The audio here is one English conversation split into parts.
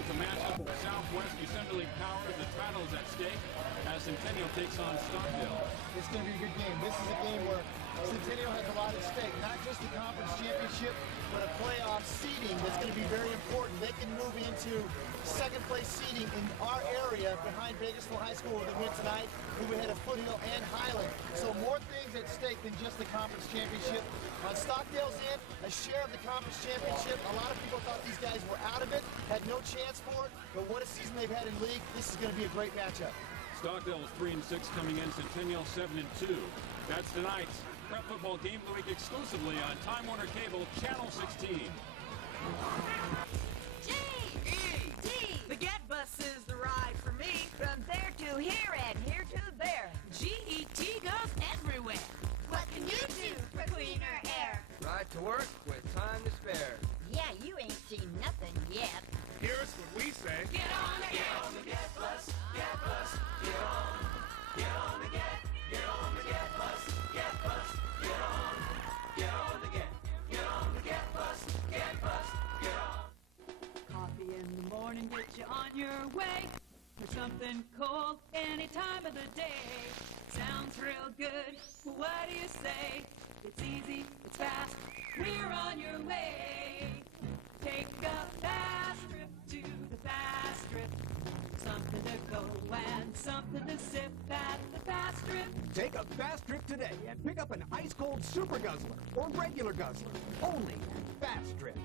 It's a matchup for Southwest Assembly Power. The title is at stake as Centennial takes on Stockdale. It's going to be a good game. This is a game where Centennial has a lot at stake. Not just the conference championship, but a playoff seeding that's going to be very important. They can move into second place seeding in our area behind Bakersfield High School with a win tonight, move ahead of Foothill and Highland. So more things at stake than just the conference championship. Stockdale's in, a share of the conference championship. A lot of people thought these guys were out of it, had no chance for it, but what a season they've had in league. This is going to be a great matchup. Stockdale is 3-6 coming in, Centennial 7-2. That's tonight's Prep Football Game of the Week exclusively on Time Warner Cable, Channel 16. G-E-D. The Get Bus is the ride for me. From there to here and here to there. G-E-T goes everywhere. What can you do for cleaner air? Ride to work with time to spare. Yeah, you ain't seen nothing yet. Here's what we say. Get on the Get Bus. Get Bus. Get on. Get on the Get. Get on the Get Bus. Get Bus. Get on. Get on the Get. Get on the Get Bus. Get Bus. Get on. Coffee in the morning, get you on your way. For something cold any time of the day. Sounds real good. What do you say? It's easy, it's fast. We're on your way. Take a fast trip to the fast trip. Something to go and something to sip at the fast trip. Take a fast trip today and pick up an ice-cold Super Guzzler or regular Guzzler. Only at Fast Trip.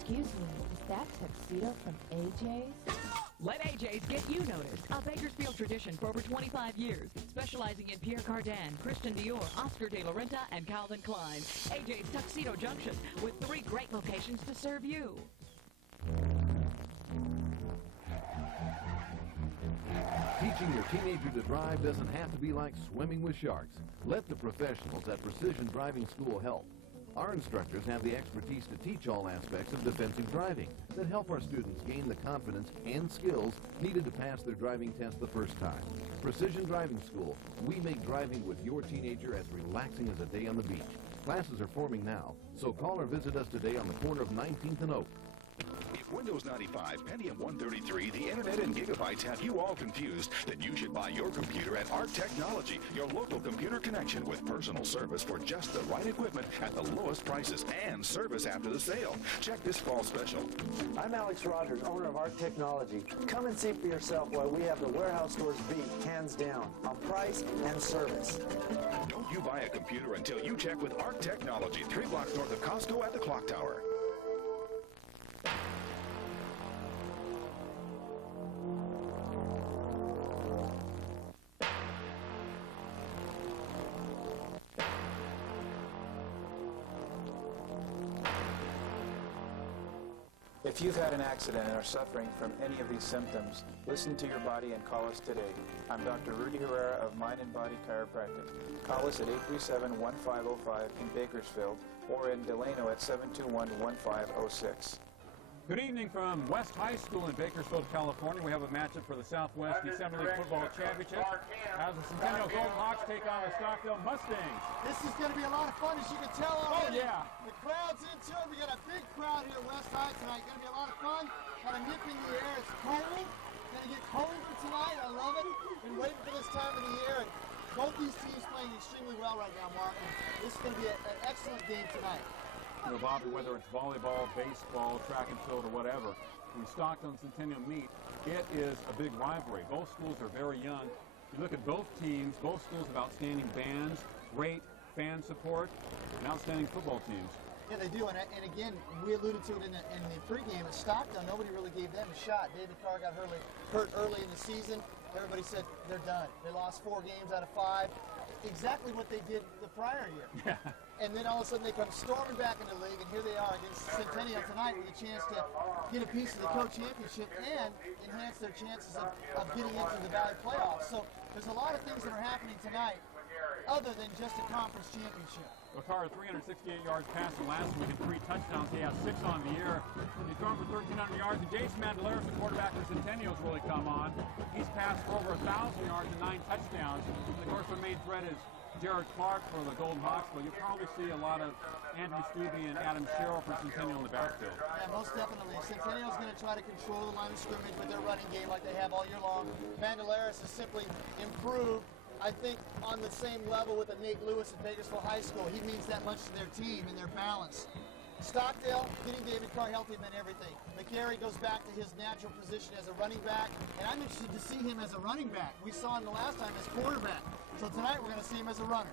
Excuse me, is that tuxedo from AJ's? Let AJ's get you noticed. A Bakersfield tradition for over 25 years. Specializing in Pierre Cardin, Christian Dior, Oscar de la Renta, and Calvin Klein. AJ's Tuxedo Junction with 3 great locations to serve you. Teaching your teenager to drive doesn't have to be like swimming with sharks. Let the professionals at Precision Driving School help. Our instructors have the expertise to teach all aspects of defensive driving that help our students gain the confidence and skills needed to pass their driving test the first time. Precision Driving School, we make driving with your teenager as relaxing as a day on the beach. Classes are forming now, so call or visit us today on the corner of 19th and Oak. If Windows 95, Pentium 133, the Internet, and gigabytes have you all confused, then you should buy your computer at Art Technology, your local computer connection with personal service for just the right equipment at the lowest prices and service after the sale. Check this fall special. I'm Alex Rogers, owner of Art Technology. Come and see for yourself why we have the warehouse stores beat, hands down, on price and service. Don't you buy a computer until you check with Art Technology, 3 blocks north of Costco at the Clock Tower. If you've had an accident and are suffering from any of these symptoms, listen to your body and call us today. I'm Dr. Rudy Herrera of Mind and Body Chiropractic. Call us at 837-1505 in Bakersfield or in Delano at 721-1506. Good evening from West High School in Bakersfield, California. We have a matchup for the Southwest Assembly Football Championship as the Centennial Golden Hawks take on the Stockdale Mustangs. This is going to be a lot of fun, as you can tell already. Oh, yeah. The crowd's into it. We got a big crowd here at West High tonight. Going to be a lot of fun. Kind of nip in the air. It's cold. Going to get colder tonight. I love it. Been waiting for this time of the year. And both these teams playing extremely well right now, Mark. And this is going to be an excellent game tonight. You know, Bobby, whether it's volleyball, baseball, track and field, or whatever, when Stockdale and Centennial meet, it is a big rivalry. Both schools are very young. You look at both teams, both schools have outstanding bands, great fan support, and outstanding football teams. Yeah, they do, and again, we alluded to it in the pregame at Stockdale. Nobody really gave them a shot. David Carr got hurt early in the season. Everybody said they're done. They lost 4 games out of 5. Exactly what they did the prior year. Yeah. And then all of a sudden they come storming back into the league, and here they are against Centennial tonight with a chance to get a piece of the co-championship and enhance their chances of getting into the Valley playoffs. So there's a lot of things that are happening tonight. other than just a conference championship. Carter, 368 yards passing last week and 3 touchdowns. He has 6 on the year. He's thrown for 1,300 yards. And Jason Mandelaris, the quarterback for Centennial, has really come on. He's passed for over 1,000 yards and 9 touchdowns. And of course, their main threat is Jared Clark for the Golden Hawks, but you'll probably see a lot of Andrew Stubbe and Adam Sherrill for Centennial in the backfield. Yeah, most definitely. Centennial's going to try to control the line of scrimmage with their running game like they have all year long. Mandelaris has simply improved, I think, on the same level with a Nate Lewis at Bakersfield High School. He means that much to their team and their balance. Stockdale, getting David Carr healthy meant everything. McGarry goes back to his natural position as a running back, and I'm interested to see him as a running back. We saw him the last time as quarterback. So tonight we're going to see him as a runner.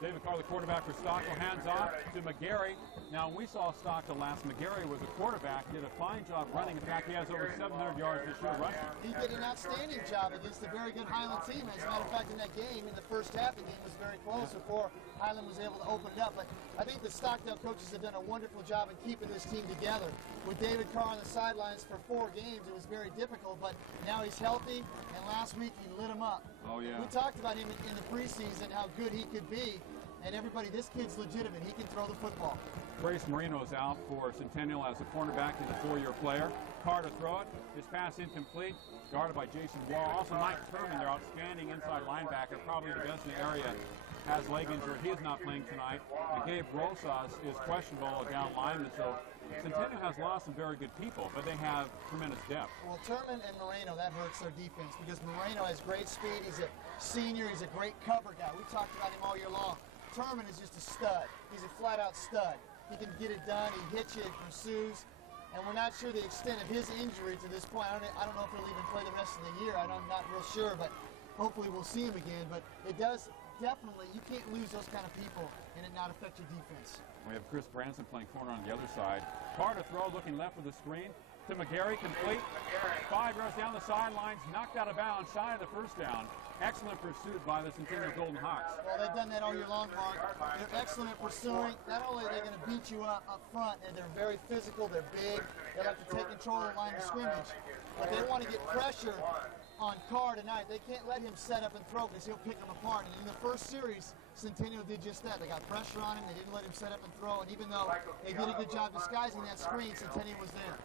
David Carr, the quarterback for Stockdale, hands off to McGarry. Now, when we saw Stockdale last, McGarry was a quarterback, did a fine job running. In fact, he has over 700 yards this year rushing. He did an outstanding job against a very good Highland team. As a matter of fact, in that game, in the first half, the game was very close before Highland was able to open it up. But I think the Stockdale coaches have done a wonderful job in keeping this team together. With David Carr on the sidelines for 4 games, it was very difficult, but now he's healthy, and last week he lit him up. Oh, yeah. We talked about him in the preseason, how good he could be. And everybody, this kid's legitimate. He can throw the football. Grace Marino's out for Centennial as a cornerback. He's a 4-year player. Carr to throw it. His pass incomplete. Guarded by Jason Wall. Also, Mike Turman, their outstanding inside linebacker, probably the best in the area, has leg injury. He is not playing tonight. And Gabe Rosas is questionable, a down lineman. So Centennial has lost some very good people, but they have tremendous depth. Well, Turman and Moreno, that hurts their defense because Moreno has great speed. He's a senior. He's a great cover guy. We've talked about him all year long. Turman is just a stud. He's a flat-out stud. He can get it done. He hits you, he pursues. And we're not sure the extent of his injury to this point. I don't know if he'll even play the rest of the year. I'm not real sure, but hopefully we'll see him again. But it does definitely, you can't lose those kind of people and it not affect your defense. We have Chris Branson playing corner on the other side. Carr to throw, looking left with the screen. To McGarry, complete. 5 yards down the sidelines, knocked out of bounds, shy of the first down. Excellent pursuit by the Centennial Golden Hawks. Well, they've done that all year long, Mark. They're excellent at pursuing. Not only are they going to beat you up front, and they're very physical, they're big, they like to take control of the line of scrimmage, but they want to get pressure on Carr tonight. They can't let him set up and throw because he'll pick them apart. And in the first series, Centennial did just that. They got pressure on him. They didn't let him set up and throw. And even though they did a good job disguising that screen, Centennial was there.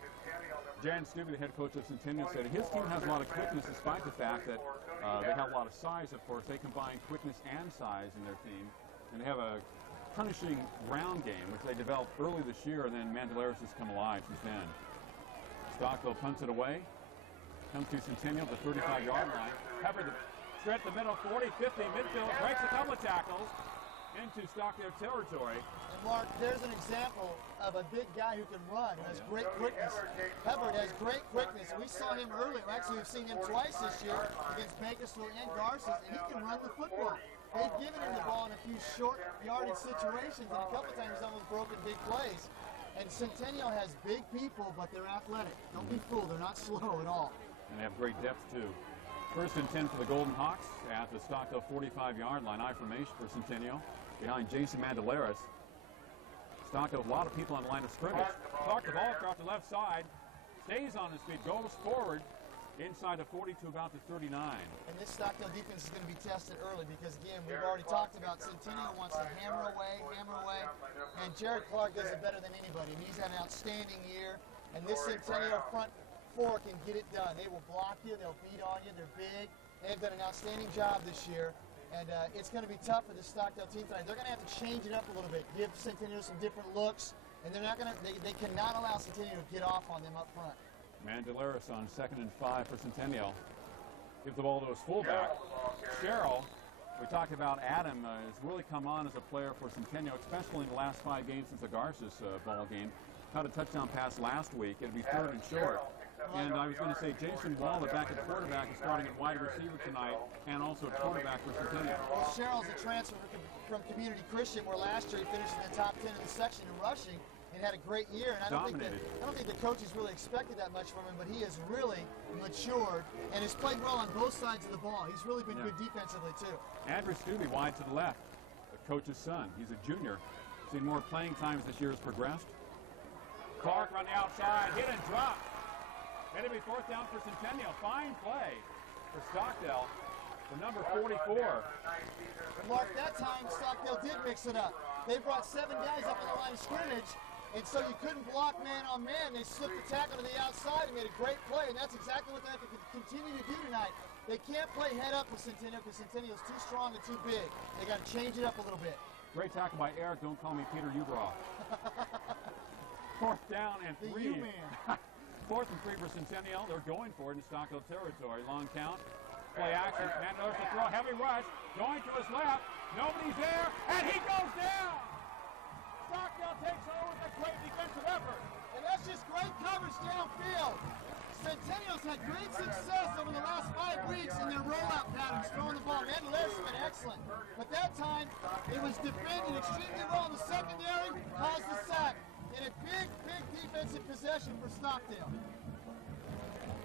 Jan Stubbe, the head coach of Centennial, said his team has a lot of quickness despite the fact that they have a lot of size, of course. They combine quickness and size in their team. And they have a punishing ground game, which they developed early this year, and then Mandelaris has come alive since then. Stockdale punts it away. Comes to Centennial, the 35-yard line. Covered the straight the middle, 40, 50, midfield, breaks a couple of tackles into Stockdale territory. And Mark, there's an example of a big guy who can run, who has great quickness. Hubbard has great quickness. We saw him earlier. Actually, we've seen him twice this year against Bakersfield and Garces, and he can run the football. They've given him the ball in a few short yardage situations, and a couple of times he's almost broken big plays. And Centennial has big people, but they're athletic. Don't be fooled. They're not slow at all. And they have great depth, too. 1st and 10 for the Golden Hawks at the Stockdale 45-yard line. I formation for Centennial behind Jason Mandelaris. Stockdale with a lot of people on the line of scrimmage. Clark the ball across the left side. Stays on his feet. Goes forward inside the 40 to about the 39. And this Stockdale defense is going to be tested early because, again, we've already talked about Centennial wants to hammer away. And Jared Clark does it better than anybody. And he's had an outstanding year. And this Centennial front 4 can get it done. They will block you. They'll beat on you. They're big. They've done an outstanding job this year. And it's going to be tough for the Stockdale team tonight. They're going to have to change it up a little bit, give Centennial some different looks. And they're not going to, they cannot allow Centennial to get off on them up front. Mandelaris on 2nd and 5 for Centennial. Gives the ball to his fullback. Sherrill, we talked about Adam, has really come on as a player for Centennial, especially in the last 5 games since the Garces ball game. Caught a touchdown pass last week. It'll be 3rd and short. And I was going to say Jason Wall, the back at quarterback, is starting at wide receiver tonight, and also at quarterback for Centennial. Well, Sherrill's a transfer from Community Christian, where last year he finished in the top 10 in the section in rushing and had a great year. And I don't think the coaches really expected that much from him, but he has really matured and has played well on both sides of the ball. He's really been good defensively, too. Andrew Stubbe wide to the left, the coach's son. He's a junior. Seen more playing times this year as progressed. Clark on the outside, hit and drop. It'll be 4th down for Centennial. Fine play for Stockdale. for number 44. Mark, that time Stockdale did mix it up. They brought 7 guys up on the line of scrimmage, and so you couldn't block man on man. They slipped the tackle to the outside and made a great play, and that's exactly what they have to continue to do tonight. They can't play head up with Centennial because Centennial's too strong and too big. They got to change it up a little bit. Great tackle by Eric. Don't call me Peter Ubroff. 4th down and 3. The U-man. 4th and 3 for Centennial. They're going for it in Stockdale territory. Long count. Play action. Man knows to throw. Heavy rush. Going to his left. Nobody's there. And he goes down. Stockdale takes over with a great defensive effort. And that's just great coverage downfield. Centennial's had great success over the last 5 weeks in their rollout patterns, throwing the ball. Mandela's been excellent. But that time, it was defended extremely well in the secondary, caused the sack. And a big, big defensive possession for Stockdale.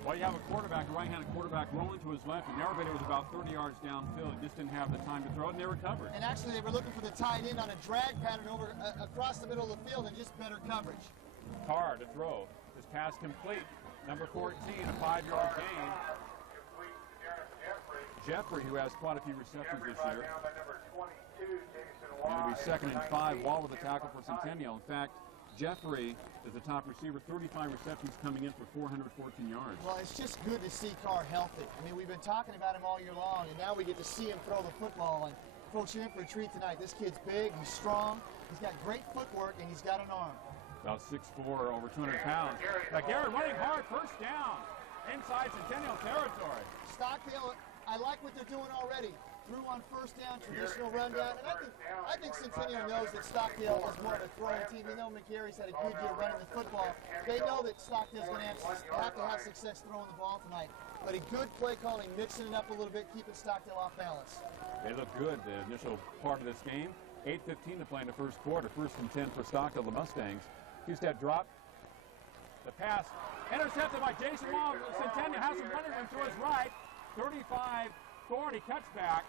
Well, you have a quarterback, a right-handed quarterback, rolling to his left, and Narrator was about 30 yards downfield. He just didn't have the time to throw it, and they recovered. And actually, they were looking for the tight end on a drag pattern over across the middle of the field and just better coverage. Carr to throw. His pass complete. Number 14, a 5-yard gain. Jeffrey, who has quite a few receptions this year. And it'll be 2nd and 5, Wall with a tackle for Centennial. In fact, Jeffrey is the top receiver, 35 receptions coming in for 414 yards. Well, it's just good to see Carr healthy. I mean, we've been talking about him all year long, and now we get to see him throw the football. And folks, you're in for a treat tonight. This kid's big, he's strong, he's got great footwork, and he's got an arm. About 6'4", over 200 pounds. Now Garrett running hard, 1st down, inside Centennial territory. Stockdale, I like what they're doing already. Through on 1st down, traditional rundown, and I think Centennial knows that Stockdale is more of a throwing team. They know McGarry's had a good year running the football. They know that Stockdale's going to have to have success throwing the ball tonight. But a good play calling, mixing it up a little bit, keeping Stockdale off balance. They look good, the initial part of this game. 8:15 to play in the 1st quarter. 1st and 10 for Stockdale, the Mustangs. Hustad drop. The pass intercepted by Jason Wong. Centennial has him running him to his right. 35-40 cuts back.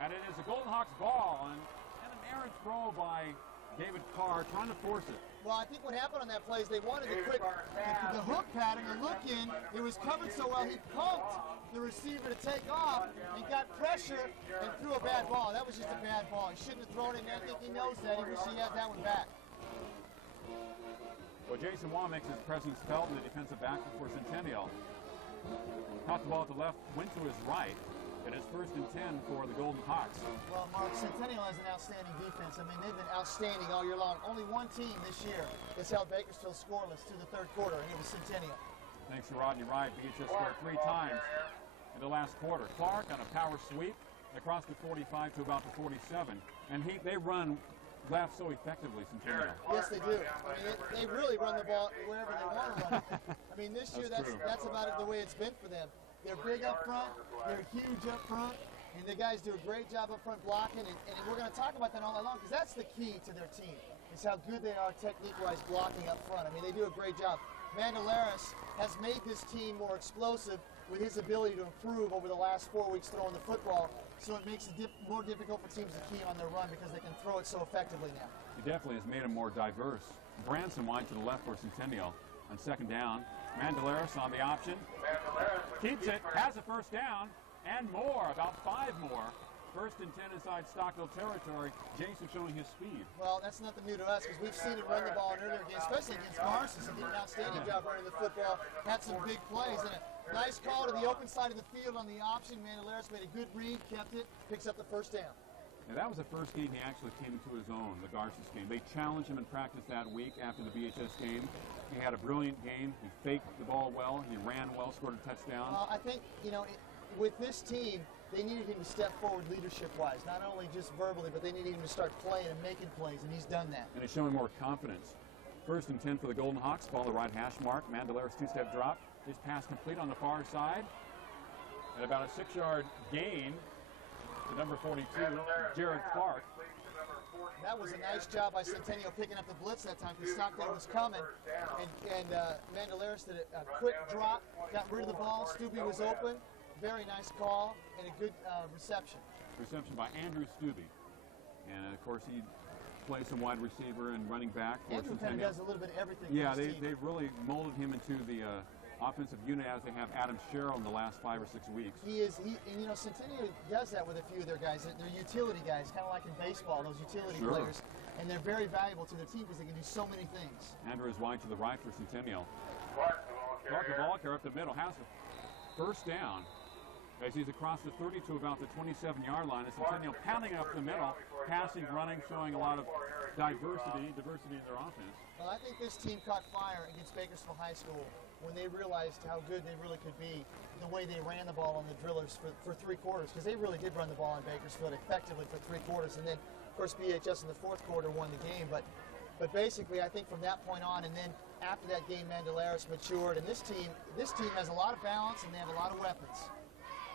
And it is the Golden Hawks ball, and an errant throw by David Carr, trying to force it. Well, I think what happened on that play is they wanted the hook pattern, the look in. It was covered so well, he pumped the receiver to take off and got pressure and threw a bad ball. That was just a bad ball. He shouldn't have thrown it, and I think he knows that. He wishes he had that one back. Well, Jason Wong makes his presence felt in the defensive backfield for Centennial. Caught the ball at the left, went to his right. It is 1st and 10 for the Golden Hawks. Well, Mark, Centennial has an outstanding defense. I mean, they've been outstanding all year long. Only one team this year has held Bakersfield scoreless through the 3rd quarter, and it was Centennial. Thanks to Rodney Wright, BHS scored 3 times in the last quarter. Clark on a power sweep across the 45 to about the 47. And they run left so effectively, Centennial. Yes, they do. I mean, they really run the ball wherever they want to run it. I mean, this year, that's about the way it's been for them. They're big up front, they're huge up front, and the guys do a great job up front blocking, and we're going to talk about that all night long, because that's the key to their team, is how good they are technique-wise blocking up front. I mean, they do a great job. Mandelaris has made this team more explosive with his ability to improve over the last 4 weeks throwing the football, so it makes it more difficult for teams to key on their run because they can throw it so effectively now. He definitely has made them more diverse. Branson wide to the left for Centennial on 2nd down. Mandelaris on the option. Keeps it, has a 1st down, and more, about 5 more. 1st and 10 inside Stockdale territory. Jason showing his speed. Well, that's nothing new to us because we've seen him run the ball in earlier games, especially against Garces. He did an outstanding job running the football, had some big plays, and a nice call to the open side of the field on the option. Mandelaris made a good read, kept it, picks up the 1st down. Now, that was the first game he actually came into his own, the Garces game. They challenged him in practice that week after the BHS game. He had a brilliant game. He faked the ball well. He ran well, scored a touchdown. I think, with this team, they needed him to step forward leadership-wise, not only just verbally, but they needed him to start playing and making plays, and he's done that. And he's showing more confidence. 1st and 10 for the Golden Hawks. Ball the right hash mark. Mandelaris 2-step drop. His pass complete on the far side. And about a 6-yard gain to number 42, Jared Clark. That was a nice job by Centennial picking up the blitz that time because Stockdale was coming. And Mandelaris did a quick drop, got rid of the ball. Stubbe was open. Very nice call and a good reception. Reception by Andrew Stubbe. And, of course, he plays some wide receiver and running back for Andrew kind of does a little bit of everything. Yeah, they've really molded him into the offensive unit as they have Adam Sherrill in the last 5 or 6 weeks. And you know, Centennial does that with a few of their guys. They're utility guys, kind of like in baseball, those utility players. And they're very valuable to the team because they can do so many things. Andrews wide to the right for Centennial. Clark, the ball carrier up the middle, has the first down. As he's across the 30 to about the 27-yard line, and Centennial pounding up the middle, passing, running, showing a lot of diversity in their offense. Well, I think this team caught fire against Bakersfield High School when they realized how good they really could be, the way they ran the ball on the drillers for 3 quarters, because they really did run the ball in Bakersfield effectively for 3 quarters, and then, of course, BHS in the 4th quarter won the game. But basically, I think from that point on, and then after that game, Mandalaris matured, and this team has a lot of balance, and they have a lot of weapons.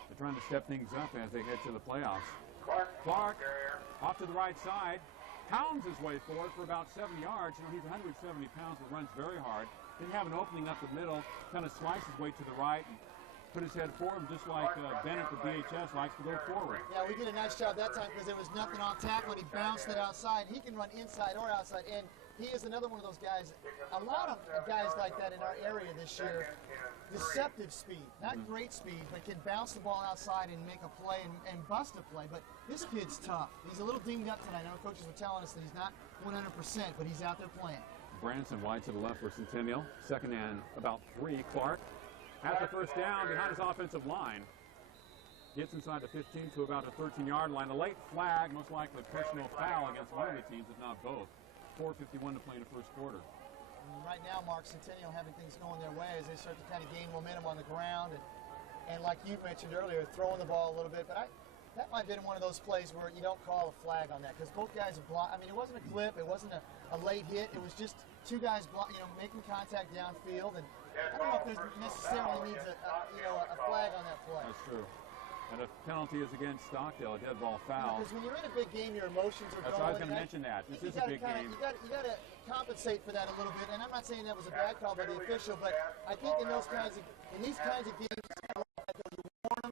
They're trying to step things up as they head to the playoffs. Clark off to the right side, pounds his way forward for about 7 yards. You know, he's 170 pounds, but runs very hard. Didn't have an opening up the middle, kind of sliced his way to the right and put his head forward, just like Bennett, the BHS, likes to go forward. Yeah, we did a nice job that time because there was nothing on tackle, and he bounced it outside. He can run inside or outside, and he is another one of those guys. A lot of guys like that in our area this year. Deceptive speed, not great speed, but can bounce the ball outside and make a play and bust a play. But this kid's tough. He's a little dinged up tonight. I know coaches were telling us that he's not 100%, but he's out there playing. Branson wide to the left for Centennial. 2nd and about 3. Clark has the first down behind his offensive line. Gets inside the 15 to about the 13-yard line. A late flag, most likely personal foul against one of the teams, if not both. 4:51 to play in the 1st quarter. And right now, Mark, Centennial having things going their way as they start to kind of gain momentum on the ground. And like you mentioned earlier, throwing the ball a little bit. But that might have been one of those plays where you don't call a flag on that because both guys are blocked. I mean, it wasn't a clip. It wasn't a late hit. It was just 2 guys making contact downfield. And I don't know if there necessarily needs a flag on that play. That's true. And the penalty is against Stockdale, a dead ball foul. Because when you're in a big game, your emotions are going. That's what I was going to mention that. This is a big game. You got to compensate for that a little bit. And I'm not saying that was a bad call by the official, but I think in these kinds of games, you warn them.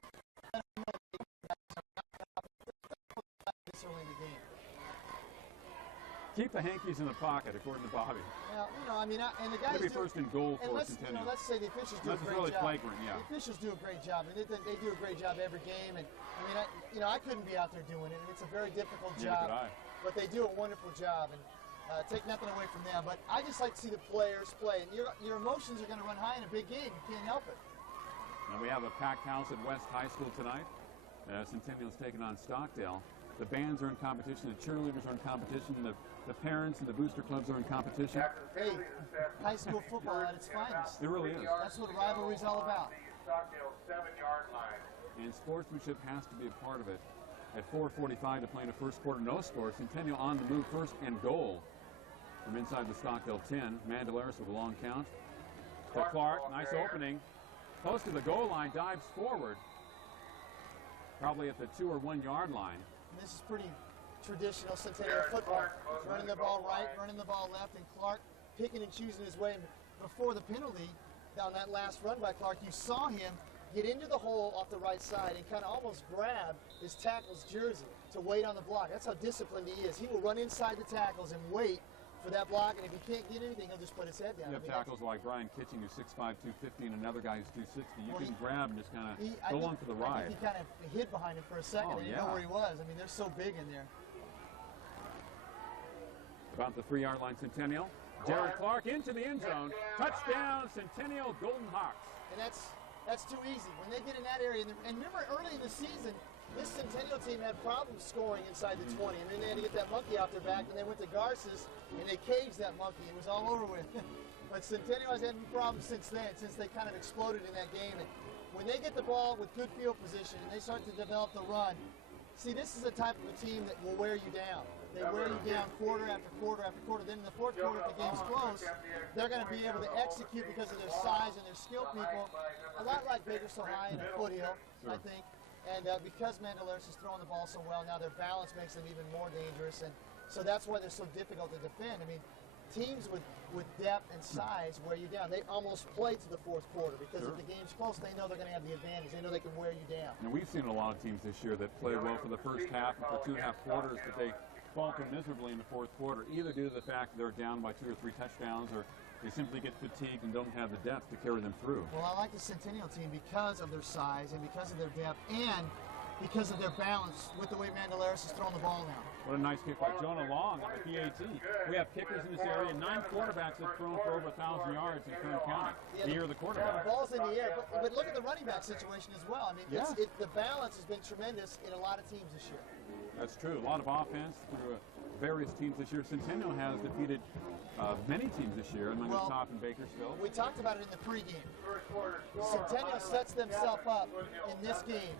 Keep the hankies in the pocket, according to Bobby. Well, you know, I mean, and the guys do 1st and goal for Centennial. Let's say the officials do a great really job. Flagrant, yeah. The officials do a great job, and they do a great job every game. And I mean, I couldn't be out there doing it, and it's a very difficult job. But they do a wonderful job, and take nothing away from them. But I just like to see the players play, and your emotions are going to run high in a big game. You can't help it. And we have a packed house at West High School tonight. Centennial's taking on Stockdale. The bands are in competition, the cheerleaders are in competition, the parents and the booster clubs are in competition. Hey, high school football at its finest. It really is. That's what rivalry's all about. And sportsmanship has to be a part of it. At 4:45 to play in the 1st quarter, no score. Centennial on the move, 1st and goal from inside the Stockdale 10. Mandalaris with a long count. To Clark, nice opening. Close to the goal line, dives forward. Probably at the 2 or 1 yard line. And this is pretty traditional Centennial football. Running the ball right, running the ball left, and Clark picking and choosing his way. Before the penalty, on that last run by Clark, you saw him get into the hole off the right side and kind of almost grab his tackle's jersey to wait on the block. That's how disciplined he is. He will run inside the tackles and wait for that block, and if he can't get anything, he'll just put his head down. You have tackles like Brian Kitching, who's 6'5", 250, and another guy who's 260. You can grab and just kind of go on for the ride. I think he kind of hid behind him for a second and didn't know where he was. I mean, they're so big in there. About the 3-yard line, Centennial. Jared Clark into the end zone. Touchdown, Centennial Golden Hawks. And that's too easy. When they get in that area, and remember early in the season, this Centennial team had problems scoring inside the 20, and then they had to get that monkey off their back, and they went to Garces, and they caged that monkey. It was all over with. But Centennial has had problems since then, since they kind of exploded in that game. And when they get the ball with good field position and they start to develop the run, see, this is the type of a team that will wear you down. They wear you down quarter after quarter after quarter. Then in the 4th quarter, if the game's close, they're going to be able to execute because of their size and their skill people. A lot like Bakersfield High and Foothill, I think. And because Mandalaris is throwing the ball so well now, their balance makes them even more dangerous. And so that's why they're so difficult to defend. I mean, teams with depth and size wear you down. They almost play to the 4th quarter because if the game's close, they know they're going to have the advantage. They know they can wear you down. And we've seen a lot of teams this year that play well for the first half and for 2.5 quarters, but they falter miserably in the 4th quarter, either due to the fact that they're down by 2 or 3 touchdowns or they simply get fatigued and don't have the depth to carry them through. Well, I like the Centennial team because of their size and because of their depth and because of their balance with the way Mandelaris is throwing the ball now. What a nice kick by Jonah Long on the PAT. We have kickers in this area. 9 quarterbacks have thrown for over 1,000 yards in Kern County. The year of the quarterback. The ball's in the air, but look at the running back situation as well. I mean, the balance has been tremendous in a lot of teams this year. That's true. A lot of offense through various teams this year. Centennial has defeated many teams this year, among the top in Bakersfield. We talked about it in the pregame. Centennial sets themselves up in this game.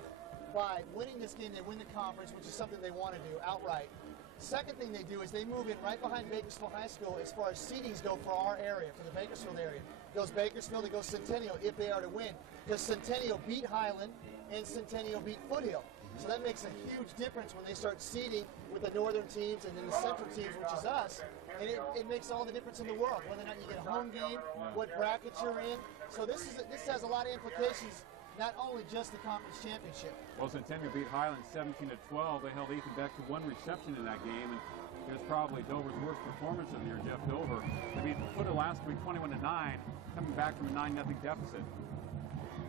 By winning this game, they win the conference, which is something they want to do outright. Second thing they do is they move in right behind Bakersfield High School as far as seedings go for our area, for the Bakersfield area. It goes Bakersfield, it goes Centennial if they are to win. Because Centennial beat Highland and Centennial beat Foothill. So that makes a huge difference when they start seeding with the northern teams and then the central teams, which is us. And it makes all the difference in the world, whether or not you get a home game, what bracket you're in. So this has a lot of implications, not only just the conference championship. Well, Centennial beat Highland 17-12. They held Ethan Beck to 1 reception in that game, and it was probably Dover's worst performance of the year, Jeff Dover. They beat Foothill last week 21-9, coming back from a 9-0 deficit.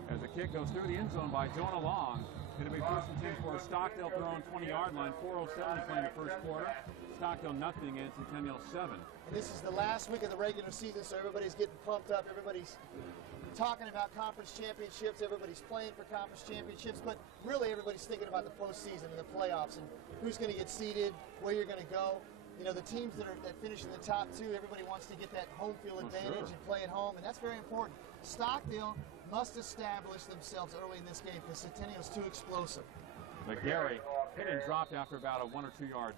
As the kick goes through the end zone by Jonah Long, it'll be 1st and 10 for Stockdale throwing 20-yard line. 4:07 to play in the first quarter. Stockdale nothing and Centennial 7. And this is the last week of the regular season, so everybody's getting pumped up. Everybody's talking about conference championships. Everybody's playing for conference championships, but really everybody's thinking about the postseason and the playoffs and who's going to get seeded, where you're going to go. You know, the teams that finish in the top 2, everybody wants to get that home field advantage and play at home, and that's very important. Stockdale must establish themselves early in this game because Centennial's too explosive. McGarry hit and dropped after about a 1 or 2 yard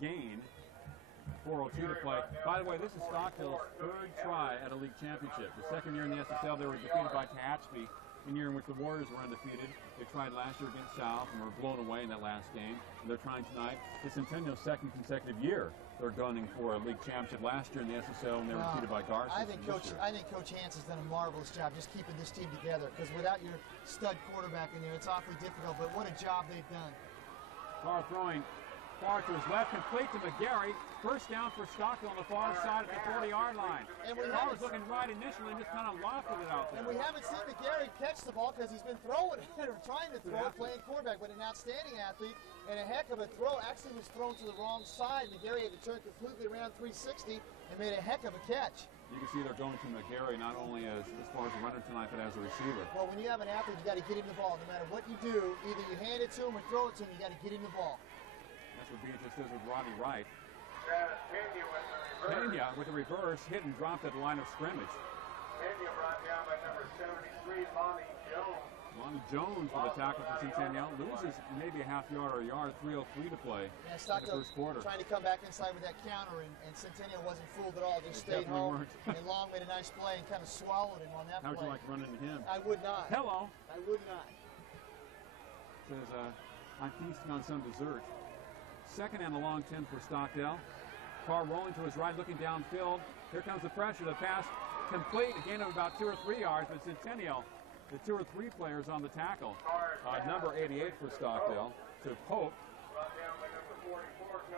gain. 4:02 to play. By the way, this is Stockdale's 3rd try at a league championship. The 2nd year in the SSL, they were defeated by Tehachapi. In the year in which the Warriors were undefeated. They tried last year against South and were blown away in that last game. And they're trying tonight. It's Centennial's 2nd consecutive year they're gunning for a league championship. Last year in the SSL, and they were defeated by Garcia. I think Coach Hans has done a marvelous job just keeping this team together. Because without your stud quarterback in there, it's awfully difficult. But what a job they've done. Carr throwing far to his left, complete to McGarry. First down for Stockdale on the far side at the 40-yard line. And Carr was looking right initially and just kind of lofted it out there. And we haven't seen McGarry catch the ball because he's been throwing it or trying to throw it, playing quarterback, but an outstanding athlete and a heck of a throw. Actually was thrown to the wrong side. McGarry had to turn completely around 360 and made a heck of a catch. You can see they're going to McGarry not only as far as a runner tonight, but as a receiver. Well, when you have an athlete, you got to get him the ball. No matter what you do, either you hand it to him or throw it to him, you got to get him the ball. That's what Beatrice does with Rodney Wright. Pena with a reverse, hit and dropped at the line of scrimmage. Pena brought down by number 73, Lonnie Jones. Lonnie Jones with a tackle for Centennial. Loses maybe a half yard or a yard, 3:03 to play in the first quarter. Trying to come back inside with that counter, and Centennial wasn't fooled at all. Just stayed home, and Long made a nice play and kind of swallowed him on that play. How would you like to run into him? I would not. Hello. I would not. Says, I'm feasting on some dessert. 2nd and a long 10 for Stockdale. Carr rolling to his right, looking downfield. Here comes the pressure. The pass complete, a gain of about 2 or 3 yards, but Centennial, the 2 or 3 players on the tackle. Number 88 for Stockdale to Pope.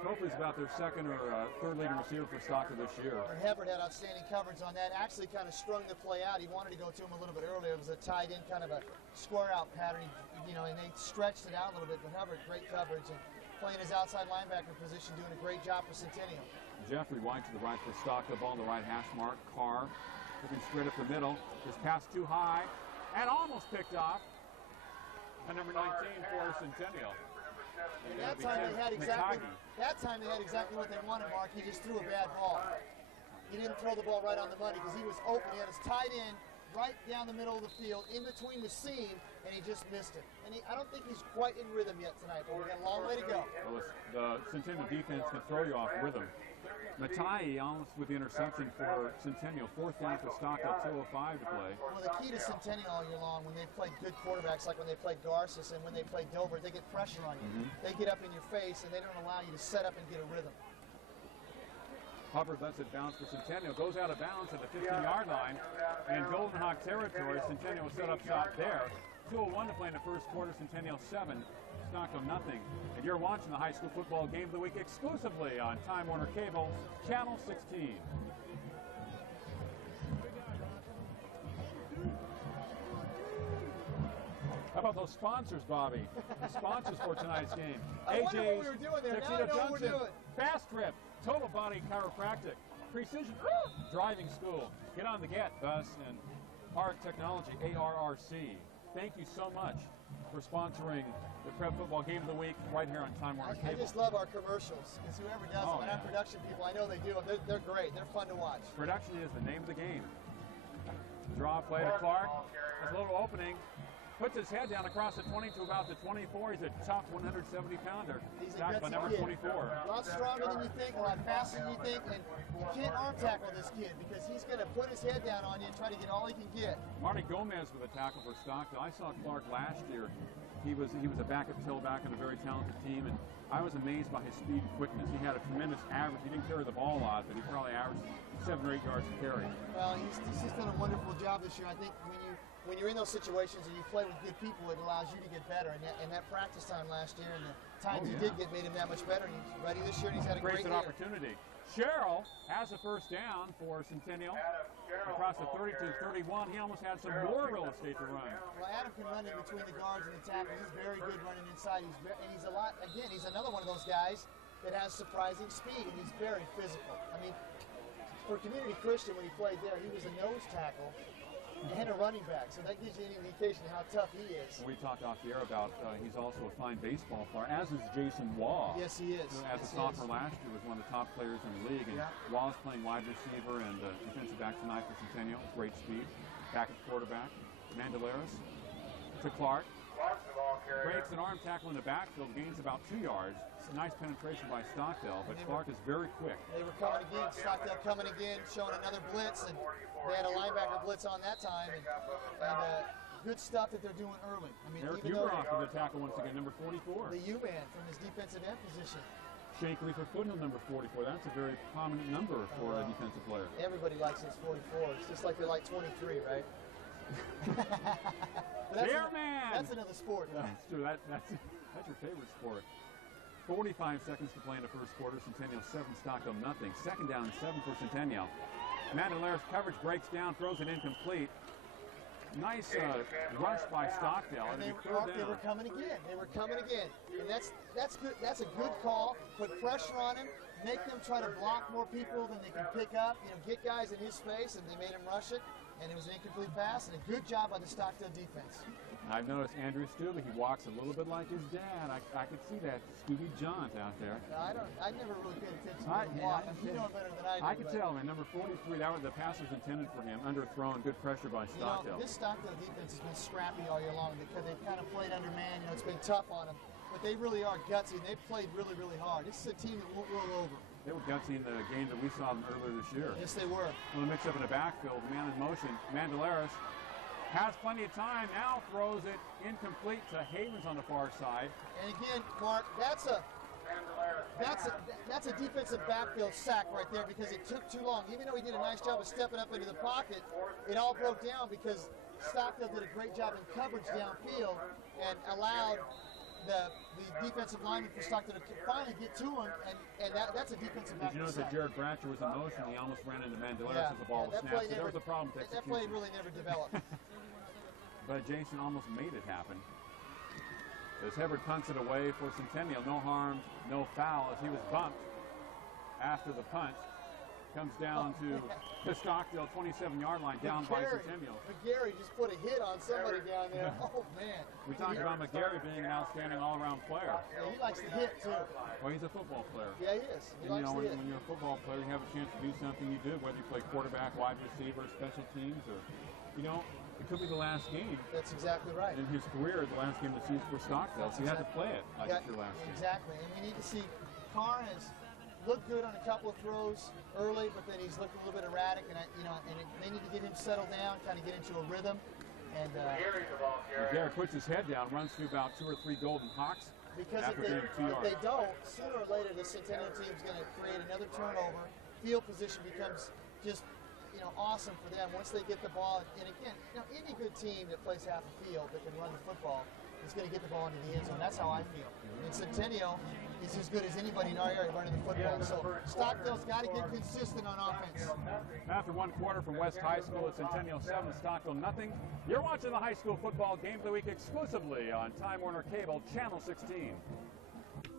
Pope is about their 2nd or 3rd leading receiver for Stockdale this year. And Hebert had outstanding coverage on that. Actually kind of strung the play out. He wanted to go to him a little bit earlier. It was a tight end, kind of a square out pattern, and they stretched it out a little bit. But Hebert, great coverage. And playing his outside linebacker position, doing a great job for Centennial. Jeffrey wide to the right for Stockdale, ball on the right hash mark. Carr looking straight up the middle. His pass too high and almost picked off. And number 19 for Centennial. And that time they had exactly what they wanted, Mark. He just threw a bad ball. He didn't throw the ball right on the money because he was open. He had his tight end right down the middle of the field, in between the seam, and he just missed it. And I don't think he's quite in rhythm yet tonight, but we've got a long way to go. Well, the Centennial defense can throw you off rhythm. Matai almost with the interception for Centennial. 4th down for Stockdale, 2:05 to play. Well, the key to Centennial all year long, when they've played good quarterbacks, like when they played Garces and when they played Dover, they get pressure on you. They get up in your face, and they don't allow you to set up and get a rhythm. Hubbard lets it bounce for Centennial. Goes out of bounds at the 15-yard line. And in Golden Hawk territory, Centennial set up shop there. 2:01 to play in the first quarter. Centennial 7, Stockdale nothing. And you're watching the high school football game of the week exclusively on Time Warner Cable, Channel 16. How about those sponsors, Bobby? The sponsors for tonight's game. I wonder what we were doing there. Now I know what we're doing. Fast Trip, Total Body Chiropractic, Precision Driving School. Get on the Get Bus and Art Technology, ARRC. Thank you so much for sponsoring the Prep Football Game of the Week right here on Time Warner I Cable. just love our commercials, because whoever does them, and our production people, I know they do them. They're great. They're fun to watch. Production is the name of the game. Draw play to Clark. There's a little opening. Puts his head down across the 20 to about the 24. He's a tough 170-pounder. He's a Backed by gutsy number kid. 24. A lot stronger than you think, a lot faster than you think, and you can't arm tackle this kid because he's going to put his head down on you and try to get all he can get. Marty Gomez with a tackle for Stockdale. I saw Clark last year. He was a backup tailback on a very talented team, and I was amazed by his speed and quickness. He had a tremendous average. He didn't carry the ball a lot, but he probably averaged 7 or 8 yards to carry. Well, he's just done a wonderful job this year. I think when you're in those situations and you play with good people, it allows you to get better. And that practice time last year and the times he did get made him that much better. And he's ready this year, and he's had a great year. Opportunity. Sherrill has a first down for Centennial. Across the 30 to 31, he almost had some more real estate to run. Well, Adam can run in between the guards and the tackles. He's very good running inside. He's a lot. Again, he's another one of those guys that has surprising speed, and he's very physical. I mean, for Community Christian, when he played there, he was a nose tackle and a running back, so that gives you an indication of how tough he is. We talked off the air about he's also a fine baseball player, as is Jason Waugh. Yes, he is. Who, as a sophomore last year, was one of the top players in the league. And Waugh's playing wide receiver and defensive back tonight for Centennial. Great speed. Back at quarterback. Mandelaris to Clark. Breaks an arm tackle in the backfield, gains about 2 yards. It's a nice penetration by Stockdale, but Clark is very quick. They were coming again. Stockdale coming again, showing another blitz, and they had a linebacker blitz on that time. And good stuff that they're doing early. I mean, Eric even though Uberoff with the tackle once again, number 44. the U-man from his defensive end position. Shakley for Foothill, number 44. That's a very prominent number for a defensive player. Everybody likes his 44. It's just like they like 23, right? That's another sport. That's true. That's your favorite sport. 45 seconds to play in the first quarter. Centennial 7, Stockdale nothing. Second down, 7 for Centennial. Mandelaris coverage breaks down, throws it incomplete. Nice rush by Stockdale. And they were coming again. They were coming again. And that's good. That's a good call. Put pressure on him. Make them try to block more people than they can pick up. You know, get guys in his face, and they made him rush it. And it was an incomplete pass, and a good job by the Stockdale defense. I've noticed Andrew Stubbe, he walks a little bit like his dad. I could see that Scooby Johns out there. No, I never really paid attention to the walk. You know better than I do. I could tell, man. Number 43, the pass was intended for him. Underthrown, good pressure by Stockdale. This Stockdale defense has been scrappy all year long because they've kind of played under man. You know, it's been tough on them. But they really are gutsy, and they've played really, really hard. This is a team that won't roll over. They were gutsy in the game that we saw them earlier this year. Yes, they were. A little mix-up in the backfield, man in motion. Mandelaris has plenty of time, now throws it incomplete to Havens on the far side. And again, Mark, that's a defensive backfield sack right there because it took too long. Even though he did a nice job of stepping up into the pocket, it all broke down because Stockdale did a great job in coverage downfield and allowed the defensive lineman for Stockdale to finally get to him, and that's a defensive back. Did you notice that Jared Bratcher was in motion? He almost ran into Mandelaris as the ball was snapped. So there was a problem with execution. That play really never developed. But Jason almost made it happen. As Hebert punts it away for Centennial, no harm, no foul, as he was bumped after the punt. Comes down to the Stockdale 27-yard line, down by Centennial. McGarry just put a hit on somebody down there. Oh, man. We talked about McGarry being an outstanding all-around player. Yeah, he likes to hit, too. Well, he's a football player. Yeah, he is. He likes to hit. When you're a football player, you have a chance to do something you do, whether you play quarterback, wide receiver, special teams, or, it could be the last game. That's exactly right. In his career, the last game of the season for Stockdale. So you had to play it like it's your last game. Exactly. And we need to see Carr has looked good on a couple of throws early, but then he's looked a little bit erratic, and they need to get him settled down, kind of get into a rhythm. And McGarry puts his head down, runs through about 2 or 3 Golden Hawks. Because if they don't, sooner or later, the Centennial team is going to create another turnover. Field position becomes just awesome for them once they get the ball. And again, any good team that plays half the field that can run the football is going to get the ball into the end zone. That's how I feel. In Centennial, is as good as anybody in our area running the football. So Stockdale's got to get consistent on offense. After one quarter from West High School at Centennial 7, Stockdale nothing. You're watching the high school football game of the week exclusively on Time Warner Cable, Channel 16.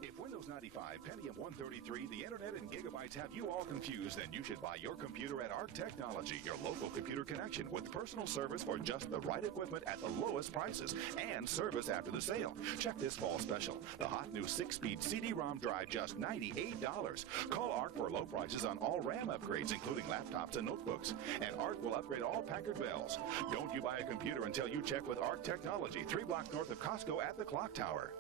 If Windows 95, Pentium 133, the internet and gigabytes have you all confused, then you should buy your computer at Arc Technology, your local computer connection with personal service for just the right equipment at the lowest prices and service after the sale. Check this fall special. The hot new 6-speed CD-ROM drive, just $98. Call Arc for low prices on all RAM upgrades, including laptops and notebooks. And Arc will upgrade all Packard Bells. Don't you buy a computer until you check with Arc Technology, 3 blocks north of Costco at the Clock Tower.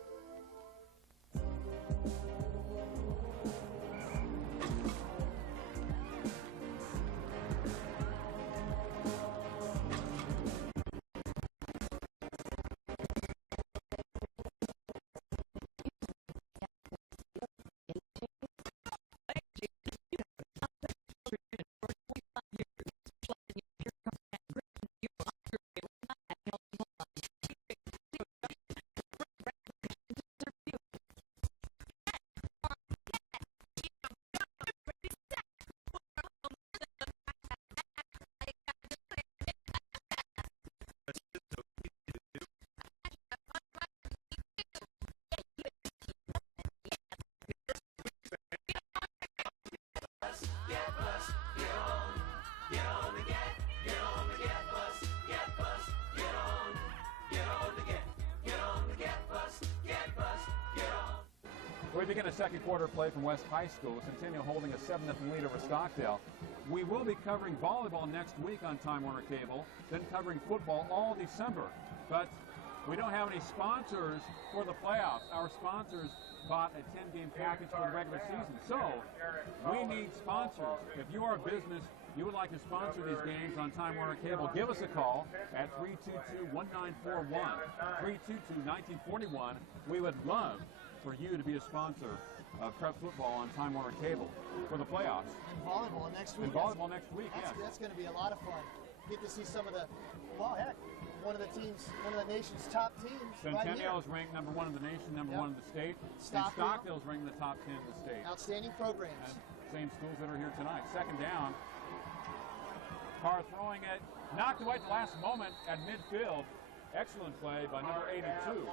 We begin a second quarter play from West High School. Centennial holding a 7-0 lead over Stockdale. We will be covering volleyball next week on Time Warner Cable, then covering football all December. But we don't have any sponsors for the playoffs. Our sponsors bought a 10-game package for the regular season. So we need sponsors. If you are a business, you would like to sponsor these games on Time Warner Cable, give us a call at 322-1941, 322-1941. We would love for you to be a sponsor of prep football on Time Warner Cable for the playoffs. And volleyball next week. And volleyball next week, yes. That's going to be a lot of fun. Get to see some of the, well, heck, one of the nation's top teams. Centennial is ranked #1 in the nation, #1 in the state. Stockdale's ranked in the top 10 in the state. Outstanding programs. And same schools that are here tonight. Second down. Carr throwing it, knocked away at the last moment at midfield. Excellent play by number 82.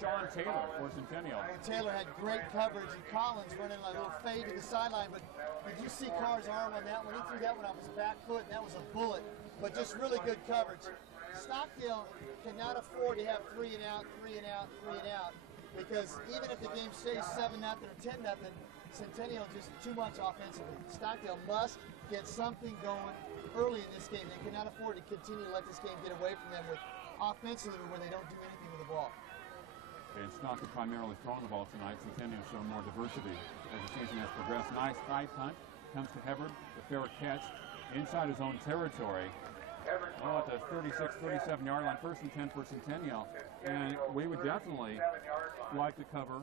Sean Taylor for Centennial. Taylor had great coverage, and Collins running a little fade to the sideline, but did you see Carr's arm on that one? He threw that one off his back foot, and that was a bullet, but just really good coverage. Stockdale cannot afford to have 3 and out, 3 and out, 3 and out, because even if the game stays 7-0 or 10-0, Centennial just too much offensively. Stockdale must get something going early in this game. They cannot afford to continue to let this game get away from them with offensively where they don't do anything with the ball. And Stockdale primarily throwing the ball tonight. Centennial showing more diversity as the season has progressed. Nice high punt comes to Hebard. The fair catch inside his own territory. Oh, at the 36, 37-yard line, 1st and 10 for Centennial. And we would definitely like to cover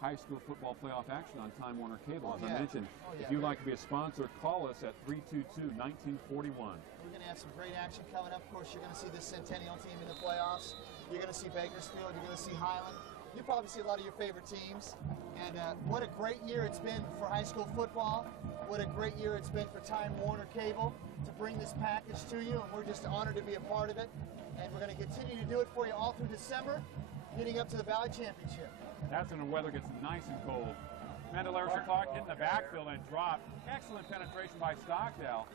high school football playoff action on Time Warner Cable. As I mentioned, if you'd like to be a sponsor, call us at 322-1941. We're going to have some great action coming up. Of course, you're going to see the Centennial team in the playoffs. You're going to see Bakersfield. You're going to see Highland. You'll probably see a lot of your favorite teams. And what a great year it's been for high school football. What a great year it's been for Time Warner Cable to bring this package to you. And we're just honored to be a part of it. And we're going to continue to do it for you all through December, getting up to the Valley Championship. That's when the weather gets nice and cold. Mandelaris and Clark hit in the backfield and dropped. Excellent penetration by Stockdale.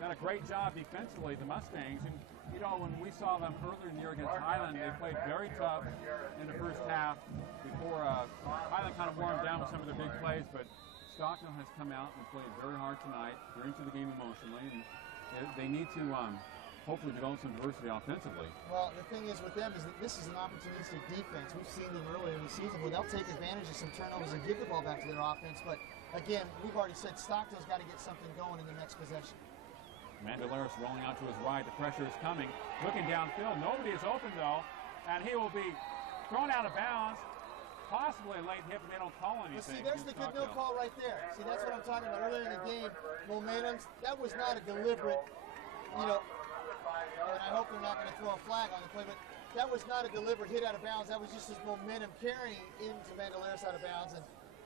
Done a great job defensively, the Mustangs. And, you know, when we saw them earlier in the year against Highland, they played very tough in the first half before Highland kind of warmed down with some of their big plays. But Stockdale has come out and played very hard tonight. They're into the game emotionally, and they need to hopefully develop some diversity offensively. Well, the thing is with them is that this is an opportunistic defense. We've seen them earlier in the season where they'll take advantage of some turnovers and give the ball back to their offense. But again, we've already said Stockdale's got to get something going in the next possession. Mandelaris rolling out to his right. The pressure is coming. Looking downfield. Nobody is open, though. And he will be thrown out of bounds. Possibly a late hit, but they don't call anything. But see, there's the good no call right there. See, that's what I'm talking about earlier in the game. Momentum. That was not a deliberate, you know, and I hope they're not going to throw a flag on the play, but that was not a deliberate hit out of bounds. That was just his momentum carrying into Mandaleras out of bounds. And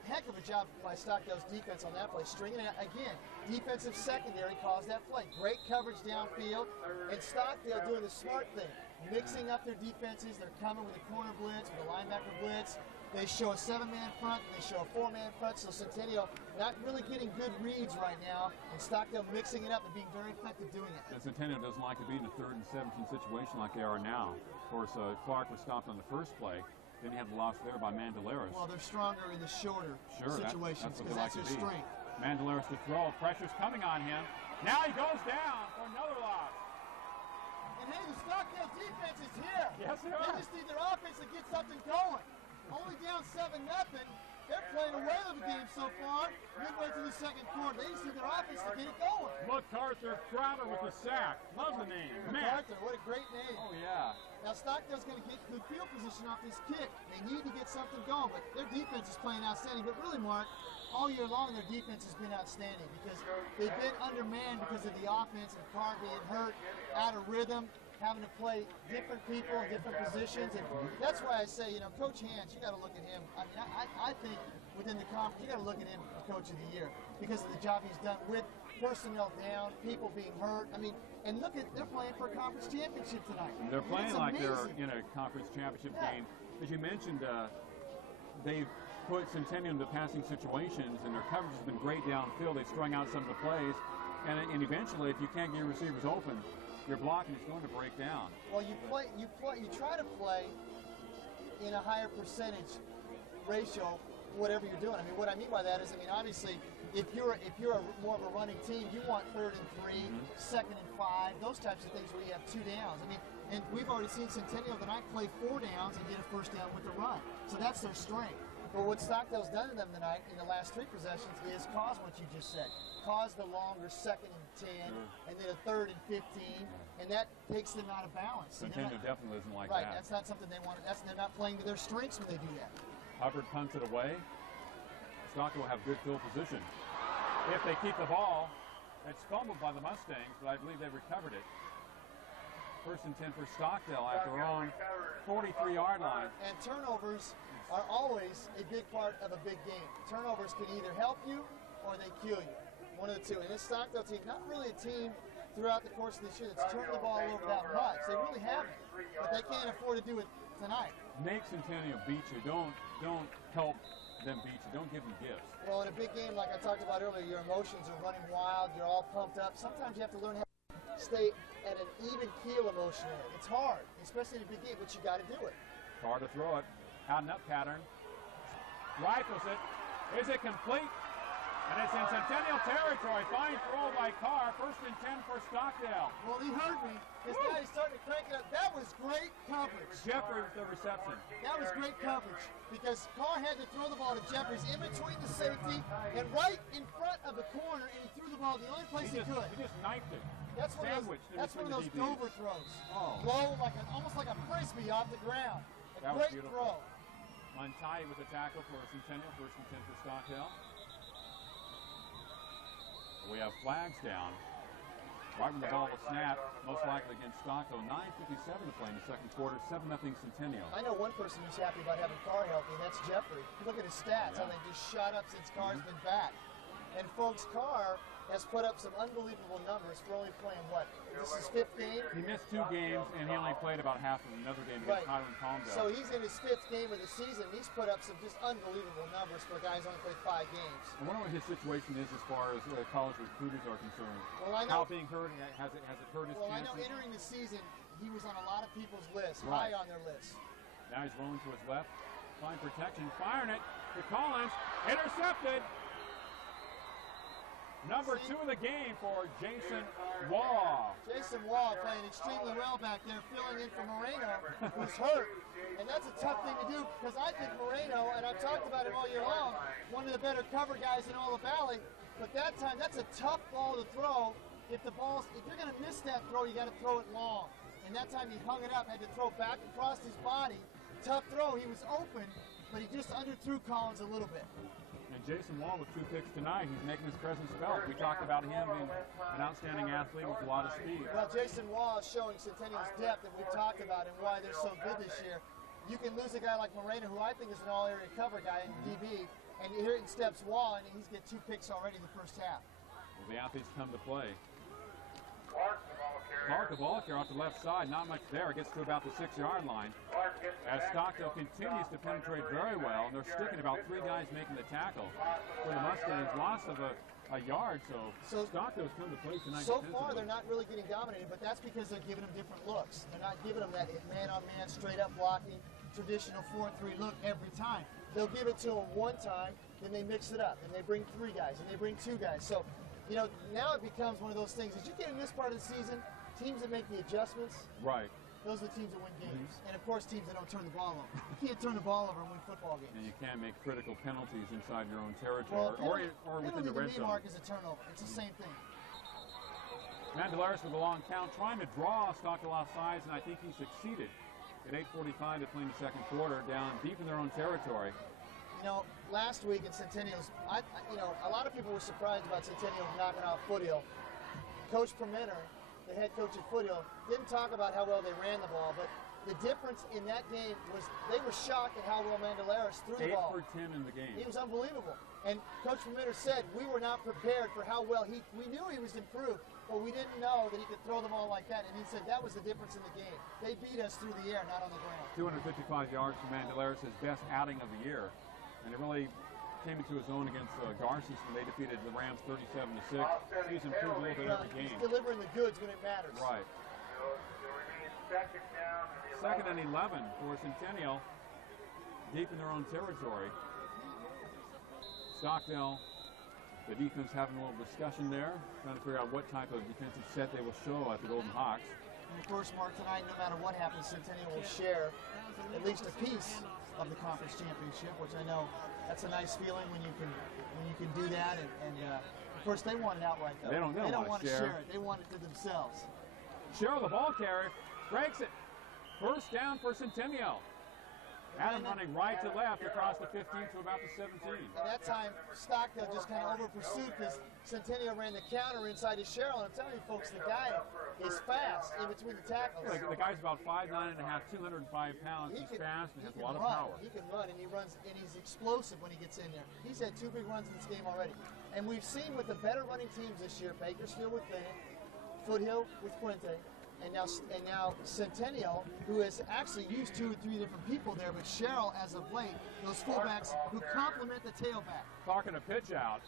heck of a job by Stockdale's defense on that play. Stringing it again. Defensive secondary caused that play. Great coverage downfield. And Stockdale doing the smart thing. Mixing up their defenses. They're coming with a corner blitz, with a linebacker blitz. They show a 7-man front, they show a 4-man front, so Centennial not really getting good reads right now, and Stockdale mixing it up and being very effective doing it. And Centennial doesn't like to be in a 3rd and 17 situation like they are now. Of course, Clark was stopped on the first play. Then he had the loss there by Mandaleras. Well, they're stronger in the shorter situations because that's their strength. Mandaleras to throw. Pressure's coming on him. Now he goes down for another loss. And hey, the Stockdale defense is here. Yes, they are. They just need their offense to get something going. Only down 7-0. They're playing away of the game so far. Midway through the second quarter, they just need their offense to get it going. MacArthur Crowder with the sack. Love the name. MacArthur, what a great name. Oh, yeah. Now, Stockdale's going to get good field position off this kick. They need to get something going, but their defense is playing outstanding. But really, Mark, all year long, their defense has been outstanding because they've been undermanned because of the offense and Carr being hurt, out of rhythm, having to play different people in different positions. And that's why I say, you know, Coach Hans, you got to look at him. I mean, I think within the conference, you got to look at him for Coach of the Year because of the job he's done with personnel down, people being hurt. I mean, and look at, they're playing for a conference championship tonight. They're playing like they're in a conference championship game. As you mentioned, they've put Centennial into passing situations, and their coverage has been great downfield. They've strung out some of the plays, and eventually, if you can't get your receivers open, your blocking is going to break down. Well, you try to play in a higher percentage ratio, whatever you're doing. I mean, what I mean by that is, I mean, obviously, if you're more of a running team, you want 3rd and 3, 2nd and 5, those types of things where you have 2 downs. I mean, and we've already seen Centennial tonight play 4 downs and get a 1st down with the run. So that's their strength. But what Stockdale's done to them tonight in the last 3 possessions is cause what you just said. Cause the longer 2nd and 10, and then a 3rd and 15, and that takes them out of balance. Centennial definitely isn't like that. Right, that. that's not something they want. They're not playing to their strengths when they do that. Hubbard punts it away. Stockdale will have good field position. If they keep the ball, it's fumbled by the Mustangs, but I believe they recovered it. 1st and 10 for Stockdale at their own 43-yard line. And turnovers are always a big part of a big game. Turnovers can either help you or they kill you. One of the two. And this Stockdale team, not really a team throughout the course of this year that's turned the ball over that much. They really haven't. But they can't afford to do it tonight. Make Centennial beat you. Don't help them beat you. Don't give them gifts. Well, in a big game like I talked about earlier, your emotions are running wild. You're all pumped up. Sometimes you have to learn how to stay at an even keel emotionally. It's hard, especially in a big game, but you got to do it. Hard to throw it. Out and up pattern. Rifles it. Is it complete? And it's in Centennial territory. Fine throw by Carr. 1st and 10 for Stockdale. Well, he heard me. This guy is starting to crank it up. That was great coverage. Jeffrey with the reception. That was great coverage because Carr had to throw the ball to Jeffries in between the safety and right in front of the corner, and he threw the ball the only place he could. He just knifed it. That's one of those Dover throws. Oh. Low, almost like a frisbee off the ground. A great throw. Montai with a tackle for Centennial. 1st and 10 for Stockdale. We have flags down. Right when the ball was snapped, most likely against Stockdale. 9:57 to play in the second quarter. 7-0 Centennial. I know one person who's happy about having Carr healthy, and that's Jeffrey. Look at his stats, how they just shot up since Carr's been back. And folks, Carr has put up some unbelievable numbers for only playing, what? This is his 5th game? He missed 2 games, and he only played about half of another game against Highland Palmdale. So he's in his 5th game of the season. He's put up some just unbelievable numbers for a guy who's only played 5 games. I wonder what his situation is as far as college recruiters are concerned. Well, I know. How being hurt, has it hurt his chances? Well, I know entering the season, he was on a lot of people's lists, high on their list. Now he's rolling to his left. Fine protection, firing it to Collins. Intercepted. Number 2 of the game for Jason Waugh. Jason Waugh playing extremely well back there, filling in for Moreno, who's hurt. And that's a tough thing to do because I think Moreno, and I've talked about it all year long, one of the better cover guys in all the Valley. But that time, that's a tough ball to throw. If you're going to miss that throw, you got to throw it long. And that time he hung it up, had to throw back across his body. Tough throw. He was open, but he just underthrew Collins a little bit. And Jason Wall with 2 picks tonight. He's making his presence felt. We talked about him being an outstanding athlete with a lot of speed. Well, Jason Wall is showing Centennial's depth that we've talked about and why they're so good this year. You can lose a guy like Moreno, who I think is an all-area cover guy in DB, and here in steps Wall, and he's got 2 picks already in the first half. Well, the athletes come to play. Clark, the ball carrier off the left side, not much there. Gets to about the 6-yard line. As Stockdale continues to penetrate very well, and they're sticking about 3 guys making the tackle. For the Mustangs, loss of a yard, so Stockdale's come to play tonight. So far, they're not really getting dominated, but that's because they're giving them different looks. They're not giving them that man-on-man, straight-up blocking, traditional 4-3 look every time. They'll give it to them one time, then they mix it up, and they bring 3 guys, and they bring 2 guys. So, you know, now it becomes one of those things. As you get in this part of the season, teams that make the adjustments, right, those are the teams that win games. And, of course, teams that don't turn the ball over. You can't turn the ball over and win football games. And you can't make critical penalties inside your own territory or within the red zone. Mark is a turnover. It's the same thing. Mandelaris with a long count, trying to draw Stockdale off sides, and I think he succeeded. At 8:45 to play in the second quarter, down deep in their own territory. You know, last week at Centennial's, you know, a lot of people were surprised about Centennial knocking off Foothill. Coach Permenter, the head coach at Foothill, didn't talk about how well they ran the ball, but the difference in that game was they were shocked at how well Mandelaris threw the ball. 8 for 10 in the game. He was unbelievable. And Coach Permenter said we were not prepared for how well we knew he was improved, but we didn't know that he could throw the ball like that. And he said that was the difference in the game. They beat us through the air, not on the ground. 255 yards for Mandelaris, his best outing of the year. And it really came into his own against Garces when they defeated the Rams 37-6. He's improved a little bit every game. He's delivering the goods when it matters. Right. Second and 11 for Centennial, deep in their own territory. Stockdale, the defense having a little discussion there, trying to figure out what type of defensive set they will show at the Golden Hawks. And of course, Mark, tonight, no matter what happens, Centennial will share at least a piece of the conference championship, which I know that's a nice feeling when you can do that. And of course, they want it outright though. They don't want to share it. They want it to themselves. Cheryl, the ball carrier, breaks it. First down for Centennial. Adam running right to left across the 15 to about the 17. At that time, Stockdale just kind of over-pursued because Centennial ran the counter inside to Cheryl. And I'm telling you folks, the guy is fast in between the tackles. The guy's about 5'9.5", 205 pounds. He's fast and has a lot of power. He can run, and he runs, and he's explosive when he gets in there. He's had 2 big runs in this game already. And we've seen with the better running teams this year, Bakersfield with Bennett, Foothill with Puente, and now Centennial, who has actually used 2 or 3 different people there, but Cheryl as of late, those fullbacks who complement the tailback. Talking a pitch out.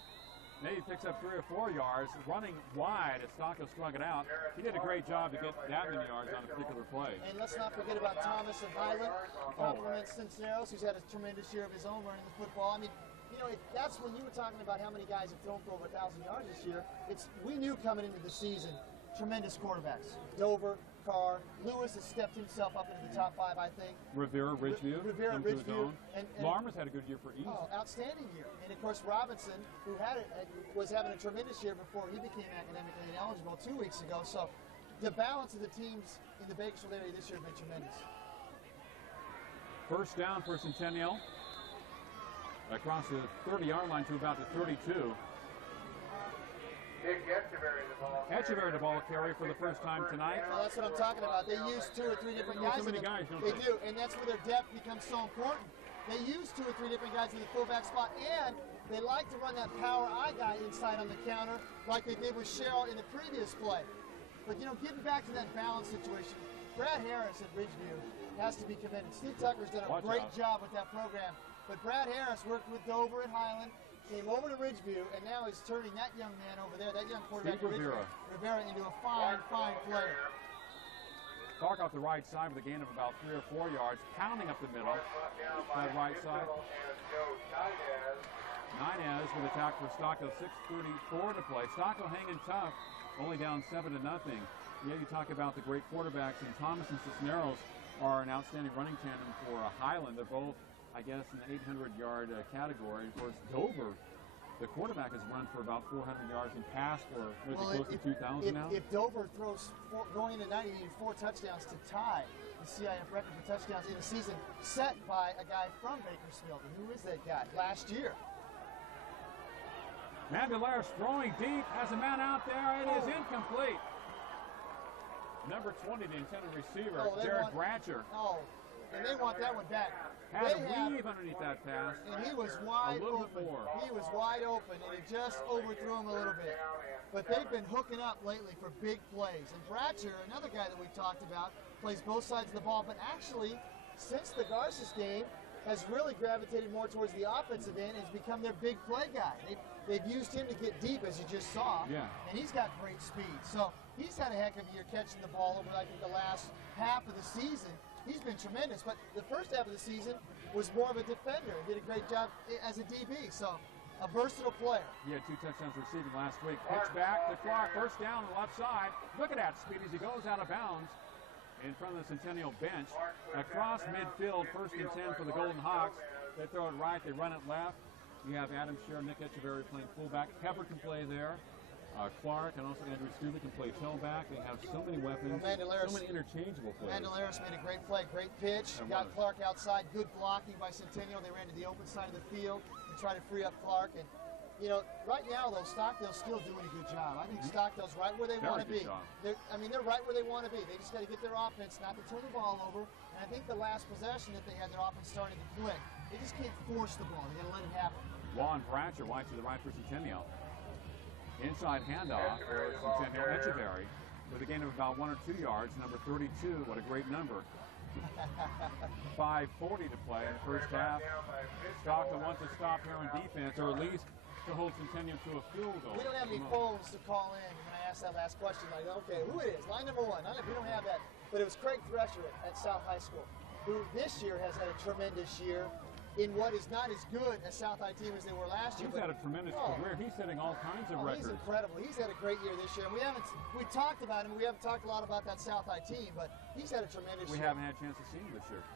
Maybe picks up 3 or 4 yards, running wide as Stockdale strung it out. He did a great job to get that many yards on a particular play. And let's not forget about Thomas and Highland, who complements Cisneros, who's had a tremendous year of his own running the football. I mean, you know, that's when you were talking about how many guys have thrown for over 1,000 yards this year. We knew coming into the season, tremendous quarterbacks. Dover, Carr, Lewis has stepped himself up into the top 5, I think. Rivera, Ridgeview. And Larmer's had a good year for East. Oh, outstanding year. And of course Robinson, who was having a tremendous year before he became academically ineligible 2 weeks ago. So the balance of the teams in the Bakersfield area this year have been tremendous. First down for Centennial. Across the 30-yard line to about the 32. Etcheverry the ball carry for the first time tonight. Well, that's what I'm talking about. They use 2 or 3 different guys. So many guys, don't they do, and that's where their depth becomes so important. They use 2 or 3 different guys in the fullback spot, and they like to run that power I guy inside on the counter like they did with Cheryl in the previous play. But, you know, getting back to that balance situation, Brad Harris at Ridgeview has to be commended. Steve Tucker's done a great job with that program. But Brad Harris worked with Dover and Highland, came over to Ridgeview, and now he's turning that young man over there, that young quarterback, Rivera, into a fine, fine player. Clark off the right side with a gain of about 3 or 4 yards, pounding up the middle. That right side. Ninez with attack for Stockdale, 6:34 to play. Stockdale hanging tough, only down 7-0. Yeah, you talk about the great quarterbacks, and Thomas and Cisneros are an outstanding running tandem for Highland. They're both, I guess, in the 800-yard category. Of course, Dover, the quarterback, has run for about 400 yards and passed for close to 2,000 now. If Dover throws going into 90, he needed 4 touchdowns to tie the CIF record for touchdowns in a season set by a guy from Bakersfield. And who is that guy? Last year. Mandelaris throwing deep, has a man out there. It is incomplete. Number 20, the intended receiver, Jared Bratcher. Oh, and they want that one back. Had a weave underneath that pass. And he was wide open. He was wide open, and it just overthrew him a little bit. But they've been hooking up lately for big plays. And Bratcher, another guy that we talked about, plays both sides of the ball. But actually, since the Garces game, has really gravitated more towards the offensive end and has become their big play guy. They've used him to get deep, as you just saw. Yeah. And he's got great speed. So he's had a heck of a year catching the ball over, I think, the last half of the season. He's been tremendous, but the first half of the season was more of a defender. He did a great job as a DB, so a versatile player. He had 2 touchdowns receiving last week. Pitch back to Clark, first down on the left side. Look at that speed as he goes out of bounds in front of the Centennial bench. Across midfield, 1st and 10 for the Golden Hawks. They throw it right, they run it left. You have Adam Scher, Nick Echeverry playing fullback. Pepper can play there. Clark and also Andrew Stuber can play tailback. They have so many weapons, so many interchangeable plays. Mandelaris made a great play, great pitch. Got Clark outside, good blocking by Centennial. They ran to the open side of the field to try to free up Clark. And, you know, right now, though, Stockdale's still doing a good job. I think Stockdale's right where they want to be. They're right where they want to be. They just got to get their offense not to turn the ball over. And I think the last possession that they had, their offense starting to click. They just can't force the ball. They got to let it happen. Juan Bratcher wide to the right for Centennial. Inside handoff for Centennial Echeverry with a gain of about 1 or 2 yards. Number 32, what a great number. 5:40 to play in the first half. Stockdale wants to stop here on defense, or at least to hold Centennial to a field goal. We don't have any phones to call in when I asked that last question. Like, okay, who it is? Line number 1. We don't have that. But it was Craig Thresher at South High School, who this year has had a tremendous year in what is not as good a South High team as they were last year. He's had a tremendous career. He's setting all kinds of records. He's incredible. He's had a great year this year. We talked about him. We haven't talked a lot about that South High team, but he's had a tremendous year. We haven't had a chance to see him this year.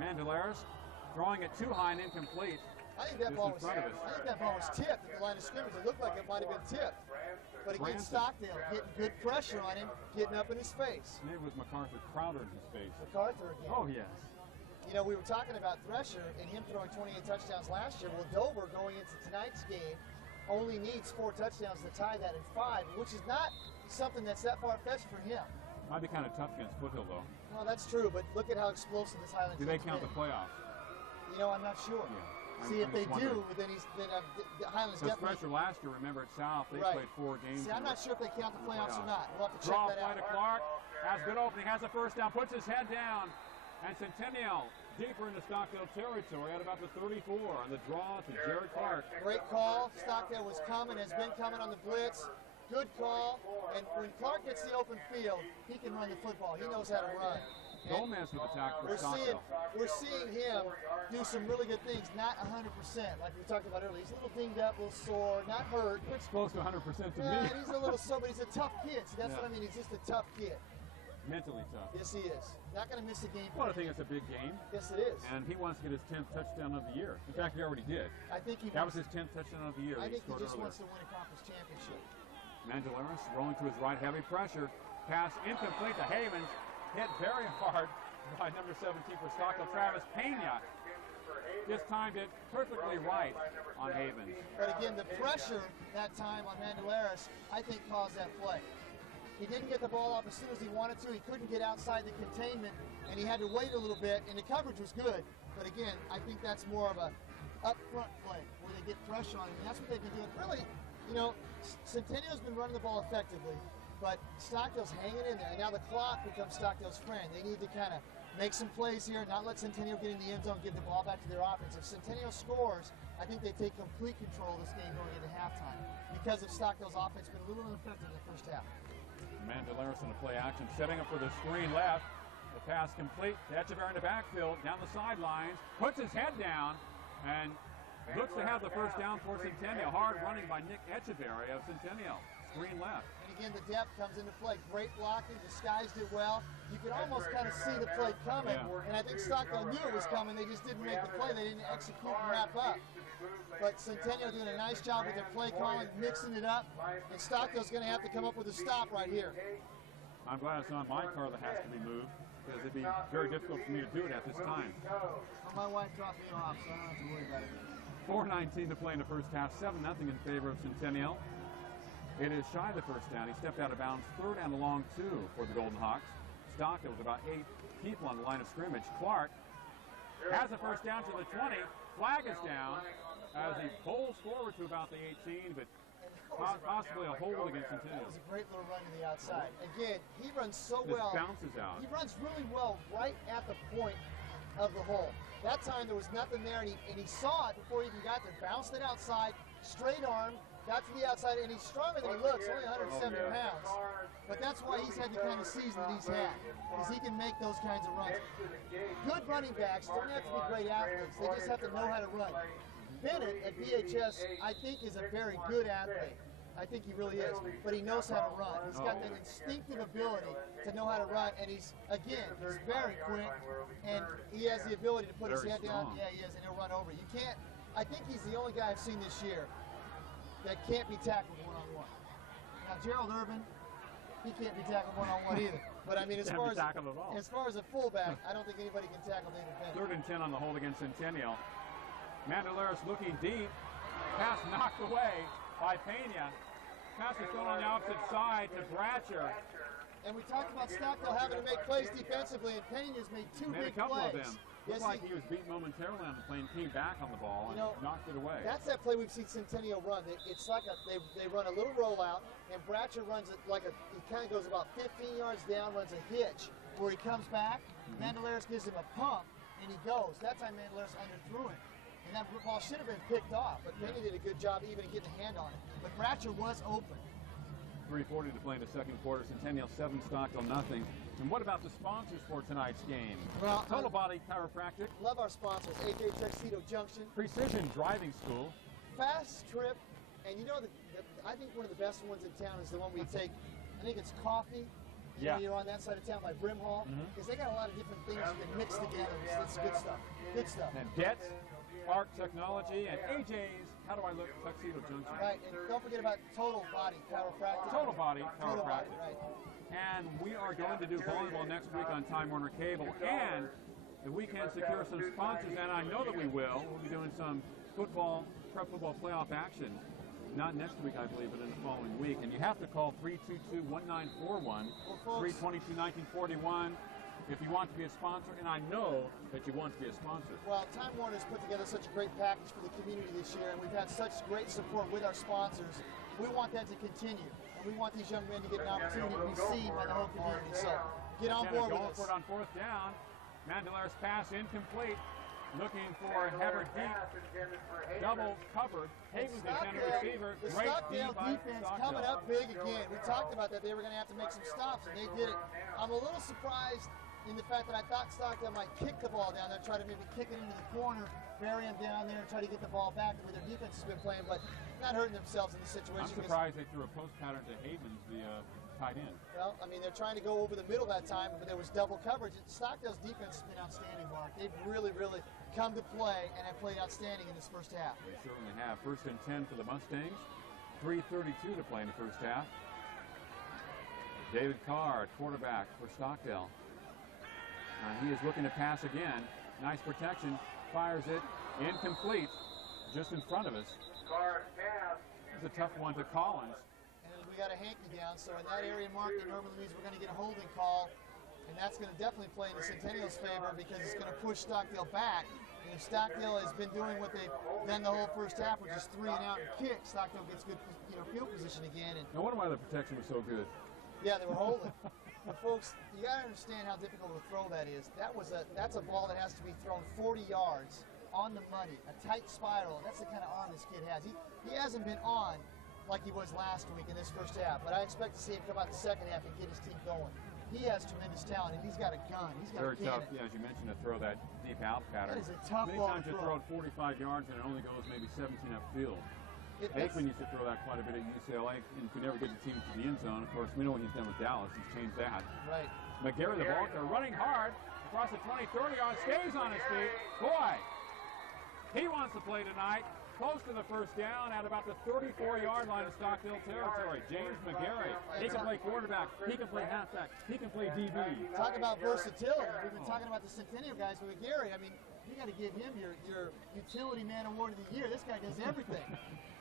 Mandelaris throwing it too high and incomplete. I think that ball was tipped at the line of scrimmage. It looked like it might have been tipped. But again, Stockdale getting good pressure on him, getting up in his face. Maybe with MacArthur Crowder in his face. MacArthur again. Oh, yes. You know, we were talking about Thresher and him throwing 28 touchdowns last year. Well, Dover, going into tonight's game, only needs 4 touchdowns to tie that in 5, which is not something that's that far-fetched for him. Might be kind of tough against Foothill, though. Well, that's true, but look at how explosive this Highland team is. Do they count the playoffs? You know, I'm not sure. Yeah. See, if they do, then Highland's definitely... Thresher last year, remember, at South, they played 4 games. See, I'm not sure if they count the playoffs or not. We'll have to check Draw that out. play to Clark, has good opening, has a first down, puts his head down, and Centennial deeper into Stockdale territory at about the 34 on the draw to Jared Clark. Great call. Stockdale was coming, has been coming on the blitz. Good call. And when Clark gets the open field, he can run the football. He knows how to run. Gomez with attack for Stockdale. We're seeing him do some really good things, not 100%, like we talked about earlier. He's a little dinged up, a little sore, not hurt. Looks close to 100% to me. He's a little sore, but he's a tough kid. See, that's what I mean. He's just a tough kid. Mentally tough. Yes, he is. Not going to miss a game. Well, I think it's a big game. Yes, it is. And he wants to get his 10th touchdown of the year. In fact, he already did. I think that was his 10th touchdown of the year. I think he just wants to win a conference championship. Mandelaris rolling to his right, heavy pressure. Pass incomplete to Havens. Hit very hard by number 17 for Stockdale, Travis Pena. Just timed it perfectly right on Havens. But again, the pressure that time on Mandelaris, I think, caused that play. He didn't get the ball off as soon as he wanted to. He couldn't get outside the containment, and he had to wait a little bit, and the coverage was good. But again, I think that's more of a up-front play where they get pressure on him, and that's what they've been doing. Really, you know, Centennial's been running the ball effectively, but Stockdale's hanging in there, and now the clock becomes Stockdale's friend. They need to kind of make some plays here, not let Centennial get in the end zone, give the ball back to their offense. If Centennial scores, I think they take complete control of this game going into halftime because of Stockdale's offense been a little ineffective in the first half. Mandelaris in a play action, setting up for the screen left. The pass complete to Echeverry in the backfield, down the sidelines, puts his head down, and looks to have the first down for Centennial. Hard running by Nick Echeverry of Centennial. Screen left. And again, the depth comes into play. Great blocking, disguised it well. You could almost kind of see the play coming, and I think Stockdale knew it was coming. They just didn't make the play. They didn't execute and wrap up. But Centennial doing a nice job with their play calling, mixing it up, and Stockdale's going to have to come up with a stop right here. I'm glad it's not my car that has to be moved, because it'd be very difficult for me to do it at this time. Well, my wife dropped me off, so I don't have to worry about it. 4:19 to play in the first half, 7-0 in favor of Centennial. It is shy of the first down. He stepped out of bounds, 3rd and a long 2 for the Golden Hawks. Stockdale with about 8 people on the line of scrimmage. Clark has a first down to the 20. Flag is down as he pulls forward to about the 18, but possibly a hold against Centennial. It was a great little run to the outside. Again, he runs so Just well. bounces out. He runs really well right at the point of the hole. That time there was nothing there, and he saw it before he even got there. Bounced it outside, straight arm, got to the outside, and he's stronger than he looks, only 170 pounds. But that's why he's had the kind of season that he's had, because he can make those kinds of runs. Good running backs don't have to be great athletes. They just have to know how to run. Bennett at VHS, I think, is a very good athlete. I think he really is, but he knows how to run. He's got that instinctive ability to know how to run, and he's very quick, and he has the ability to put his head down. Yeah, he is, and he'll run over. You can't, I think he's the only guy I've seen this year that can't be tackled one-on-one. Now, Gerald Urban, he can't be tackled one-on-one either. But I mean, as far as a fullback, I don't think anybody can tackle David Bennett. 3rd and 10 on the hold against Centennial. Mandelaris looking deep. Pass knocked away by Pena. Pass is thrown on the opposite side to Bratcher. And we talked about Stockdale having to make plays defensively, and Pena's made two big plays. Made a couple of them. Looked like he was beat momentarily on the play and came back on the ball and knocked it away. That's that play we've seen Centennial run. It's like they run a little rollout, and Bratcher runs it like he kind of goes about 15 yards down, runs a hitch where he comes back. Mandelaris gives him a pump, and he goes. That time Mandelaris underthrew it. And that ball should have been picked off, but Pena did a good job even getting a hand on it. But Bratcher was open. 3:40 to play in the second quarter. Centennial 7, Stockdale nothing. And what about the sponsors for tonight's game? Well, Total Body Chiropractic. Love our sponsors. AJ Tuxedo Junction. Precision Driving School. Fast Trip. And you know, I think one of the best ones in town is the one we take, I think it's coffee. You know, you're on that side of town by Brim Hall. Because they got a lot of different things you can mix together. It's good stuff. Good stuff. And Debts, Arc Technology, and AJ's How Do I Look Tuxedo Junction. Right, and don't forget about Total Body Chiropractic. Total Body Chiropractic. Right. And we are going to do volleyball next week on Time Warner Cable. And if we can secure some sponsors, and I know that we will, we'll be doing some football, prep football playoff action. Not next week, I believe, but in the following week. And you have to call 322-1941, 322-1941 if you want to be a sponsor, and I know that you want to be a sponsor. Well, Time Warner's put together such a great package for the community this year, and we've had such great support with our sponsors. We want that to continue, and we want these young men to get an opportunity to be seen by the whole community. So get on board with us. Going for it on 4th down. Mandelaris pass incomplete. Looking for Heather deep. Double covered. Hayden's the intended receiver. The Great Stockdale defense coming up big again. We talked about that. They were going to have to make some stops, and they did it. I'm a little surprised in the fact that I thought Stockdale might kick the ball down there, try to maybe kick it into the corner, bury him down there, and try to get the ball back the way their defense has been playing, but not hurting themselves in the situation. I'm surprised they threw a post pattern to Hayden's, the tight end. Well, I mean, they're trying to go over the middle that time, but there was double coverage. Stockdale's defense has been outstanding, Mark. They've really, really come to play and have played outstanding in this first half. They certainly have. 1st and 10 for the Mustangs. 3:32 to play in the first half. David Carr, quarterback for Stockdale. He is looking to pass again. Nice protection. Fires it. Incomplete. Just in front of us. It's a tough one to Collins. And we got a hanky down, so in that area, Mark, that normally means we're going to get a holding call. And that's going to definitely play in the Centennial's favor because it's going to push Stockdale back. And if Stockdale has been doing what they've done the whole first half, which is 3 and out and kick, Stockdale gets good field position again. And no wonder why the protection was so good. Yeah, they were holding. But folks, you got to understand how difficult of a throw that is. That's a ball that has to be thrown 40 yards on the money, a tight spiral. That's the kind of arm this kid has. He hasn't been on like he was last week in this first half, but I expect to see him come out the second half and get his team going. He has tremendous talent, and he's got a gun. He's got very tough, as you mentioned, to throw that deep out pattern. That is a tough ball to throw. Many times you throw it 45 yards and it only goes maybe 17 upfield. Aikman used to throw that quite a bit at UCLA and could never get the team to the end zone. Of course, we know what he's done with Dallas. He's changed that. Right. McGarry, the ball, they're running hard across the 20, 30 yard, stays on his feet. Boy, He wants to play tonight. Close to the first down at about the 34-yard line of Stockdale territory. James McGarry. He can play quarterback. He can play halfback. He can play DB. Talk about versatility. We've been talking about the Centennial guys with McGarry. I mean, you got to give him your utility man award of the year. This guy does everything.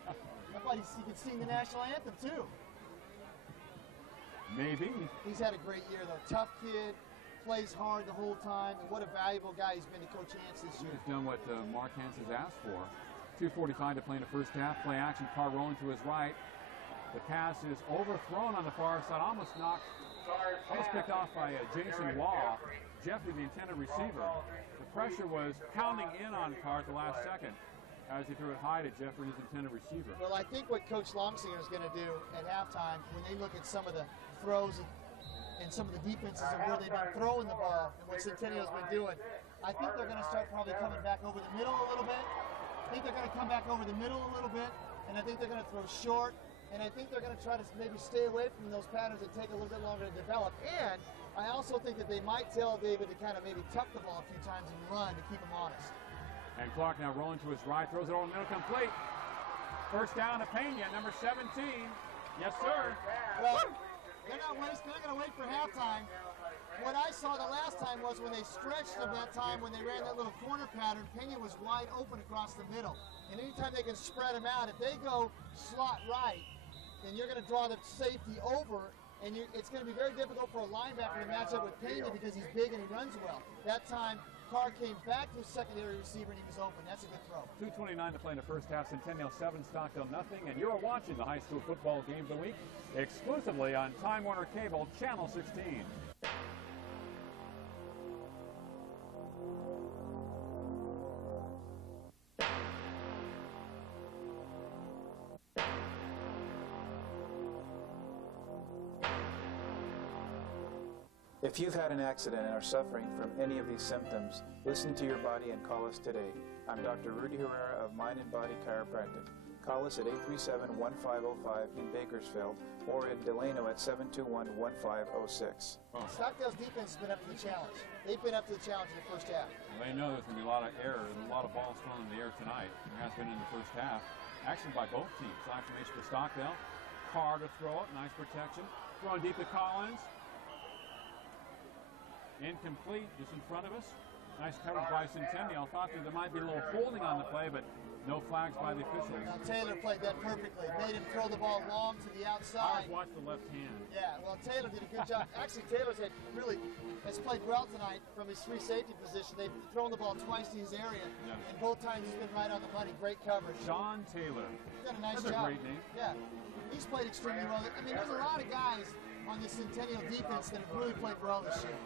I thought he could sing the national anthem too. Maybe. He's had a great year though. Tough kid, plays hard the whole time, and what a valuable guy he's been to Coach Hance this year. He's done what Mark Hance has asked for. 2:45 to play in the first half. Play action. Carr rolling to his right. The pass is overthrown on the far side. Almost picked off by Jason Waugh. Jeffrey, the intended receiver. The pressure was pounding in on Carr at the last second as he threw it high to Jeffrey, his intended receiver. Well, I think what Coach Longsinger is going to do at halftime, when they look at some of the throws and some of the defenses and where they've been throwing the ball and what Centennial's been doing, I think they're going to start probably coming back over the middle a little bit. I think they're going to come back over the middle a little bit, and I think they're going to throw short, and I think they're going to try to maybe stay away from those patterns that take a little bit longer to develop. And I also think that they might tell David to kind of maybe tuck the ball a few times and run to keep him honest. And Clark now rolling to his right, throws it over the middle, complete. First down to Pena, number 17. Yes, sir. Well, they're not going to wait for halftime. What I saw the last time was when they stretched them that time, when they ran that little corner pattern, Pena was wide open across the middle. And anytime they can spread him out, if they go slot right, then you're going to draw the safety over, and it's going to be very difficult for a linebacker to match up with Pena because he's big and he runs well. That time, Carr came back to his secondary receiver and he was open. That's a good throw. 2:29 to play in the first half. Centennial 7, Stockdale nothing. And you're watching the high school football game of the week exclusively on Time Warner Cable, Channel 16. If you've had an accident and are suffering from any of these symptoms, listen to your body and call us today. I'm Dr. Rudy Herrera of Mind and Body Chiropractic. Call us at 837-1505 in Bakersfield or in Delano at 721-1506. Stockdale's defense has been up to the challenge. They've been up to the challenge in the first half. Well, they know there's going to be a lot of error and a lot of balls thrown in the air tonight. There has been in the first half. Action by both teams. Line formation for Stockdale. Carr to throw it. Nice protection. Throwing deep to Collins. Incomplete, just in front of us. Nice coverage by Centennial. Thought that there might be a little holding on the play, but no flags by the officials. Now, Taylor played that perfectly. Made him throw the ball long to the outside. I watched the left hand. Yeah, well, Taylor did a good job. Actually, Taylor's has played well tonight from his free safety position. They've thrown the ball twice to his area, and both times he's been right on the money. Great coverage. Sean Taylor. He's done a nice That's job. a great name. Yeah, he's played extremely well. I mean, there's a lot of guys on the Centennial defense that have really played well this year.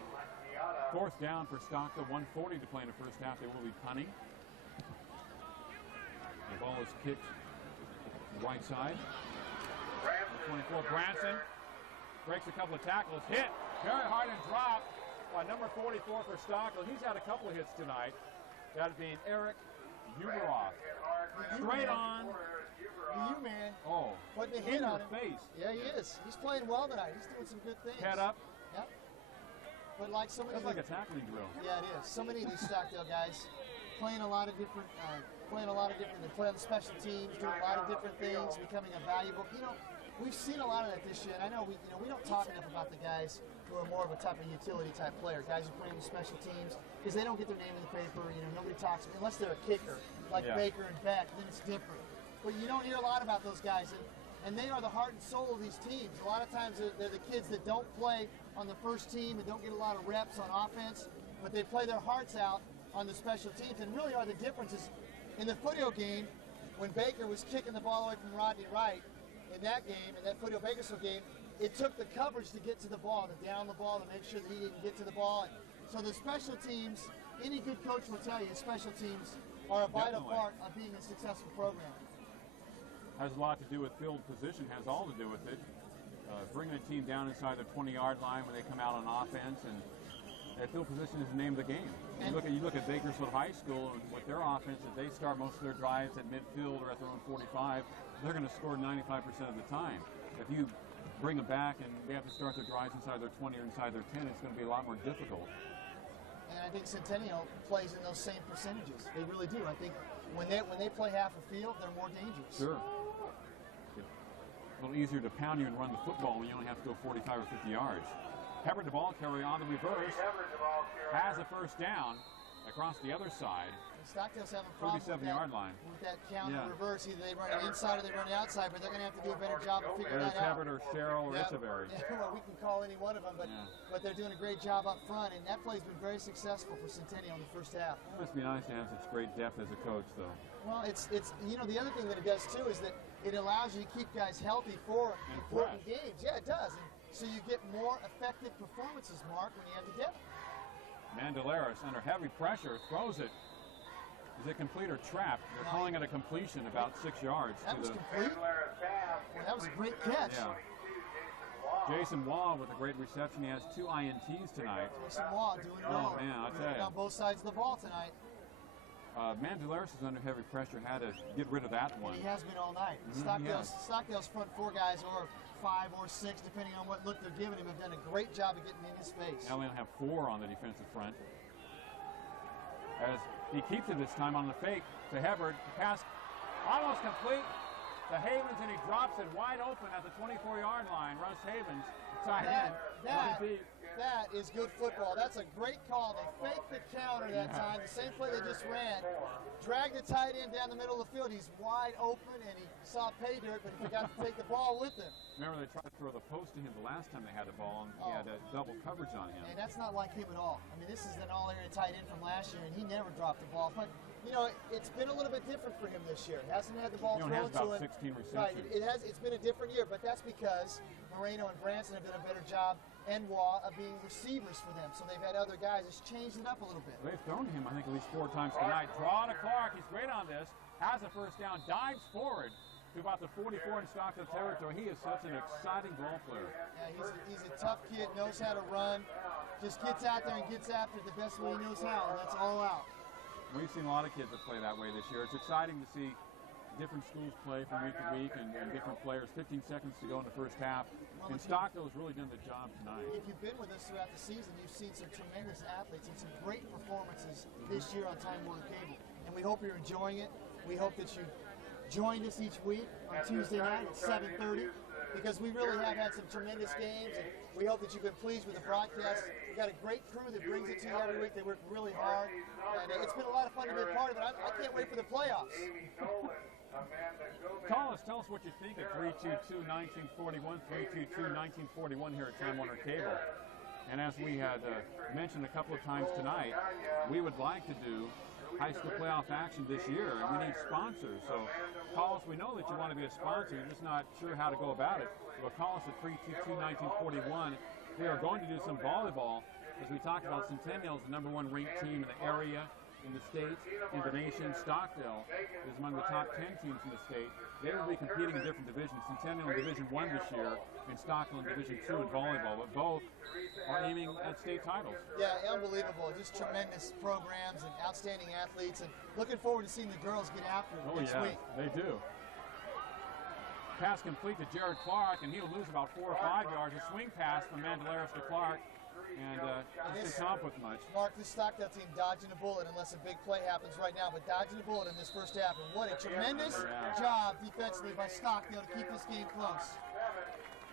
Fourth down for Stockdale, 1:40 to play in the first half. They will be punting. The ball is kicked to the right side. 24, Branson breaks a couple of tackles. Hit very hard and dropped by number 44 for Stockdale. He's had a couple of hits tonight. That being Eric Uberoff. Straight on. The U-man. Oh, putting a hit on him. Face. Yeah, he is. He's playing well tonight. He's doing some good things. Head up. Yep. But like so many, that's like a tackling drill. Yeah, it is. So many of these Stockdale guys playing a lot of different. They play on the special teams, doing a lot of different things, becoming a valuable. You know, we've seen a lot of that this year. And I know we don't talk enough about the guys who are more of a type of utility type player, guys who play on the special teams because they don't get their name in the paper. You know, nobody talks unless they're a kicker like Baker and Beck. Then it's different. But you don't hear a lot about those guys. And they are the heart and soul of these teams. A lot of times they're the kids that don't play on the first team and don't get a lot of reps on offense, but they play their hearts out on the special teams and really are the differences. In the foothill game, when Baker was kicking the ball away from Rodney Wright in that game, in that foothill Bakersfield game, it took the coverage to get to the ball, to down the ball, to make sure that he didn't get to the ball. And so the special teams, any good coach will tell you, special teams are a vital part of being a successful program. Has a lot to do with field position, has all to do with it. Bringing a team down inside the 20-yard line when they come out on offense, and field position is the name of the game. You look at Bakersfield High School and with their offense, if they start most of their drives at midfield or at their own 45, they're going to score 95% of the time. If you bring them back and they have to start their drives inside their 20 or inside their 10, it's going to be a lot more difficult. And I think Centennial plays in those same percentages. They really do. I think when they play half a field, they're more dangerous. Sure. A little easier to pound you and run the football when you only have to go 45 or 50 yards. Hebbert, the ball carrier on the reverse, has a first down across the other side. Stockdale's having a problem 37-yard line. With that counter reverse. Either they run it inside or they run it outside, but they're going to have to do a better job of figuring that out. Hebbert or Sherrill or Echeverry. Yeah, well, we can call any one of them, but they're doing a great job up front, and that play's been very successful for Centennial in the first half. It must be nice to have such great depth as a coach, though. Well, it's you know, the other thing that it does, too, is that it allows you to keep guys healthy for important games. Yeah, it does. And so you get more effective performances, Mark, when you have the depth. Mandelaris, under heavy pressure, throws it. Is it complete or trapped? They're calling it a completion about 6 yards. That was complete. Well, that was a great catch. Yeah. Jason Waugh with a great reception. He has 2 INTs tonight. Jason Waugh doing well. Oh, man, I'll tell you. On both sides of the ball tonight. Mandelaris is under heavy pressure. Had to get rid of that one. And he has been all night. Stockdale's front 4 guys, or 5 or 6, depending on what look they're giving him, have done a great job of getting in his face. Now we have 4 on the defensive front. As he keeps it this time on the fake to Hebbert. The pass almost complete to Havens, and he drops it wide open at the 24-yard line. Russ Havens, tight end. That is good football. That's a great call. They faked the counter that time, the same play they just ran. Dragged the tight end down the middle of the field. He's wide open, and he saw pay dirt, but he forgot to take the ball with him. Remember, they tried to throw the post to him the last time they had the ball, and he had a double coverage on him. And that's not like him at all. I mean, this is an all-area tight end from last year, and he never dropped the ball. But, you know, it's been a little bit different for him this year. He hasn't had the ball thrown to him. He has about 16 receptions. Right, it's been a different year, but that's because Moreno and Branson have done a better job, and Waugh, of being receivers for them. So they've had other guys. It's changed it up a little bit. They've thrown to him, I think, at least 4 times tonight. Draw to Clark. He's great on this. Has a first down. Dives forward to about the 44 in Stockdale territory. He is such an exciting ball player. Yeah, he's a tough kid, knows how to run, just gets out there and gets after it the best way he knows how, and that's all out. We've seen a lot of kids that play that way this year. It's exciting to see different schools play from week to week and different players. 15 seconds to go in the first half. And Stockdale has really done the job tonight. If you've been with us throughout the season, you've seen some tremendous athletes and some great performances this year on Time Warner Cable. And we hope you're enjoying it. We hope that you join us each week on Tuesday night at 7:30, because we really have had some tremendous games, and we hope that you've been pleased with the broadcast. We've got a great crew that brings it to you every week. They work really hard, and it's been a lot of fun to be a part of it. I can't wait for the playoffs. Tell us what you think at 322-1941, 322-1941 here at Time Warner Cable. And as we had mentioned a couple of times tonight, we would like to do high school playoff action this year, and we need sponsors. So call us. We know that you want to be a sponsor. You're just not sure how to go about it. But call us at 322-1941. We are going to do some volleyball, as we talked about. Centennial is the #1 ranked team in the area, in the state, in the nation. Stockdale is among the top 10 teams in the state. They will be competing in different divisions. Centennial in Division I this year, and Stockdale in Division II in volleyball. But both are aiming at state titles. Yeah, unbelievable. Just tremendous programs and outstanding athletes. And looking forward to seeing the girls get after it next week. They do. Pass complete to Jared Clark, and he'll lose about 4 or 5 yards. A swing pass from Mandelaris to Clark. And didn't accomplish much. Mark, this Stockdale team dodging a bullet unless a big play happens right now, but dodging a bullet in this first half. And what a tremendous job defensively by Stockdale to keep this game close.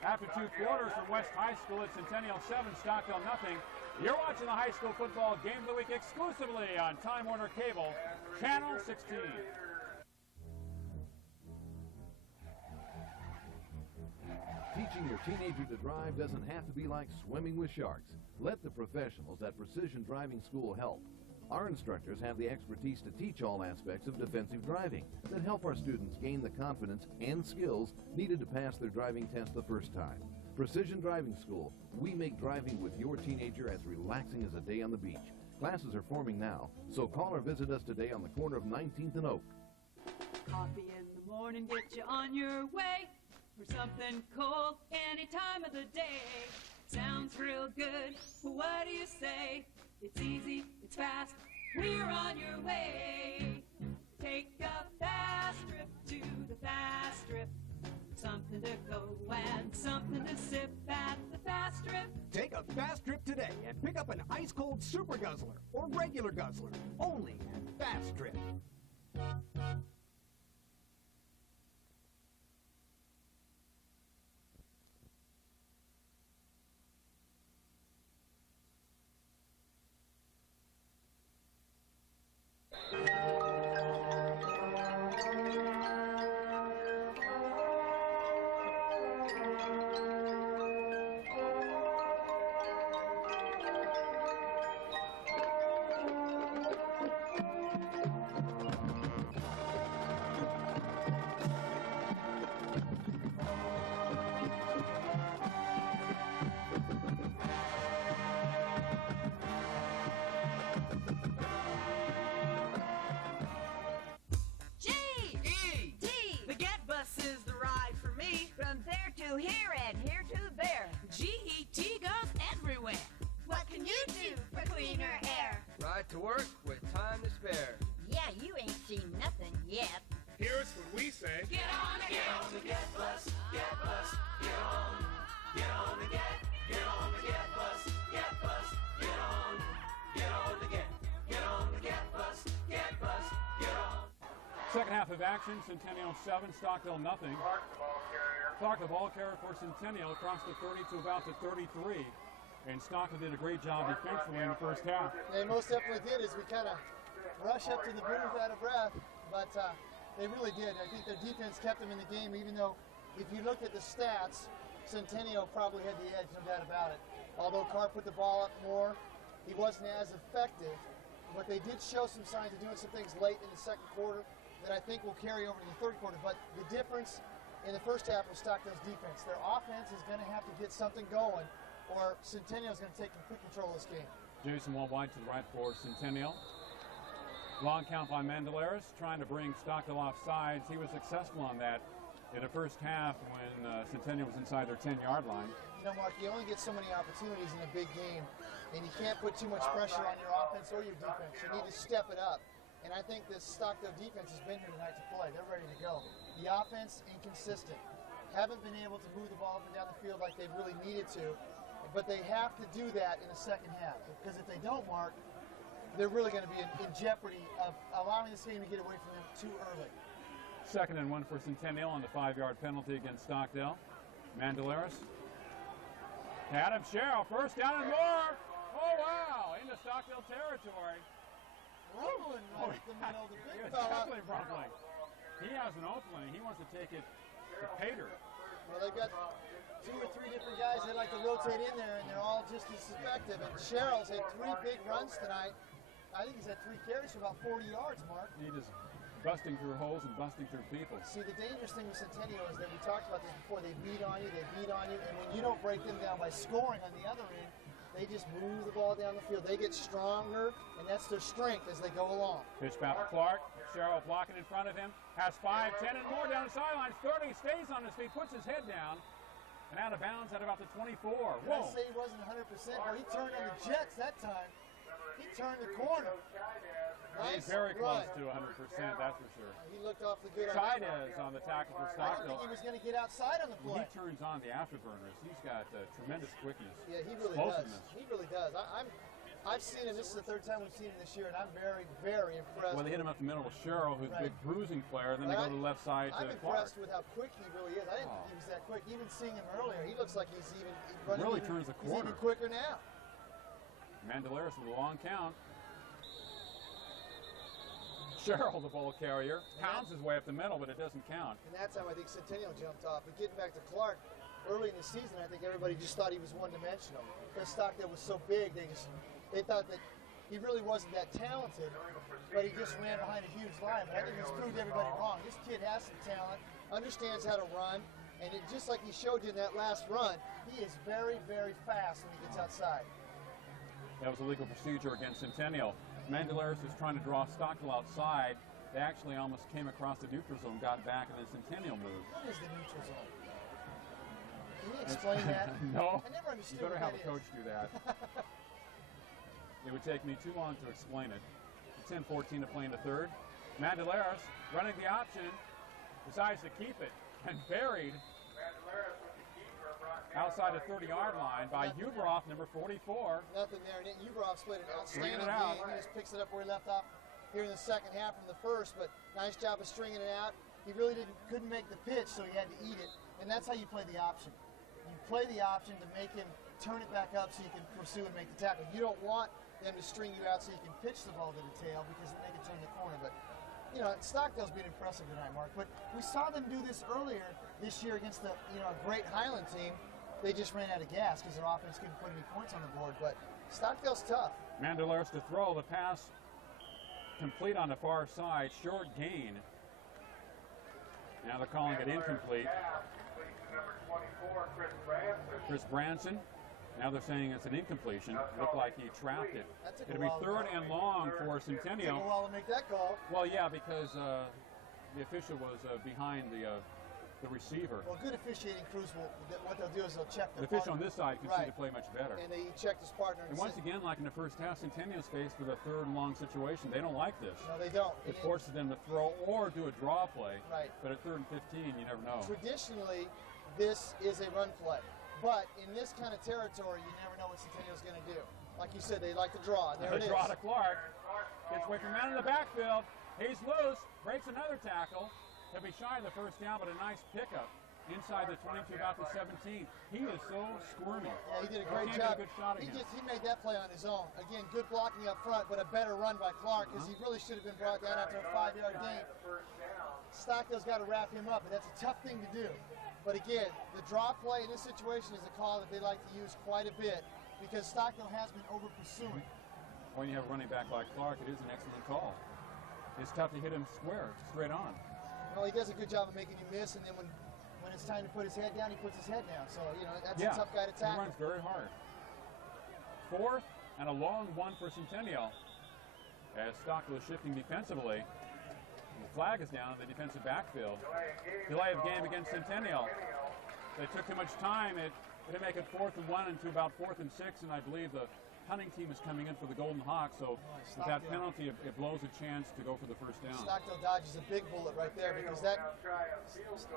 After 2 quarters from West High School, it's Centennial 7, Stockdale nothing. You're watching the high school football game of the week exclusively on Time Warner Cable, Channel 16. Teaching your teenager to drive doesn't have to be like swimming with sharks. Let the professionals at Precision Driving School help. Our instructors have the expertise to teach all aspects of defensive driving that help our students gain the confidence and skills needed to pass their driving test the first time. Precision Driving School, we make driving with your teenager as relaxing as a day on the beach. Classes are forming now, so call or visit us today on the corner of 19th and Oak. Coffee in the morning, get you on your way. For something cold any time of the day. Sounds real good, well, what do you say? It's easy, it's fast, we're on your way. Take a fast trip to the fast trip. Something to go and something to sip at the fast trip. Take a fast trip today and pick up an ice-cold Cold Super Guzzler or regular Guzzler, only at Fast Trip. Here and here to there. GET goes everywhere. What can you do for cleaner air? Ride to work with time to spare. Yeah, you ain't seen nothing yet. Here's what we say. Get on the Get Bus, Get Bus, get on. Get on the Get Bus, Get Bus, get on. Get on the Get Bus, Get Bus, get on. Second half of action, Centennial 7, Stockdale nothing. Clark, the ball carrier for Centennial, across the 30 to about the 33. And Stockdale did a great job defensively in the first half. They most definitely did, as we kind of rush up to the booth out of breath, but they really did. I think their defense kept them in the game, even though if you look at the stats, Centennial probably had the edge, no doubt about it. Although Clark put the ball up more, he wasn't as effective, but they did show some signs of doing some things late in the second quarter that I think will carry over to the third quarter. But the difference in the first half was Stockdale's defense. Their offense is going to have to get something going, or Centennial is going to take complete control of this game. Jason Wall-White to the right for Centennial. Long count by Mandelaris, trying to bring Stockdale off sides. He was successful on that in the first half when Centennial was inside their 10-yard line. You know, Mark, you only get so many opportunities in a big game, and you can't put too much pressure on your offense or your defense. You need to step it up. And I think this Stockdale defense has been here tonight to play. They're ready to go. The offense, inconsistent. Haven't been able to move the ball up and down the field like they really needed to. But they have to do that in the second half. Because if they don't, Mark, they're really going to be in jeopardy of allowing this game to get away from them too early. 2nd and 1 for Centennial on the 5-yard penalty against Stockdale. Mandelaris. Adam Sherrill, first down and more. Oh, wow, into Stockdale territory. Rumbling right in the middle. The big fella. Definitely rumbling. He has an opening. He wants to take it to Pater. Well, they've got 2 or 3 different guys they like to rotate in there, and they're all just as effective. And Sherrill's had 3 big runs tonight. I think he's had 3 carries for about 40 yards, Mark. He just busting through holes and busting through people. See, the dangerous thing with Centennial is that we talked about this before. They beat on you, and when you don't break them down by scoring on the other end, they just move the ball down the field. They get stronger, and that's their strength as they go along. Pitch back to Clark. Sherrill blocking in front of him. Has 5, 10, and more down the sidelines. 30, stays on his feet, puts his head down, and out of bounds at about the 24. Did I say he wasn't 100%? Well, he turned on the Jets that time. He turned the corner. Nice He's very run. close to 100%, that's for sure. He looked awfully good. Chaidez on the tackle for I didn't Stockdale. think he was going to get outside on the play. He turns on the afterburners. He's got tremendous quickness. Yeah, he really does. He really does. I've seen him. This is the 3rd time we've seen him this year, and I'm very, very impressed. Well, they hit him up the middle with Sherrill, who's a big bruising player, and then they go to the left side to I'm Clark. impressed with how quick he really is. I didn't think he was that quick. Even seeing him earlier, he looks like he's even running. Really turns the corner. He's even quicker now. Mandelaris with a long count. Sherrill, the ball carrier, pounds his way up the middle, but it doesn't count. And that time I think Centennial jumped off. But getting back to Clark, early in the season, I think everybody just thought he was one-dimensional. Because Stockdale was so big, they thought that he really wasn't that talented, but he just ran behind a huge line. But I think he's proved everybody wrong. This kid has some talent, understands how to run, and just like he showed you in that last run, he is very, very fast when he gets outside. That was a legal procedure against Centennial. Mandelaris was trying to draw Stockdale outside. They actually almost came across the neutral zone, got back, and then Centennial moved. What is the neutral zone? Can you explain that? No. I never understood. You better what have a that coach is. do that. It would take me too long to explain it. 10-14 to play in the 3rd. Mandelaris running the option, decides to keep it, and buried. Mandelaris with the keeper, brought outside the 30-yard line by Ubroff, number 44. Nothing there. And Ubroff played an outstanding game. He just picks it up where he left off here in the second half from the first, but nice job of stringing it out. He really couldn't make the pitch, so he had to eat it. And that's how you play the option. You play the option to make him turn it back up so you can pursue and make the tackle. You don't want them to string you out so you can pitch the ball to the tail because they can turn the corner. But, you know, Stockdale's been impressive tonight, Mark. But we saw them do this earlier this year against the, a great Highland team. They just ran out of gas because their offense couldn't put any points on the board. But Stockdale's tough. Mandelares to throw. The pass complete on the far side. Short gain. Now they're calling it incomplete. Number 24, Chris Branson. Now they're saying it's an incompletion. Looked like he trapped it. It'll be 3rd and long for Centennial. Took a while to make that call. Well, yeah, because the official was behind the receiver. Well, good officiating crews what they'll do is they'll check the official on this side can see the play much better. And he checked his partner. And once again, like in the first half, Centennial's faced with a 3rd and long situation. They don't like this. No, they don't. It forces them to throw or do a draw play. Right. But at 3rd and 15, you never know. Traditionally, this is a run play. But in this kind of territory, you never know what Centennial's going to do. Like you said, they like to draw. There it is. Draw to Clark. Gets away from man in the backfield. He's loose. Breaks another tackle. He'll be shy of the first down, but a nice pickup inside the 22, about the 17. He is so squirmy. Yeah, he did a great job. He made that play on his own. Again, good blocking up front, but a better run by Clark because he really should have been brought down after a 5-yard gain. Stockdale's got to wrap him up, and that's a tough thing to do. But again, the draw play in this situation is a call that they like to use quite a bit because Stockdale has been over-pursuing. When you have a running back like Clark, it is an excellent call. It's tough to hit him straight on. Well, he does a good job of making you miss, and then when it's time to put his head down, he puts his head down. So, that's a tough guy to tackle. He runs very hard. 4th and a long one for Centennial. As Stockdale is shifting defensively. The flag is down in the defensive backfield. Delay of game against Centennial. They took too much time. It didn't make it 4th and 1 into about 4th and 6, and I believe the hunting team is coming in for the Golden Hawks, so with that penalty, it blows a chance to go for the first down. Stockdale dodges a big bullet right there because that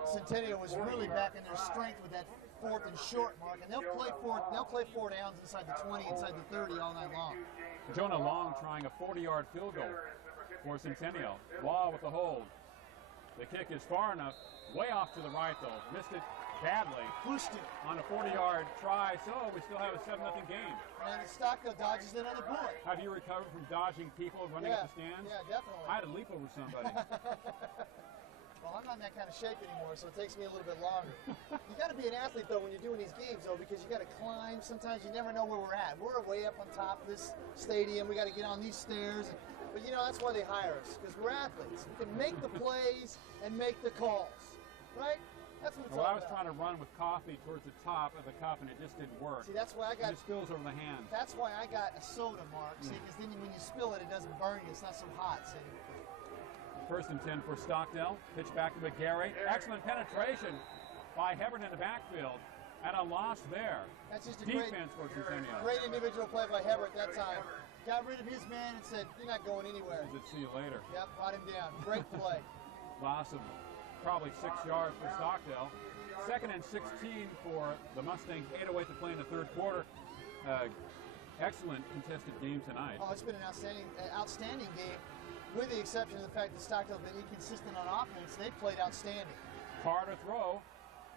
Centennial was really back in their strength with that 4th and short mark, and they'll play 4 downs inside the 20, inside the 30 all night long. Jonah Long trying a 40-yard field goal for Centennial. Law with the hold. The kick is far enough, way off to the right though. Missed it badly. Pushed it on a 40-yard try, so we still have a 7-0 game. And Stockdale dodges another bullet. Have you recovered from dodging people running up the stands? Yeah, definitely. I had to leap over somebody. Well, I'm not in that kind of shape anymore, so it takes me a little bit longer. You got to be an athlete, though, when you're doing these games, though, because you got to climb. Sometimes you never know where we're at. We're way up on top of this stadium. We got to get on these stairs. But, that's why they hire us, because we're athletes. We can make the plays and make the calls, right? That's what it's all I was about. trying to run with coffee towards the top of the cup, and it just didn't work. See, that's why I got... It spills over the hand. That's why I got a soda, Mark. See, because then when you spill it, it doesn't burn you. It's not so hot, see? 1st and 10 for Stockdale. Pitch back to McGarry. Excellent penetration by Hebert in the backfield. And a loss there. That's just a defense for Centennial. Great individual play by Hebert that time. Got rid of his man and said, "You're not going anywhere." He said, "See you later." Yep, brought him down. Great play. Loss of probably 6 yards for Stockdale. 2nd and 16 for the Mustangs. 8:08 to play in the 3rd quarter. Excellent contested game tonight. Oh, it's been an outstanding game, with the exception of the fact that Stockdale's been inconsistent on offense. They played outstanding. Carter throw.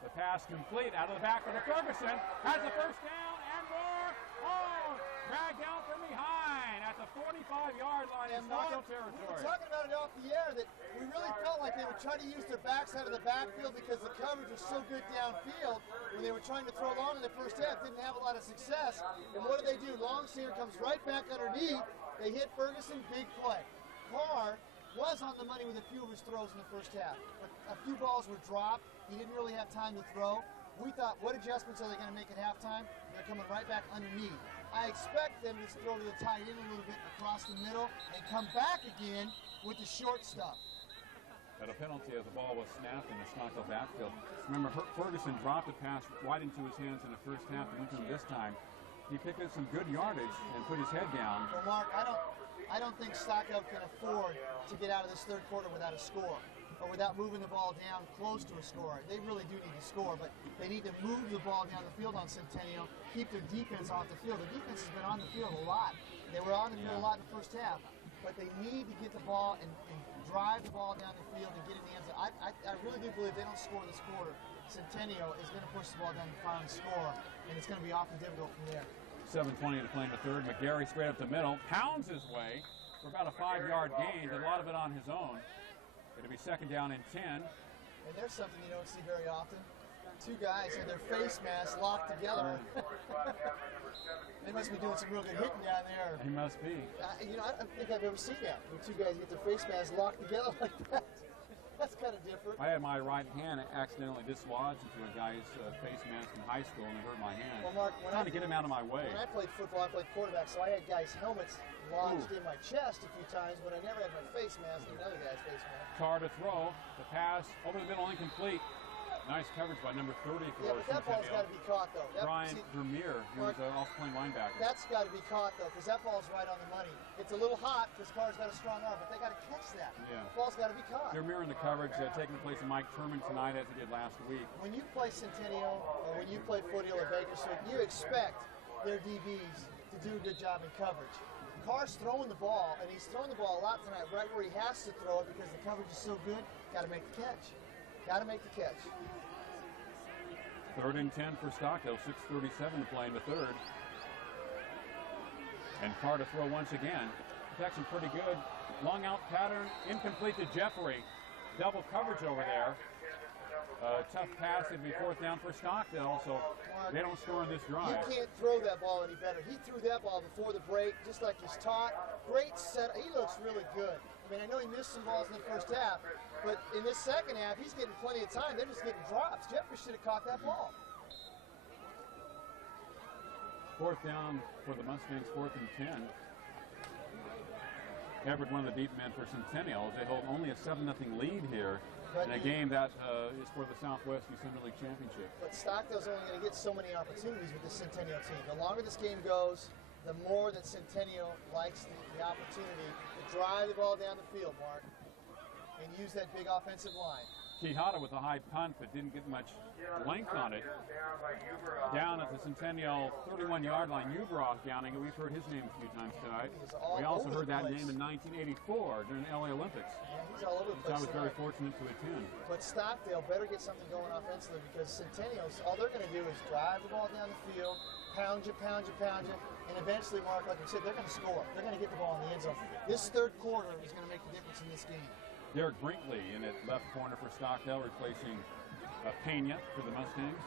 The pass complete out of the back of the Ferguson. Has the first down and more. Oh, dragged down from behind at the 45-yard line in Stockdale territory. We were talking about it off the air that we really felt like they were trying to use their backside of the backfield because the coverage was so good downfield. When they were trying to throw long in the first half, didn't have a lot of success. And what do? Longseer comes right back underneath. They hit Ferguson, big play. Carr was on the money with a few of his throws in the first half. But a few balls were dropped. He didn't really have time to throw. We thought, what adjustments are they going to make at halftime? They're coming right back underneath. I expect them to throw to the tight end a little bit across the middle and come back again with the short stuff. At a penalty as the ball was snapped in the Stockdale backfield. Remember, Ferguson dropped a pass right into his hands in the first half and went to him this time. He picked up some good yardage and put his head down. Well, Mark, I don't think Stockdale can afford to get out of this 3rd quarter without a score. or without moving the ball down close to a score. They really do need to score, but they need to move the ball down the field on Centennial, keep their defense off the field. The defense has been on the field a lot. They were on the field a lot in the first half, but they need to get the ball and drive the ball down the field and get in the end zone. I really do believe they don't score this quarter, Centennial is going to push the ball down and finally score, and it's going to be awfully difficult from there. 7:20 to play in the third. McGarry straight up the middle, pounds his way for about a 5-yard gain, did a lot of it on his own. It'll be second down and 10. And there's something you don't see very often. Two guys have their face masks locked together. They must be doing some real good hitting down there. He must be. You know, I don't think I've ever seen that, where two guys get their face masks locked together like that. That's kind of different. I had my right hand accidentally dislodged into a guy's face mask in high school, and it hurt my hand. Well, Mark, trying to get him out of my way. When I played football, I played quarterback, so I had guys' helmets lodged in my chest a few times, but I never had my face mask in another guy's face mask. Carr to throw, the pass over the middle, incomplete. Nice coverage by number 30 for Yeah, but that ball's got to be caught, though. Brian Vermeer, who was an off-playing linebacker. That's got to be caught, though, because that ball's right on the money. It's a little hot because Carr's got a strong arm, but they got to catch that. Yeah. The ball's got to be caught. Vermeer in the coverage, taking the place of Mike Turman tonight, as he did last week. When you play Centennial, or when you play Foothill or Bakersfield, you expect their DBs to do a good job in coverage. Carr's throwing the ball, and he's throwing the ball a lot tonight, right where he has to throw it because the coverage is so good. Got to make the catch. Got to make the catch. Third and 10 for Stockdale, 6:37 to play in the third. And Carr to throw once again. Protection pretty good. Long out pattern, incomplete to Jeffrey. Double coverage over there. Tough pass, it'd be fourth down for Stockdale, so they don't score in this drive. You can't throw that ball any better. He threw that ball before the break, just like he's taught. Great set. He looks really good. I mean, I know he missed some balls in the first half, but in this second half, he's getting plenty of time. They're just getting drops. Jeffrey should have caught that ball. Fourth down for the Mustangs, 4th and 10. Everett, one of the deep men for Centennial. They hold only a 7-0 lead here in a game that is for the Southwest December League Championship. But Stockdale's only going to get so many opportunities with the Centennial team. The longer this game goes, the more that Centennial likes the opportunity to drive the ball down the field, Mark, and use that big offensive line. Quijada with a high punt, but didn't get much length on it. Down at the Centennial 31-yard line, Uberoff downing it. We've heard his name a few times tonight. We also heard that name in 1984 during the LA Olympics. Yeah, he's all over the place. I was very fortunate to attend. But Stockdale better get something going offensively because Centennials, all they're going to do is drive the ball down the field, pound you, and eventually, Mark, like you said, they're going to score. They're going to get the ball in the end zone. This third quarter is going to make the difference in this game. Derek Brinkley in at left corner for Stockdale, replacing Pena for the Mustangs.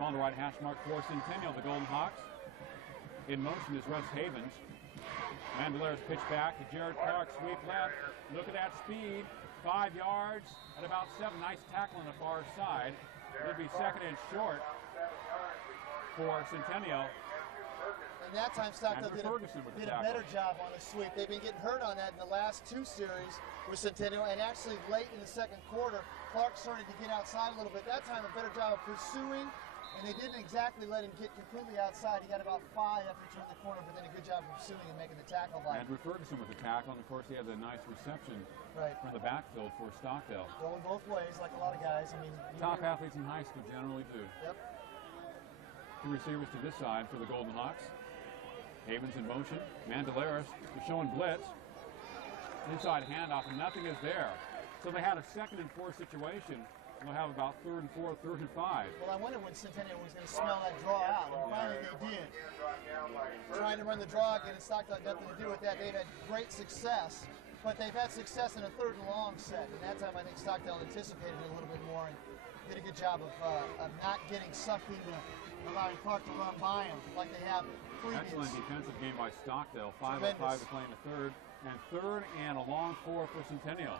On the right hash mark for Centennial, the Golden Hawks. In motion is Russ Havens. Mandelare's pitch back to Jared Clark, sweep left. Look at that speed, 5 yards at about 7. Nice tackle on the far side. It'll be second and short for Centennial. And that time Stockdale did a better job on the sweep. They've been getting hurt on that in the last 2 series with Centennial, and actually late in the second quarter, Clark started to get outside a little bit. That time a better job of pursuing, and they didn't exactly let him get completely outside. He got about 5 after he turned the corner, but then a good job of pursuing and making the tackle. Andrew Ferguson with the tackle, and of course he had a nice reception from the backfield for Stockdale. Going both ways like a lot of guys. I mean, top athletes in high school generally do. Yep. 2 receivers to this side for the Golden Hawks. Havens in motion. Mandelaris is showing blitz. Inside handoff, and nothing is there. So they had a 2nd and 4 situation. They'll have about 3rd and 4, 3rd and 5. Well, I wonder when Centennial was going to smell that draw out, and finally they did. Trying to run the draw again, and Stockdale had nothing to do with that. They've had great success, but they've had success in a 3rd and long set. And that time I think Stockdale anticipated it a little bit more and did a good job of not getting sucked into allowing Clark to run by him like they have previous. Excellent defensive game by Stockdale. 5:05 to play in the third. And 3rd and a long 4 for Centennial.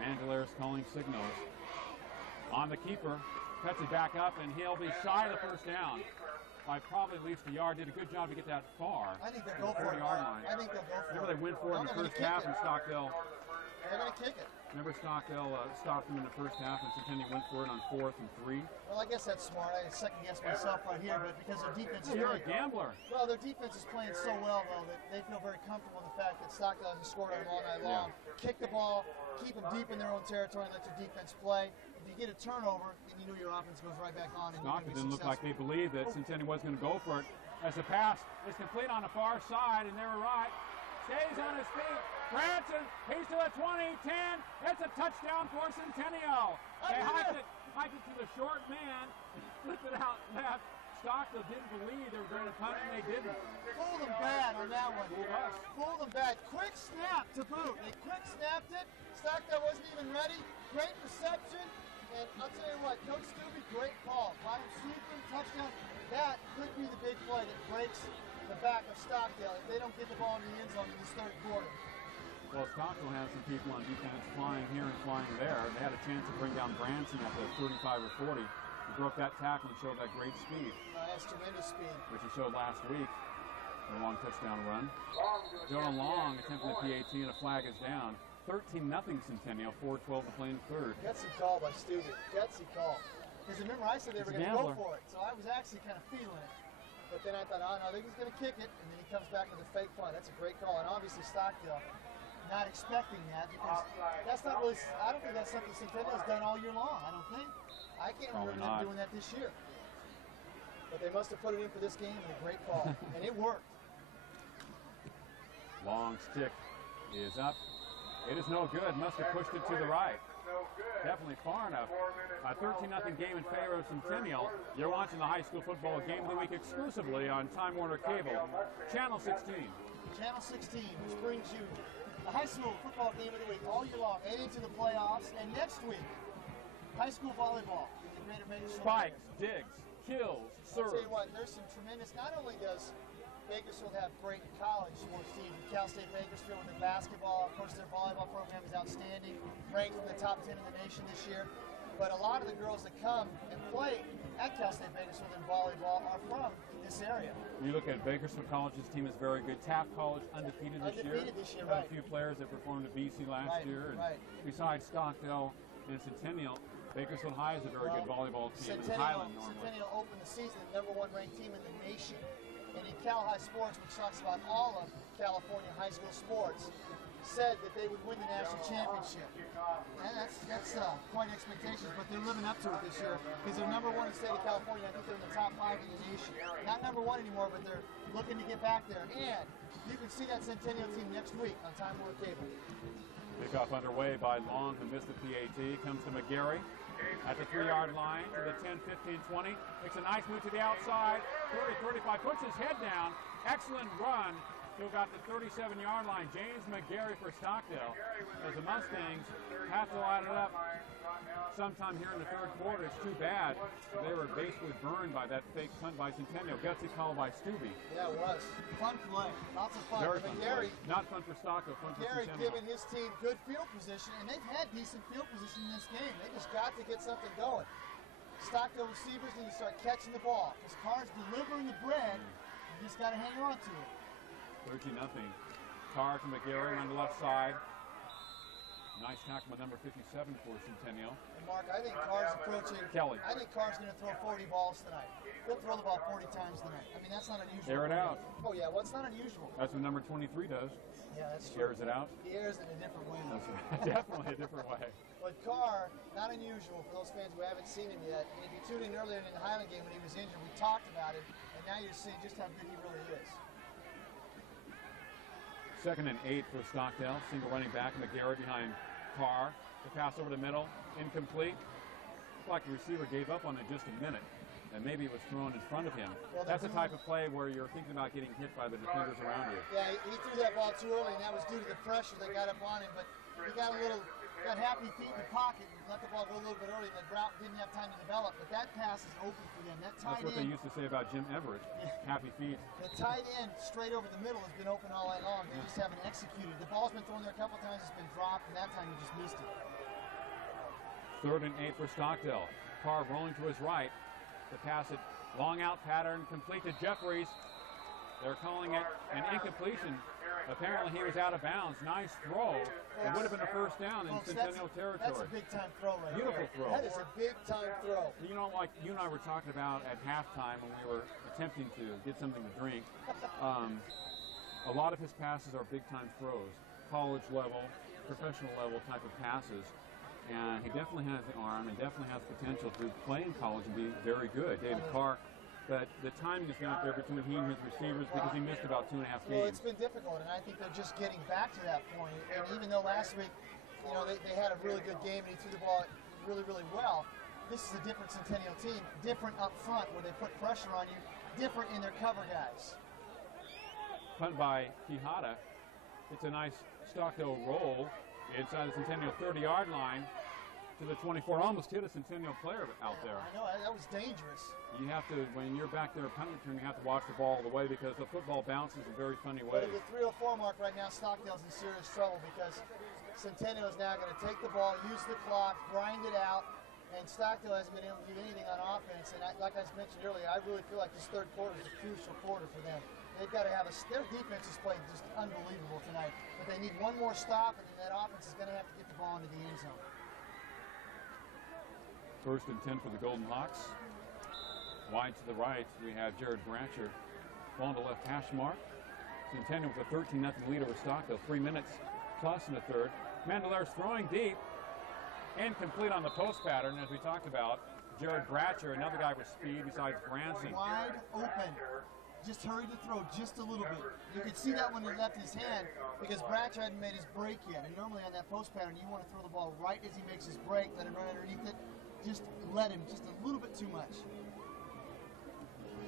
Mandelaris calling signals. On the keeper. Cuts it back up, and he'll be shy of the first down by probably at least a yard. Did a good job to get that far. I think they'll go for it. Line. I think they'll go for it. Remember they went for it in the first half in Stockdale. They're going to kick it. Remember Stockdale stopped them in the first half, and Centennial went for it on 4th and 3. Well, I guess that's smart. I second-guess myself right here, but because their defense is You're a gambler. Well, their defense is playing so well, though, that they feel very comfortable in the fact that Stockdale hasn't scored on them all night long. Kick the ball, keep them deep in their own territory, and let your defense play. If you get a turnover, then you know your offense goes right back on. And Stockdale didn't look like they believed that Centennial was going to go for it. As the pass is complete on the far side, and they were right. Stays on his feet. Branson, he's to the 20, 10. It's a touchdown for Centennial. They hiked it to the short man, flipped it out left. Stockdale didn't believe they were going to punt, and they didn't. Fooled them bad on that one. Fooled them bad. Quick snap to boot. They quick snapped it. Stockdale wasn't even ready. Great reception. And I'll tell you what, Coach Stubbe, great call. Got him sweeping, touchdown. That could be the big play that breaks the back of Stockdale if they don't get the ball in the end zone in this third quarter. Well, Stockdale has some people on defense flying here and flying there. They had a chance to bring down Branson at the 35 or 40. He broke that tackle and showed that great speed. That's tremendous speed. Which he showed last week. A long touchdown run. Dylan Long attempting the PAT, and a flag is down. 13-0 Centennial, 4:12 to play in the third. Gutsy call by Stubbe. Gutsy call. Because remember, I said they were going to go for it, so I was actually kind of feeling it. But then I thought, oh no, he's going to kick it, and then he comes back with a fake punt. That's a great call, and obviously Stockdale not expecting that, because that's not really, I don't think that's something Centennial's done all year long, I don't think. I can't remember them doing that this year. But they must have put it in for this game, and a great call, and it worked. Long stick is up. It is no good, must have pushed it to the right. Definitely far enough. A 13-0 game in favor of Centennial. You're watching the high school football game of the week exclusively on Time Warner Cable, Channel 16. Channel 16, which brings you the high school football game of the week all year long, and into the playoffs. And next week, high school volleyball in the Greater Bakersfield. Spikes, digs, kills, serves. I'll tell you what, there's some tremendous, not only does Bakersfield have great college sports teams, Cal State Bakersfield with their basketball, of course their volleyball program is outstanding, ranked in the top 10 in the nation this year. But a lot of the girls that come and play at Cal State Bakersfield in volleyball are from this area. You look at Bakersfield College's team is very good. Taft College undefeated this year. Right. A few players that performed at BC last year. And besides Stockdale and Centennial, Bakersfield High is a very good volleyball team. Centennial opened the season the #1 ranked team in the nation. And in Cal High Sports, which talks about all of California high school sports, said that they would win the national championship. And that's quite expectations, but they're living up to it this year because they're #1 in the state of California. I think they're in the top 5 in the nation. Not #1 anymore, but they're looking to get back there. And you can see that Centennial team next week on Time Warner Cable. Kickoff underway by Long, who missed the PAT. Comes to McGarry at the 3-yard line to the 10, 15, 20. Makes a nice move to the outside. 30, 35, puts his head down. Excellent run. Still got the 37-yard line. James McGarry for Stockdale. As the Mustangs have to line it up sometime here in the third quarter. It's too bad. They were basically burned by that fake punt by Centennial. Gutsy call by Stubbe. Yeah, it was. Fun play. Lots of fun. Very fun McGarry, not fun for Stockdale, fun for McGarry Centennial. giving his team good field position, and they've had decent field position in this game. They just got to get something going. Stockdale receivers need to start catching the ball. This Carr's delivering the bread. You just got to hang on to it. 13-0. Carr to McGarry on the left side. Nice tackle with number 57 for Centennial. And Mark, I think Carr's approaching. Kelly. I think Carr's going to throw 40 balls tonight. He'll throw the ball 40 times tonight. I mean, that's not unusual. Air it out. Oh, yeah. Well, it's not unusual. That's what number 23 does. Yeah, that's true. Airs it out. He airs it in a different way. That's right. Definitely a different way. But Carr, not unusual for those fans who haven't seen him yet. And if you tuned in earlier in the Highland game when he was injured, we talked about him, and now you're seeing just how good he really is. 2nd and 8 for Stockdale. Single running back, McGarry behind Carr. The pass over the middle, incomplete. It's like the receiver gave up on it just a minute, and maybe it was thrown in front of him. Well, that's the type of play where you're thinking about getting hit by the defenders around you. Yeah, he threw that ball too early, and that was due to the pressure that got up on him. But he got happy feet in the pocket and let the ball go a little bit early, and the route didn't have time to develop. But that pass is open for them. That tight That's what they used to say about Jim Everett. Happy feet. The tight end straight over the middle has been open all night long. They just haven't executed. The ball's been thrown there a couple times. It's been dropped, and that time he just missed it. 3rd and 8 for Stockdale. Carr rolling to his right. The pass it, long out pattern, complete to Jeffries. They're calling it an incompletion. Apparently he was out of bounds. Nice throw. It would have been a first down in Centennial territory. That's a big-time throw right Beautiful there. throw. That is a big-time throw. You know, like you and I were talking about at halftime when we were attempting to get something to drink, a lot of his passes are big-time throws, college level, professional level type of passes. And he definitely has the arm and definitely has potential to play in college and be very good. David Carr, but the timing is not there between he and his receivers because he missed about 2.5 games. Well, it's been difficult, and I think they're just getting back to that point. And even though last week, you know, they had a really good game and he threw the ball really, really well, this is a different Centennial team, different up front where they put pressure on you, different in their cover guys. Punt by Quijada. It's a nice Stockdale roll inside the Centennial 30-yard line to the 24. Almost hit a Centennial player out there. I know, that was dangerous. You have to, when you're back there punting return, you have to watch the ball all the way because the football bounces in very funny ways. But at the 3:04 mark right now, Stockdale's in serious trouble because Centennial is now going to take the ball, use the clock, grind it out, and Stockdale hasn't been able to do anything on offense. And like I mentioned earlier, I really feel like this third quarter is a crucial quarter for them. They've got to have their defense has played just unbelievable tonight. But they need one more stop, and then that offense is going to have to get the ball into the end zone. First and 10 for the Golden Hawks. Wide to the right, we have Jared Brancher. Ball on the left hash mark. Centennial with a 13-0 lead over Stockdale. 3 minutes plus in the third. Mandelare's throwing deep. Incomplete on the post pattern, as we talked about. Jared Brancher, another guy with speed besides Branson. Wide open. Just hurried to throw just a little bit. You could see that when he left his hand because Brancher hadn't made his break yet. And normally on that post pattern, you want to throw the ball right as he makes his break, let him run underneath it. Just let him just a little bit too much.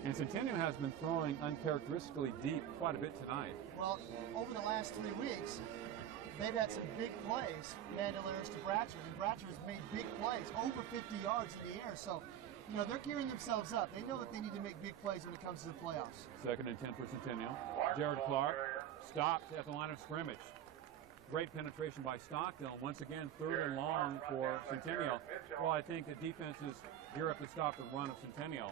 And Centennial has been throwing uncharacteristically deep quite a bit tonight. Well, over the last 3 weeks, they've had some big plays, Mandelares to Brancher, and Brancher has made big plays, over 50 yards in the air. So, you know, they're gearing themselves up. They know that they need to make big plays when it comes to the playoffs. Second and 10 for Centennial. Jared Clark stopped at the line of scrimmage. Great penetration by Stockdale. Once again, third and long for Centennial. Well, I think the defenses gear up to stop the run of Centennial.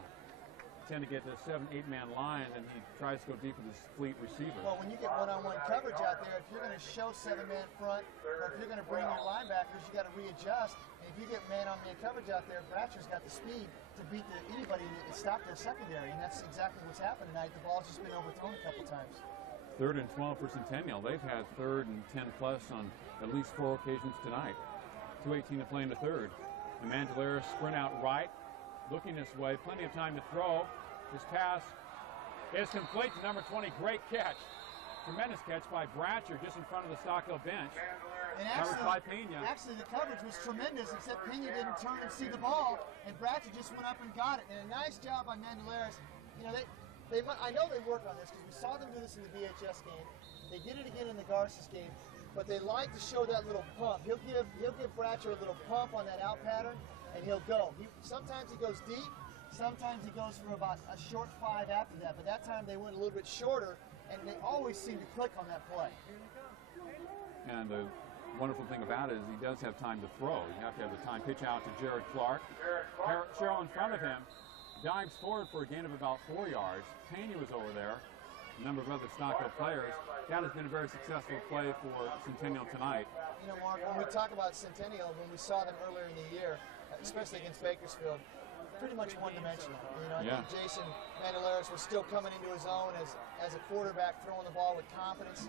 Tend to get the 7-8-man line, and he tries to go deep with his fleet receiver. Well, when you get one-on-one coverage out there, if you're going to show 7-man front, or if you're going to bring your linebackers, you got to readjust. And if you get man-on-man coverage out there, Brancher's got the speed to beat anybody and stop their secondary, and that's exactly what's happened tonight. The ball's just been overthrown a couple times. Third and 12 for Centennial. They've had third and 10 plus on at least 4 occasions tonight. 2:18 to play in the third. The Mandelares sprint out right, looking this way, plenty of time to throw. His pass is complete to number 20. Great catch. Tremendous catch by Brancher just in front of the Stockdale bench. And covered by Pena. Actually, the coverage was tremendous, except Pena didn't turn and see the ball, and Brancher just went up and got it. And a nice job by Mandelares. You know, I know they work on this because we saw them do this in the VHS game. They did it again in the Garces game, but they like to show that little pump. He'll give Brancher a little pump on that out pattern, and he'll go. Sometimes he goes deep. Sometimes he goes for about a short 5 after that, but that time they went a little bit shorter, and they always seem to click on that play. And the wonderful thing about it is he does have time to throw. You have to have the time. Pitch out to Jared Clark. Sherrill in front of him. Dives forward for a gain of about 4 yards. Pena was over there. A number of other Stockdale players. That has been a very successful play for Centennial tonight. You know, Mark, when we talk about Centennial, when we saw them earlier in the year, especially against Bakersfield, pretty much one-dimensional. You know, I think Jason Mandelares was still coming into his own as a quarterback, throwing the ball with confidence.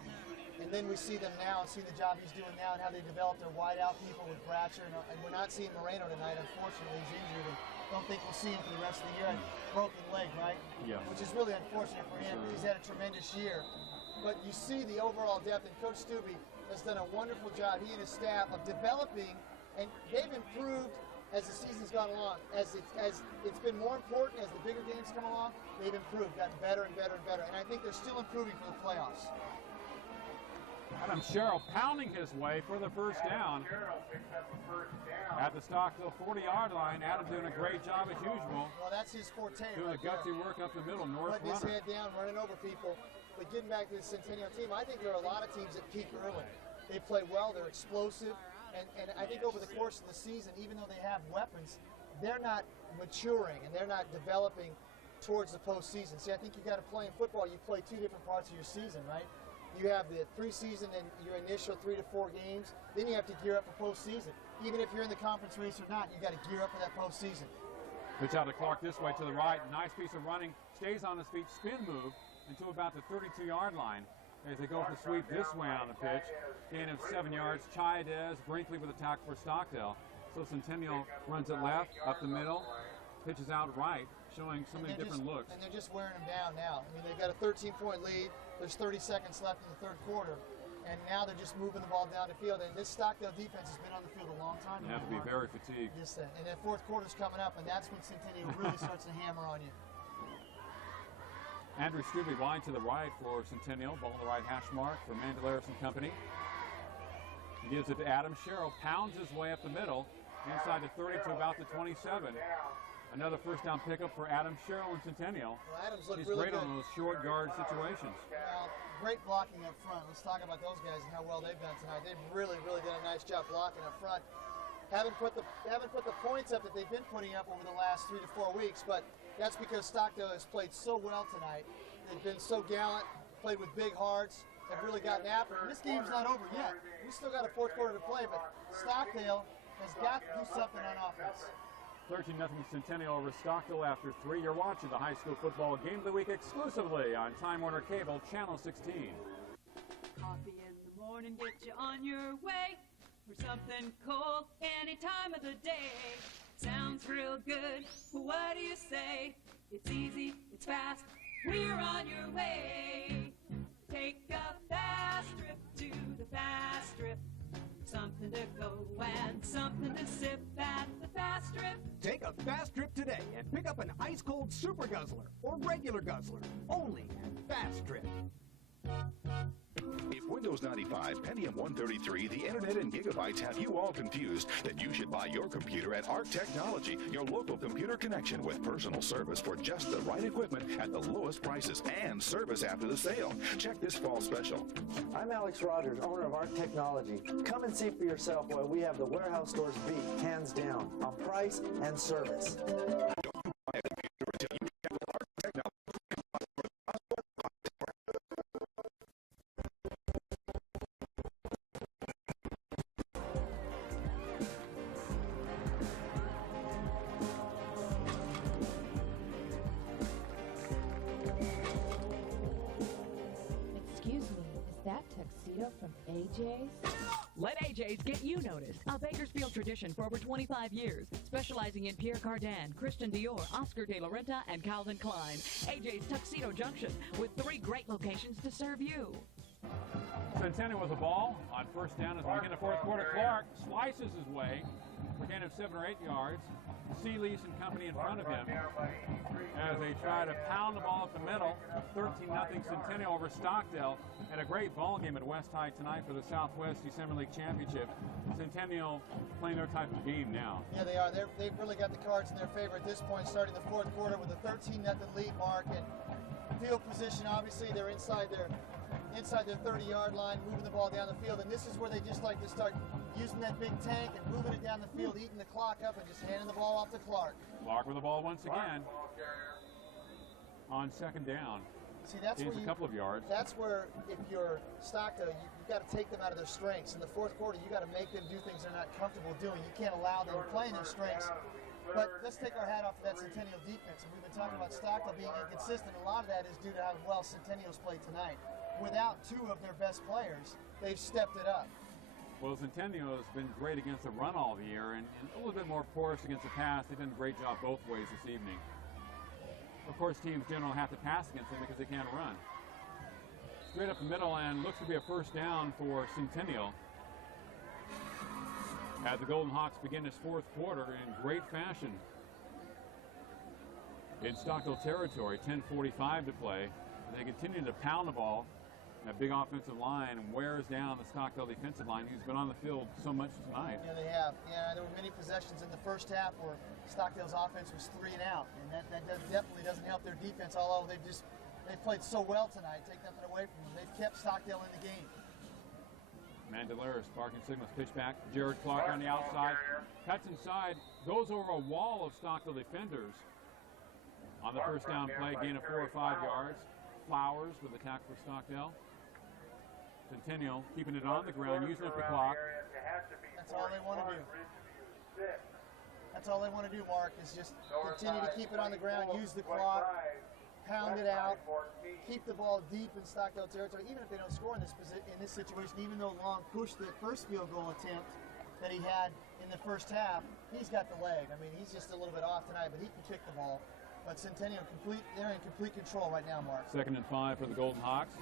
And then we see them now and see the job he's doing now and how they develop their wide-out people with Brancher. And we're not seeing Moreno tonight, unfortunately. He's injured. And don't think we'll see him for the rest of the year. Broken leg, right? Yeah. Which is really unfortunate for him because he's had a tremendous year. But you see the overall depth, and Coach Stubbe has done a wonderful job, he and his staff, of developing, and they've improved as the season's gone along. As it's been more important, as the bigger games come along, they've improved, gotten better and better and better. And I think they're still improving for the playoffs. Adam Sherrill pounding his way for the first down. At the Stockdale 40-yard line, Adam doing a great job as usual. Well, that's his forte. Doing a gutsy work up the middle, north putting his head down, running over people. But getting back to the Centennial team, I think there are a lot of teams that peak early. They play well, they're explosive, and I think over the course of the season, even though they have weapons, they're not maturing and they're not developing towards the postseason. See, I think you got to play in football. You play 2 different parts of your season, right? You have the preseason and your initial 3 to 4 games. Then you have to gear up for postseason. Even if you're in the conference race or not, you got to gear up for that postseason. Pitch out to Clark this way to the right. Nice piece of running. Stays on his feet. Spin move into about the 32-yard line as they go for the sweep this way on the pitch. Gain of 7 yards. Chaidez, Brinkley with a tackle for Stockdale. So Centennial runs it left, up the middle, pitches out right, showing so many different looks. And they're just wearing them down now. I mean, they've got a 13-point lead. There's 30 seconds left in the third quarter. And now they're just moving the ball down the field. And this Stockdale defense has been on the field a long time. You have to be very fatigued. Yes, and that fourth quarter's coming up, and that's when Centennial really starts to hammer on you. Andrew Strubbe wide to the right for Centennial. Ball on the right hash mark for Mandelaris and company. He gives it to Adam Sherrill. Pounds his way up the middle. Inside the 30 to about the 27. Another first down pickup for Adam Sherrill and Centennial. Well, Adams looked He's really great good on those short guard situations. Well, great blocking up front. Let's talk about those guys and how well they've done tonight. They've really done a nice job blocking up front. Haven't put the points up that they've been putting up over the last 3 to 4 weeks, but that's because Stockdale has played so well tonight. They've been so gallant, played with big hearts, have really gotten after it. This game's not over yet. We still got a fourth quarter to play, but Stockdale has got to do something on offense. 13-0 Centennial over Stockdale after 3. You're watching the high school football game of the week exclusively on Time Warner Cable, Channel 16. Coffee in the morning, get you on your way. For something cold, any time of the day. Sounds real good, but what do you say? It's easy, it's fast, we're on your way. Take a fast trip to the fast strip. Something to go and something to sip at the fast strip. Take a fast trip today and pick up an ice-cold Super Guzzler or regular Guzzler, only at Fast Trip. If Windows 95, Pentium 133, the Internet, and gigabytes have you all confused, then you should buy your computer at Art Technology, your local computer connection with personal service for just the right equipment at the lowest prices and service after the sale. Check this fall special. I'm Alex Rogers, owner of Art Technology. Come and see for yourself why we have the warehouse stores beat, hands down, on price and service. Don't you buy a computer until you get Art Technology. Excuse me, is that tuxedo from AJ's? Let AJ's get you noticed. A Bakersfield tradition for over 25 years, specializing in Pierre Cardin, Christian Dior, Oscar de la Renta, and Calvin Klein. AJ's Tuxedo Junction, with 3 great locations to serve you. Centennial with the ball on first down as we begin the fourth quarter. Clark slices his way for a gain of 7 or 8 yards. Seeley's and company in front of him as they try to pound the ball up the middle. 13-0 Centennial over Stockdale. And a great ball game at West High tonight for the Southwest December League Championship. Centennial playing their type of game now. Yeah, they are. They've really got the cards in their favor at this point, starting the fourth quarter with a 13-0 lead mark. And field position, obviously, they're inside their 30-yard line, moving the ball down the field. And this is where they just like to start using that big tank and moving it down the field, eating the clock up, and just handing the ball off to Clark. Clark with the ball once again on second down. See, that's Gains where a couple of yards. That's where, if you're Stockdale, you've got to take them out of their strengths. In the fourth quarter, you got to make them do things they're not comfortable doing. You can't allow them to play in their strengths. But let's take our hat off to that Centennial defense. And we've been talking about Stockdale being inconsistent. A lot of that is due to how well Centennial's played tonight. Without 2 of their best players, they've stepped it up. Well, Centennial has been great against the run all year and a little bit more porous against the pass. They've done a great job both ways this evening. Of course, teams generally have to pass against them because they can't run. Straight up the middle, and looks to be a first down for Centennial. As the Golden Hawks begin this fourth quarter in great fashion. In Stockdale territory, 10:45 to play. They continue to pound the ball. That big offensive line wears down the Stockdale defensive line, who's been on the field so much tonight. Yeah, they have. Yeah, there were many possessions in the first half where Stockdale's offense was 3 and out, and that definitely doesn't help their defense. Although they've played so well tonight, take nothing away from them. They've kept Stockdale in the game. Mandelaris barking signals, pitch back. Jared Clark on the outside, cuts inside, goes over a wall of Stockdale defenders. On the first down play, gain of 4 or 5 yards. Flowers with the tackle for Stockdale. Centennial keeping it on the ground, using up the clock. That's all they want to do. That's all they want to do, Mark, is just continue to keep it on the ground, use the clock, pound it out, keep the ball deep in Stockdale territory, even if they don't score in this situation, even though Long pushed the first field goal attempt that he had in the first half, he's got the leg. I mean, he's just a little bit off tonight, but he can kick the ball. But Centennial, they're in complete control right now, Mark. 2nd and 5 for the Golden Hawks.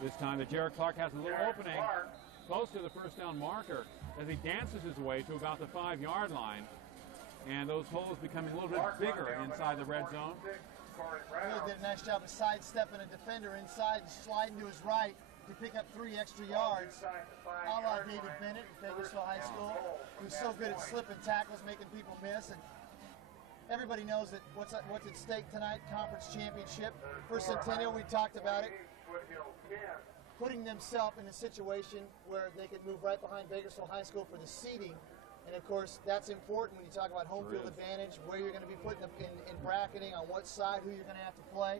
This time, the Jared Clark has a little opening close to the first down marker as he dances his way to about the 5-yard line. And those holes becoming a little bit bigger inside the red zone. Really did a nice job of sidestepping a defender inside and sliding to his right to pick up 3 extra yards. A la David Bennett at Bakersfield High School, who's so good at slipping tackles, making people miss. And everybody knows that what's at stake tonight, conference championship. For Centennial, we talked about it. Putting themselves in a situation where they could move right behind Bakersfield High School for the seeding. And of course, that's important when you talk about home field advantage, where you're going to be putting in bracketing, on what side, who you're going to have to play.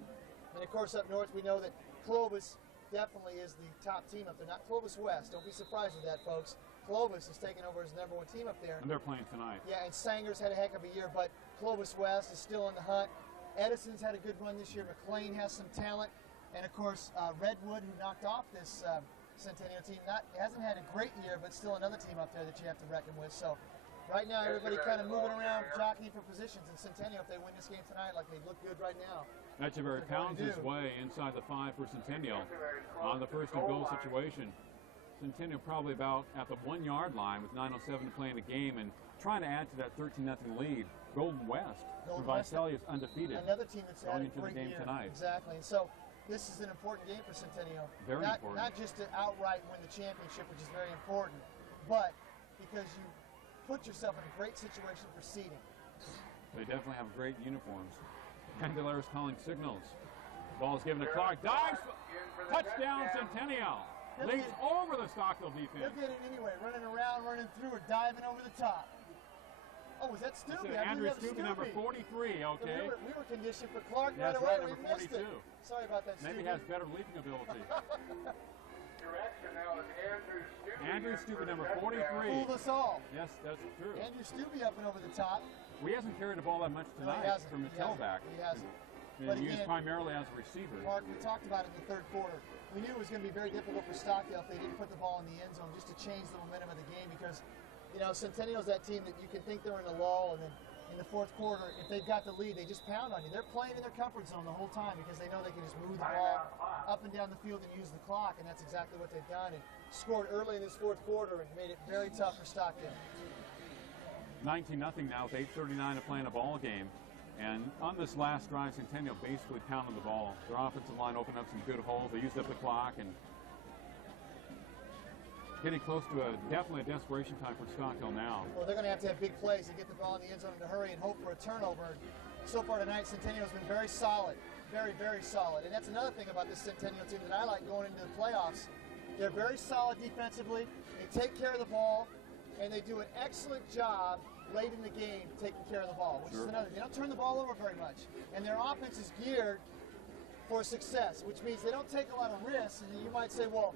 And of course, up north, we know that Clovis definitely is the top team up there. Not Clovis West. Don't be surprised with that, folks. Clovis is taking over as the #1 team up there. And they're playing tonight. Yeah, and Sanger's had a heck of a year, but Clovis West is still in the hunt. Edison's had a good run this year. McLean has some talent. And of course, Redwood, who knocked off this Centennial team, hasn't had a great year, but still another team up there that you have to reckon with. So right now, everybody kind of moving around, jockeying for positions. And Centennial, if they win this game tonight, like they look good right now. Echeverry pounds his way inside the 5 for Centennial on the 1st and goal situation. Centennial probably about at the 1-yard line with 9:07 to play in the game and trying to add to that 13-0 lead. Golden West, who Visalia is undefeated. Another team that's had going a into the great game year. tonight. Exactly. And so this is an important game for Centennial. Very important. Not just to outright win the championship, which is very important, but because you put yourself in a great situation for seeding. They definitely have great uniforms. Candelaire is calling signals. Ball is given to Clark. Dives. Touchdown Centennial. Leads over the Stockdale defense. He'll get it anyway. Running around, running through, or diving over the top. Oh, was that Stubbe? Andrew Stubbe, number 43, okay. So we were conditioned for Clark right away. Right, number 42. Sorry about that, Maybe Stubbe. has better leaping ability. Direction now is Andrew Stubbe, number 43. Fooled us all. Yes, that's true. Andrew Stubbe up and over the top. He hasn't carried the ball that much tonight from the tailback. He hasn't. But used primarily as a receiver. Mark, we talked about it in the 3rd quarter. We knew it was going to be very difficult for Stockdale if they didn't put the ball in the end zone just to change the momentum of the game because, you know, Centennial's that team that you can think they're in a lull, and then in the 4th quarter, if they've got the lead, they just pound on you. They're playing in their comfort zone the whole time because they know they can just move the ball up and down the field and use the clock, and that's exactly what they've done and scored early in this 4th quarter and made it very tough for Stockdale. 19-0 now with 8:39 to play in a ball game. And on this last drive, Centennial basically pounded the ball. Their offensive line opened up some good holes. They used up the clock and getting close to definitely a desperation time for Stockdale now. Well, they're going to have big plays to get the ball in the end zone in a hurry and hope for a turnover. So far tonight, Centennial's been very solid, very, very solid. And that's another thing about this Centennial team that I like going into the playoffs. They're very solid defensively. They take care of the ball, and they do an excellent job late in the game taking care of the ball, which is another. They don't turn the ball over very much. And their offense is geared for success, which means they don't take a lot of risks. And you might say, well,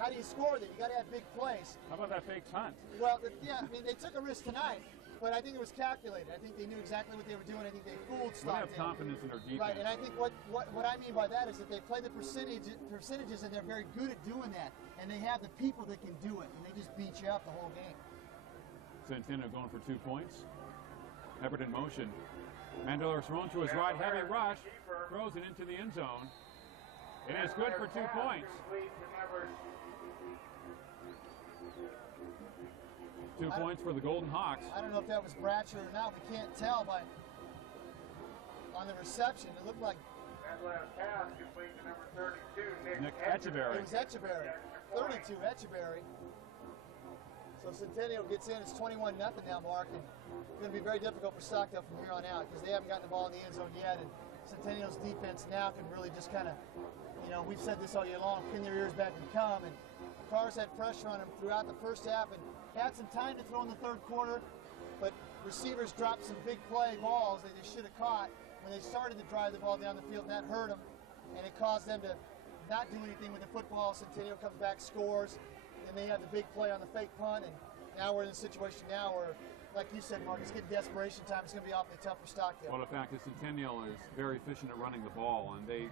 how do you score that? You got to have big plays. How about that fake punt? Well, yeah, I mean, they took a risk tonight, but I think it was calculated. I think they knew exactly what they were doing. I think they fooled Stockdale. They have confidence in their defense. Right, and I think what I mean by that is that they play the percentages, and they're very good at doing that. And they have the people that can do it, and they just beat you up the whole game. Centennial going for 2 points. Everett in motion. Mandela thrown to his right, heavy rush, throws it into the end zone. It is good for 2 points. 2 points for the Golden Hawks. I don't know if that was Bratcher or not. We can't tell by on the reception. It looked like Nick Echeverry. It was Echeverry. 32, Echeverry. So Centennial gets in. It's 21-0 now, Mark, and it's going to be very difficult for Stockdale from here on out because they haven't gotten the ball in the end zone yet, and Centennial's defense now can really just kind of, you know, we've said this all year long, pin their ears back and come, and Cars had pressure on him throughout the first half and had some time to throw in the 3rd quarter, but receivers dropped some big play balls that they should have caught when they started to drive the ball down the field, and that hurt them, and it caused them to not do anything with the football. Centennial comes back, scores, and they have the big play on the fake punt, and now we're in a situation now where, like you said, Mark, it's getting desperation time. It's going to be awfully tough for Stockdale. Well, the fact is Centennial is very efficient at running the ball, and they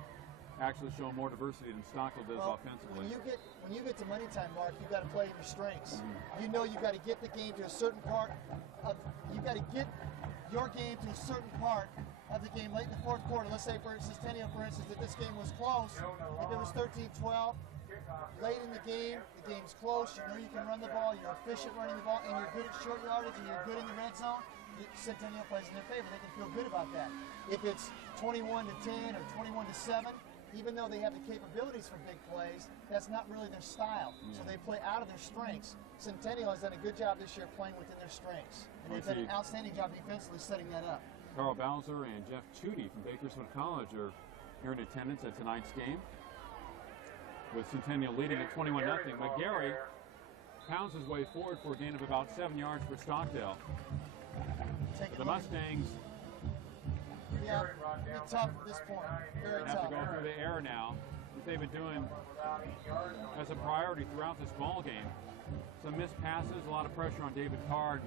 actually show more diversity than Stockdale does offensively. When you get to money time, Mark, you've got to play your strengths. You know you've got to get the game to a certain part of, you've got to get your game to a certain part of the game late in the fourth quarter. Let's say for Centennial, for instance, that this game was close. If it was 13-12, late in the game's close, you know you can run the ball, you're efficient running the ball, and you're good at short yardage, and you're good in the red zone, Centennial plays in their favor. They can feel good about that. If it's 21-10 or 21-7, even though they have the capabilities for big plays, that's not really their style. So they play out of their strengths. Centennial has done a good job this year playing within their strengths. And they've done an outstanding job defensively setting that up. Carl Bowser and Jeff Chudy from Bakersfield College are here in attendance at tonight's game, with Centennial leading at 21-0. McGarry pounds his way forward for a gain of about 7 yards for Stockdale. The Mustangs be tough at this point. Very have tough. to go through the air now, which they've been doing as a priority throughout this ball game. Some missed passes, a lot of pressure on David Card.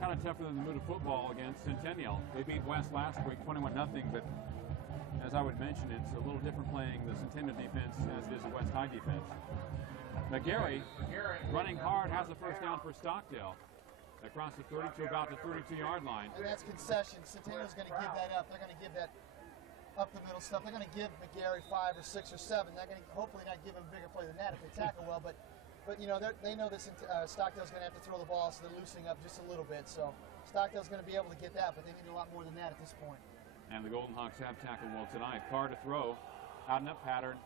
Kind of tough for them to move to football against Centennial. They beat West last week 21-0, but as I would mention, it's a little different playing the Centennial defense as it is the West High defense. McGarry, running hard, has the first down for Stockdale. Across the 30 to about the 32-yard line. And that's concession. Centennial's going to give that up. They're going to give that up the middle stuff. They're going to give McGarry 5 or 6 or 7. They're going to hopefully not give him a bigger play than that if they tackle well. But you know, they know that Stockdale's going to have to throw the ball, so they're loosening up just a little bit. So Stockdale's going to be able to get that, but they need a lot more than that at this point. And the Golden Hawks have tackled well tonight. Carr to throw, out and up pattern,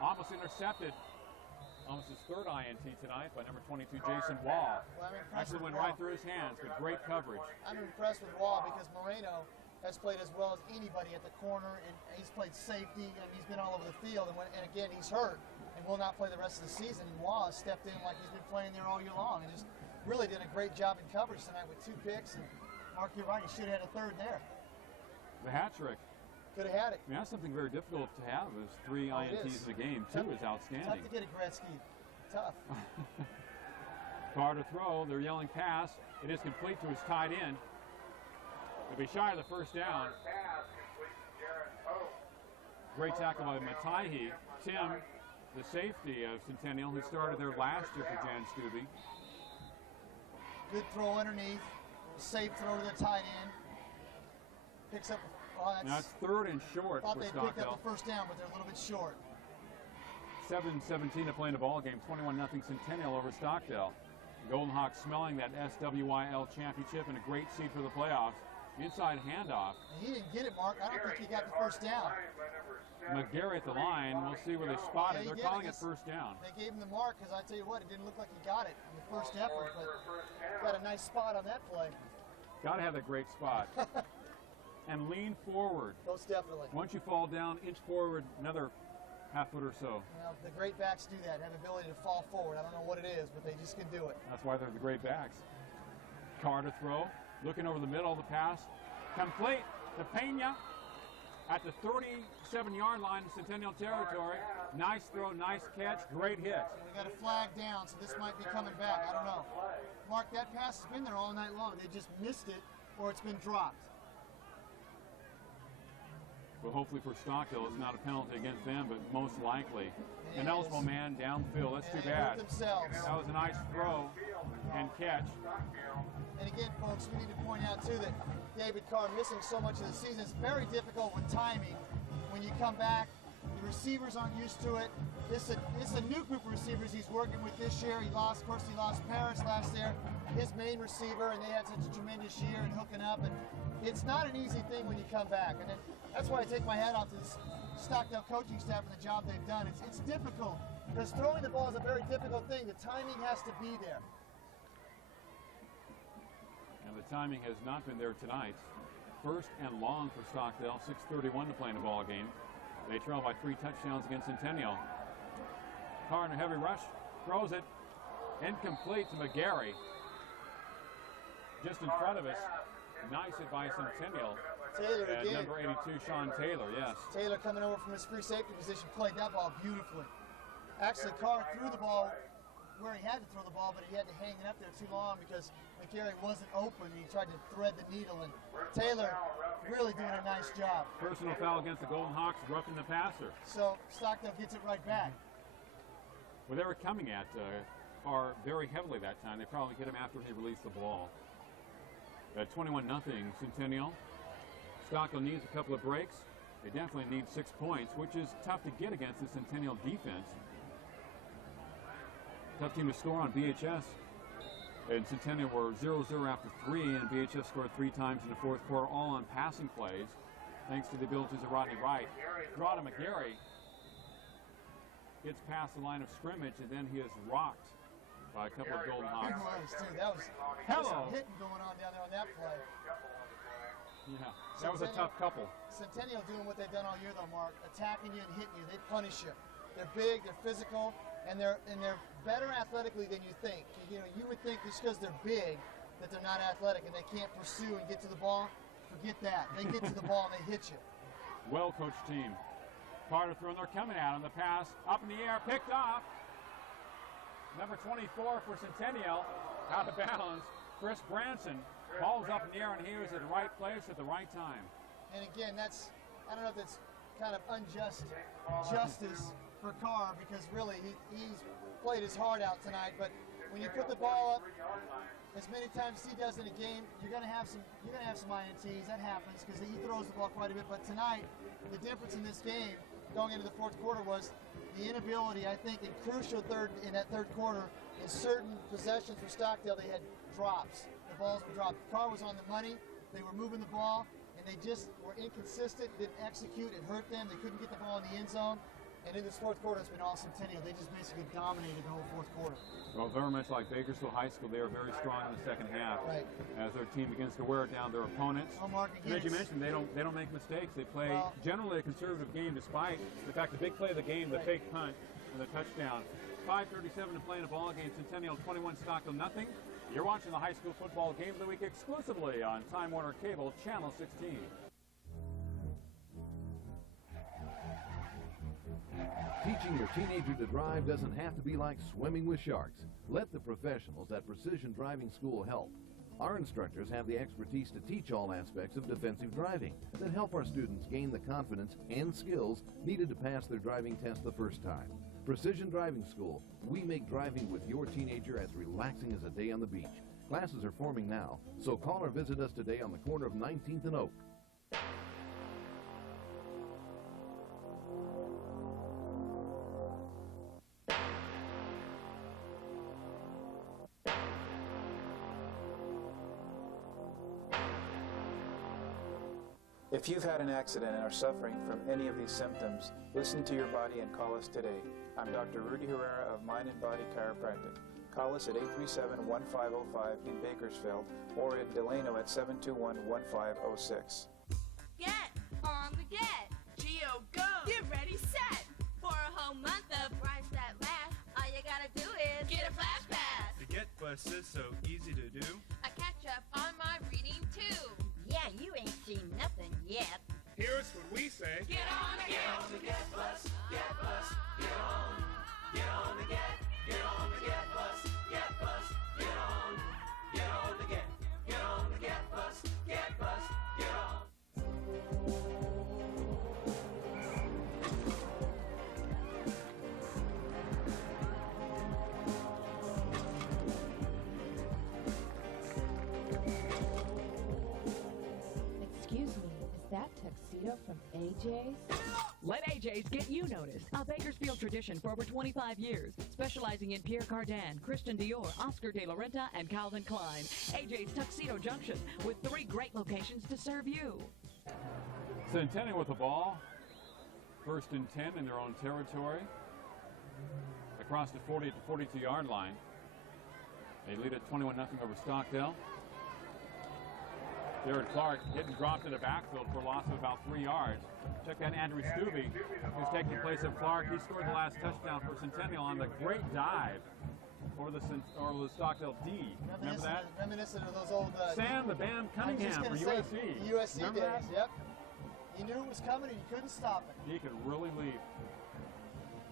almost intercepted. Almost his third INT tonight by number 22, Jason Wall. Well, actually went right through his hands, but great coverage. I'm impressed with Wall because Moreno has played as well as anybody at the corner, and he's played safety, and he's been all over the field, and again, he's hurt and will not play the rest of the season, and Wall has stepped in like he's been playing there all year long and just really did a great job in coverage tonight with 2 picks, and Mark, you're right, he should have had a third there. The hat trick. Could have had it. I mean, that's something very difficult to have. Is 3 INTs in a game. 2 is outstanding. Tough to get a Gretzky. Tough. Carr to throw. They're yelling pass. It is complete to his tight end. They'll be shy of the first down. Great tackle by Mataihi. Tim, the safety of Centennial, who started there last year for Jan Stubbe. Good throw underneath. Safe throw to the tight end. Picks up. Now it's 3rd and short for Stockdale. Thought they picked up the first down, but they're a little bit short. 7-17 to play in the ball game. 21-0 Centennial over Stockdale. The Golden Hawks smelling that SWYL championship and a great seed for the playoffs. Inside handoff. He didn't get it, Mark. I don't think he got the first down. McGarry at the line. We'll see where they spot it. They're calling it first down. They gave him the mark because I tell you what, it didn't look like he got it in the first effort, but got a nice spot on that play. Got to have that great spot. And lean forward. Most definitely. Once you fall down, inch forward another half foot or so. Well, the great backs do that, have the ability to fall forward. I don't know what it is, but they just can do it. That's why they're the great backs. Carr to throw, looking over the middle of the pass. Complete to Pena at the 37-yard line in Centennial territory. Nice throw, nice catch, great hit. We got a flag down, so this might be coming back. I don't know. Mark, that pass has been there all night long. They just missed it, or it's been dropped. But hopefully for Stockdale, it's not a penalty against them, but most likely. An eligible man downfield. That's too bad. That was a nice throw and catch. And again, folks, we need to point out, too, that David Carr missing so much of the season. It's very difficult with timing. When you come back, the receivers aren't used to it. This is a new group of receivers he's working with this year. Of course, he lost Paris last year, his main receiver, and they had such a tremendous year and hooking up. And it's not an easy thing when you come back. And that's why I take my hat off to this Stockdale coaching staff for the job they've done. It's difficult because throwing the ball is a very difficult thing. The timing has to be there. And the timing has not been there tonight. 1st and long for Stockdale. 6:31 to play in the ball game. They trail by 3 touchdowns against Centennial. Carr in a heavy rush, throws it, incomplete to McGarry. Just in front of us. Nice hit by Centennial. Taylor And again. number 82, Sean Taylor, yes. Taylor coming over from his free safety position, played that ball beautifully. Actually, Carr threw the ball where he had to throw the ball, but he had to hang it up there too long because McGarry wasn't open, and he tried to thread the needle, and Taylor really doing a nice job. Personal foul against the Golden Hawks, roughing the passer. So Stockdale gets it right back. Well, they were coming at Carr very heavily that time. They probably hit him after he released the ball. At 21-0 Centennial. Stockdale needs a couple of breaks. They definitely need 6 points, which is tough to get against the Centennial defense. Tough team to score on BHS. And Centennial were 0-0 after 3, and BHS scored 3 times in the fourth quarter, all on passing plays, thanks to the abilities of Rodney Wright. Rada McGarry gets past the line of scrimmage, and then he is rocked by a couple of Golden Hawks. He was, too. That was some hitting going on down there on that play. Yeah, that was a tough couple. Centennial doing what they've done all year, though, Mark, attacking you and hitting you. They punish you. They're big, they're physical, and they're better athletically than you think. You know, you would think just because they're big that they're not athletic and they can't pursue and get to the ball. Forget that. They get to the ball and they hit you. Well-coached team. Carter throwing, they're coming at him. The pass up in the air, picked off. Number 24 for Centennial, out of bounds. Chris Branson, ball's up in the air, and he was at the right place at the right time. And again, that's, I don't know if that's kind of unjust justice for Carr, because really he's played his heart out tonight. But when you put the ball up as many times as he does in a game, you're gonna have some INTs. That happens because he throws the ball quite a bit. But tonight, the difference in this game going into the fourth quarter was the inability, I think, in that third quarter, in certain possessions for Stockdale, they had drops. The balls were dropped. Carr was on the money. They were moving the ball, and they just were inconsistent, didn't execute. It hurt them. They couldn't get the ball in the end zone. And in this fourth quarter, it's been all Centennial. They just basically dominated the whole fourth quarter. Well, very much like Bakersfield High School, they are very strong in the second half. Right. As their team begins to wear down their opponents. Oh, Mark, And as you mentioned, they don't make mistakes. They play generally a conservative game, despite the fact the big play of the game, the fake punt and the touchdown. 5:37 to play in a ball game. Centennial 21, Stockdale nothing. You're watching the high school football game of the week exclusively on Time Warner Cable, Channel 16. Teaching your teenager to drive doesn't have to be like swimming with sharks. Let the professionals at Precision Driving School help. Our instructors have the expertise to teach all aspects of defensive driving that help our students gain the confidence and skills needed to pass their driving test the first time. Precision Driving School, we make driving with your teenager as relaxing as a day on the beach. Classes are forming now, so call or visit us today on the corner of 19th and Oak. If you've had an accident and are suffering from any of these symptoms, listen to your body and call us today. I'm Dr. Rudy Herrera of Mind and Body Chiropractic. Call us at 837-1505 in Bakersfield or in Delano at 721-1506. Get on the get. Geo, go. Get ready, set. For a whole month of price that lasts, all you gotta do is get a flash pass. The Get Bus is so easy to do. I catch up on my reading too. Yeah, you ain't seen nothing yet. Here's what we say. Get on the get bus, get bus, get on. Get on the get bus, get bus, get on. Get on the get bus, get bus, get on. Excuse me, is that tuxedo from AJ's? Let AJ's get you noticed. A Bakersfield tradition for over 25 years, specializing in Pierre Cardin, Christian Dior, Oscar de la Renta, and Calvin Klein. AJ's Tuxedo Junction, with 3 great locations to serve you. Centennial with the ball. 1st and 10 in their own territory. Across the 40 to 42-yard line. They lead at 21-0 over Stockdale. Jared Clark getting dropped in the backfield for a loss of about 3 yards. Check that Andrew Stubbe, who's taking the place of Clark. He scored the last touchdown for Centennial on the great dive or the Stockdale D. Remember that? Reminiscent of those old... Sam the Bam Cunningham for USC. The USC Remember days, that? yep. He knew it was coming and you couldn't stop it. He could really leap.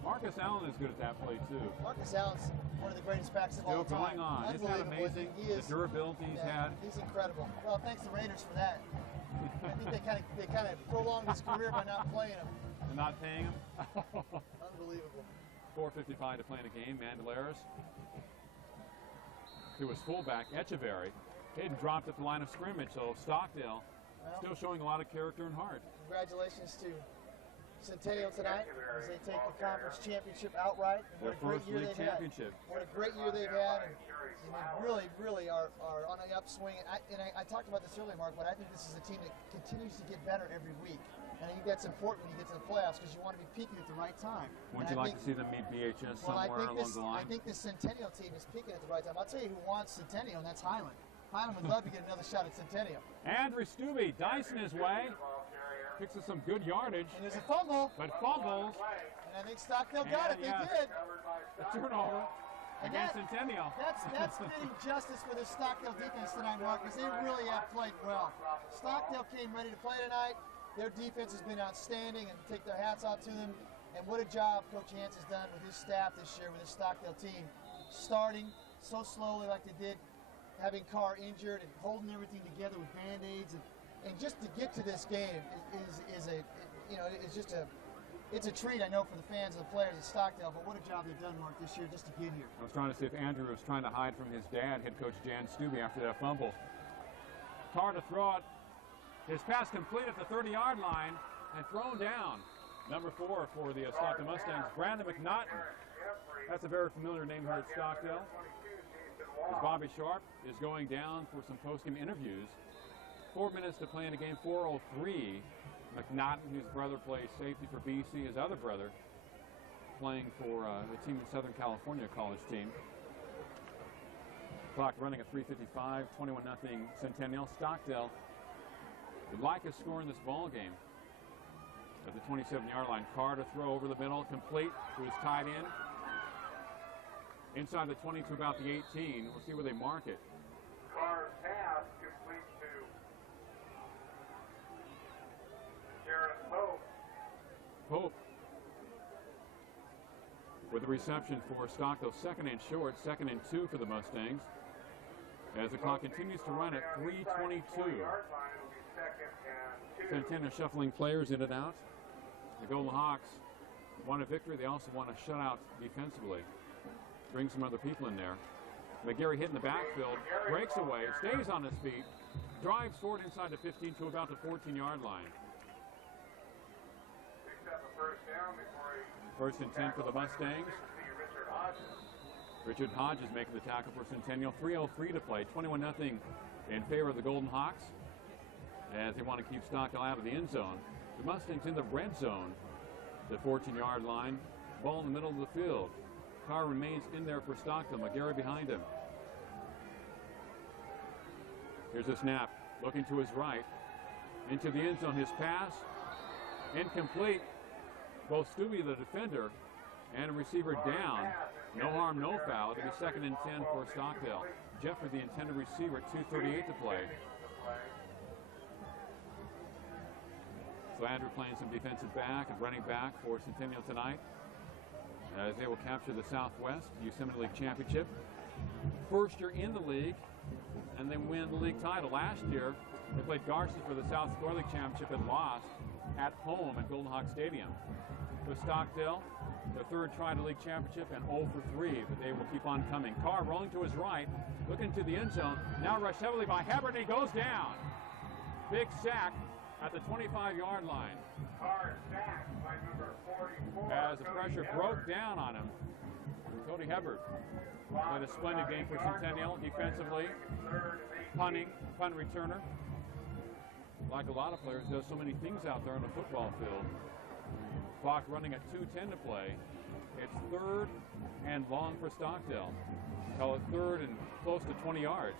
Marcus Allen is good at that play too. Marcus Allen's one of the greatest backs of all Still time. going on. Isn't that amazing? He is, the durability he's had. He's incredible. Well, thanks to Raiders for that. I think they kind of prolonged his career by not playing him. And not paying him. Unbelievable. 4:55 to play in the game. Mandelaris, who was fullback, Echeverry, Hayden dropped at the line of scrimmage. So Stockdale still showing a lot of character and heart. Congratulations to Centennial tonight as they take the conference championship outright. Their first league championship. What a great year they've had, and they really are on an upswing. I talked about this earlier, Mark, but I think this is a team that continues to get better every week. And I think that's important when you get to the playoffs because you want to be peaking at the right time. Wouldn't you like to see them meet BHS somewhere along the line? I think this Centennial team is peaking at the right time. I'll tell you who wants Centennial, and that's Highland. Highland would love to get another shot at Centennial. Andrew Stubbe, dicing his way. Picks up some good yardage. And there's a fumble. But fumbles. And I think Stockdale got it. They did. The turnover against Centennial. That's fitting justice for the Stockdale defense tonight, Mark, because they really have played well. Stockdale came ready to play tonight. Their defense has been outstanding, and take their hats off to them. And what a job Coach Hans has done with his staff this year, with his Stockdale team. Starting so slowly like they did, having Carr injured and holding everything together with Band-Aids. And just to get to this game it's a treat, I know, for the fans and the players at Stockdale, but what a job they've done, Mark, this year just to get here. I was trying to see if Andrew was trying to hide from his dad, head coach Jan Stubbe, after that fumble. Carr to throw it. His pass complete at the 30-yard line and thrown down. Number 4 for the Stockdale Mustangs, Brandon McNaughton. That's a very familiar name here at Stockdale. As Bobby Sharp is going down for some post-game interviews. 4 minutes to play in the game, 4:03. McNaughton, whose brother plays safety for BC, his other brother playing for the team in Southern California, college team. Clock running at 3:55, 21-0 Centennial. Stockdale would like a score in this ball game. At the 27-yard line, Carr to throw over the middle, complete to his tight end. Inside the 20 to about the 18. We'll see where they mark it. Carr's pass complete to Jared Pope. Pope with the reception for Stockdale. 2nd and short, 2nd and 2 for the Mustangs. As the clock continues to run at 3:22. Centennial shuffling players in and out. The Golden Hawks want a victory. They also want a shutout defensively. Bring some other people in there. McGarry hit in the backfield, breaks away, stays on his feet, drives forward inside the 15 to about the 14-yard line. First and 10 for the Mustangs. Richard Hodges making the tackle for Centennial. 3:03 to play, 21-0 in favor of the Golden Hawks, as they want to keep Stockdale out of the end zone. The Mustangs in the red zone, the 14-yard line, ball in the middle of the field. Carr remains in there for Stockdale. McGarry behind him. Here's a snap, looking to his right, into the end zone. His pass, incomplete. Both Stubbe, the defender, and a receiver down. No harm, no foul. It'll be 2nd and 10 for Stockdale. Jeffrey, the intended receiver, 2:38 to play. So Andrew playing some defensive back and running back for Centennial tonight, as they will capture the Southwest Yosemite League Championship. First year in the league, and they win the league title. Last year, they played Garcia for the South Score League Championship and lost at home at Golden Hawk Stadium. With Stockdale, their 3rd try to league championship, and 0 for 3, but they will keep on coming. Carr rolling to his right, looking to the end zone. Now rushed heavily by Hebert, and he goes down. Big sack at the 25-yard line. Carr sacked by number 44. As the pressure broke down on him. Cody Hebert played a splendid game for Centennial defensively. Punting, punt returner. Like a lot of players, does so many things out there on the football field. Clock running at 2:10 to play. It's 3rd and long for Stockdale. Call it 3rd and close to 20 yards.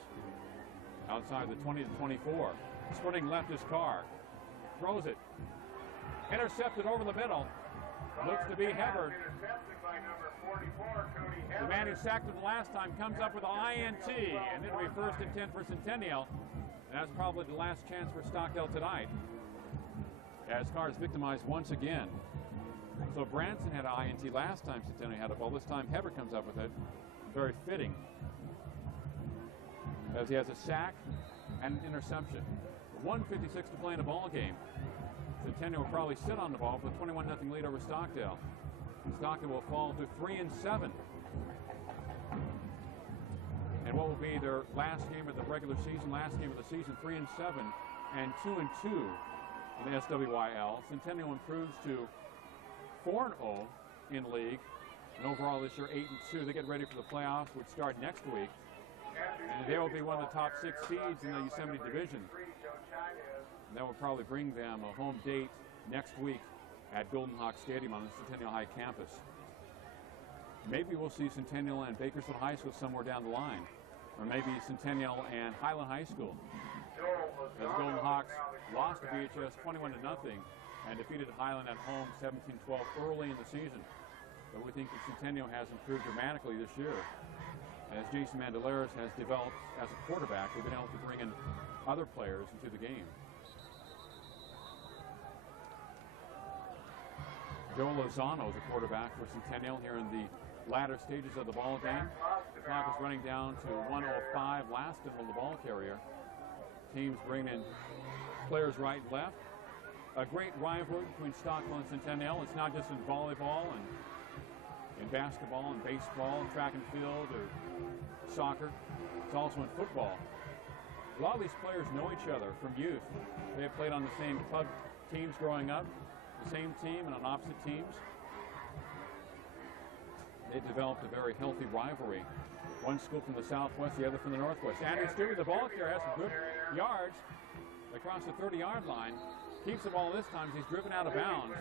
Outside the 20 to 24. Sprinting left is Carr. Throws it. Intercepted over the middle. Looks to be Hebert. The man who sacked him last time comes up with an INT, and it'll be 1st and 10 for Centennial. And that's probably the last chance for Stockdale tonight, as Carr is victimized once again. So Branson had an INT last time Centennial had a ball. This time Heber comes up with it. Very fitting, as he has a sack and an interception. 1:56 to play in a ball game. Centennial will probably sit on the ball with a 21-0 lead over Stockdale. Stockdale will fall to 3-7. And what will be their last game of the regular season, 3-7, and 2-2 in the SWYL. Centennial improves to 4-0 in league, and overall this year 8-2. They get ready for the playoffs, which start next week, and they will be one of the top 6 seeds in the Yosemite Division. And that will probably bring them a home date next week at Golden Hawk Stadium on the Centennial High campus. Maybe we'll see Centennial and Bakersfield High School somewhere down the line, or maybe Centennial and Highland High School. As Golden Hawks lost to BHS 21-0 and defeated Highland at home 17-12 early in the season. But we think that Centennial has improved dramatically this year. As Jason Mandelares has developed as a quarterback, they've been able to bring in other players into the game. Joe Lozano is a quarterback for Centennial here in the latter stages of the ball game. The clock is running down to 1:05, last in the ball carrier. Teams bringing in players right and left. A great rivalry between Stockdale and Centennial. It's not just in volleyball and in basketball and baseball, track and field, or soccer. It's also in football. A lot of these players know each other from youth. They have played on the same club teams growing up, the same team and on opposite teams. They developed a very healthy rivalry. One school from the southwest, the other from the northwest. Andrew Stewart, the ball carrier, has some good yards across the 30-yard line. Keeps the ball this time. He's driven out of bounds.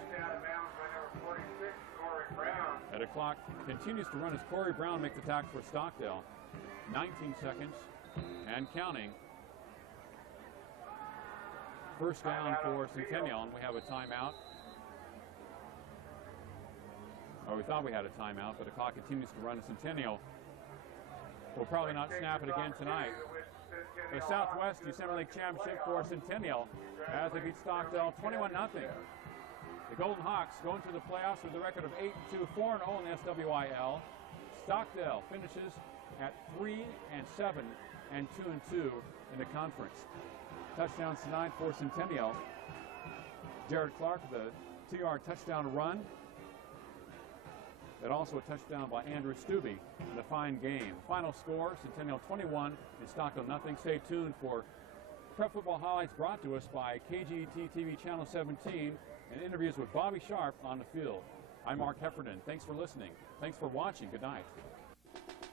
And the clock continues to run as Corey Brown makes the tackle for Stockdale. 19 seconds and counting. First down for Centennial, and we have a timeout. Or we thought we had a timeout, but the clock continues to run. Centennial will probably not snap it again tonight. The Southwest Yosemite League Championship for Centennial as they beat Stockdale 21-0. The Golden Hawks go into the playoffs with a record of 8-2, 4-0 in the SWYL. Stockdale finishes at 3-7 and 2-2 in the conference. Touchdowns tonight for Centennial. Jared Clark, the 2-yard touchdown run. And also a touchdown by Andrew Stubbe in a fine game. Final score, Centennial 21 and Stockdale 0. Stay tuned for Prep Football Highlights brought to us by KGT TV Channel 17 and interviews with Bobby Sharp on the field. I'm Mark Heffernan. Thanks for listening. Thanks for watching. Good night.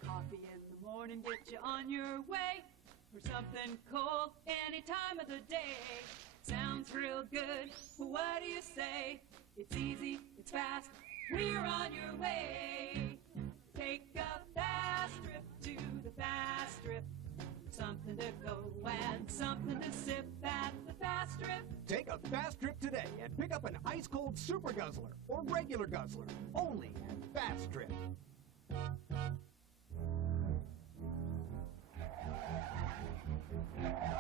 Coffee in the morning, get you on your way. For something cold any time of the day. Sounds real good. What do you say? It's easy, it's fast. We're on your way. Take a fast trip to the fast trip. Something to go and something to sip at the fast trip. Take a fast trip today and pick up an ice-cold Super Guzzler or regular Guzzler, only at Fast Trip.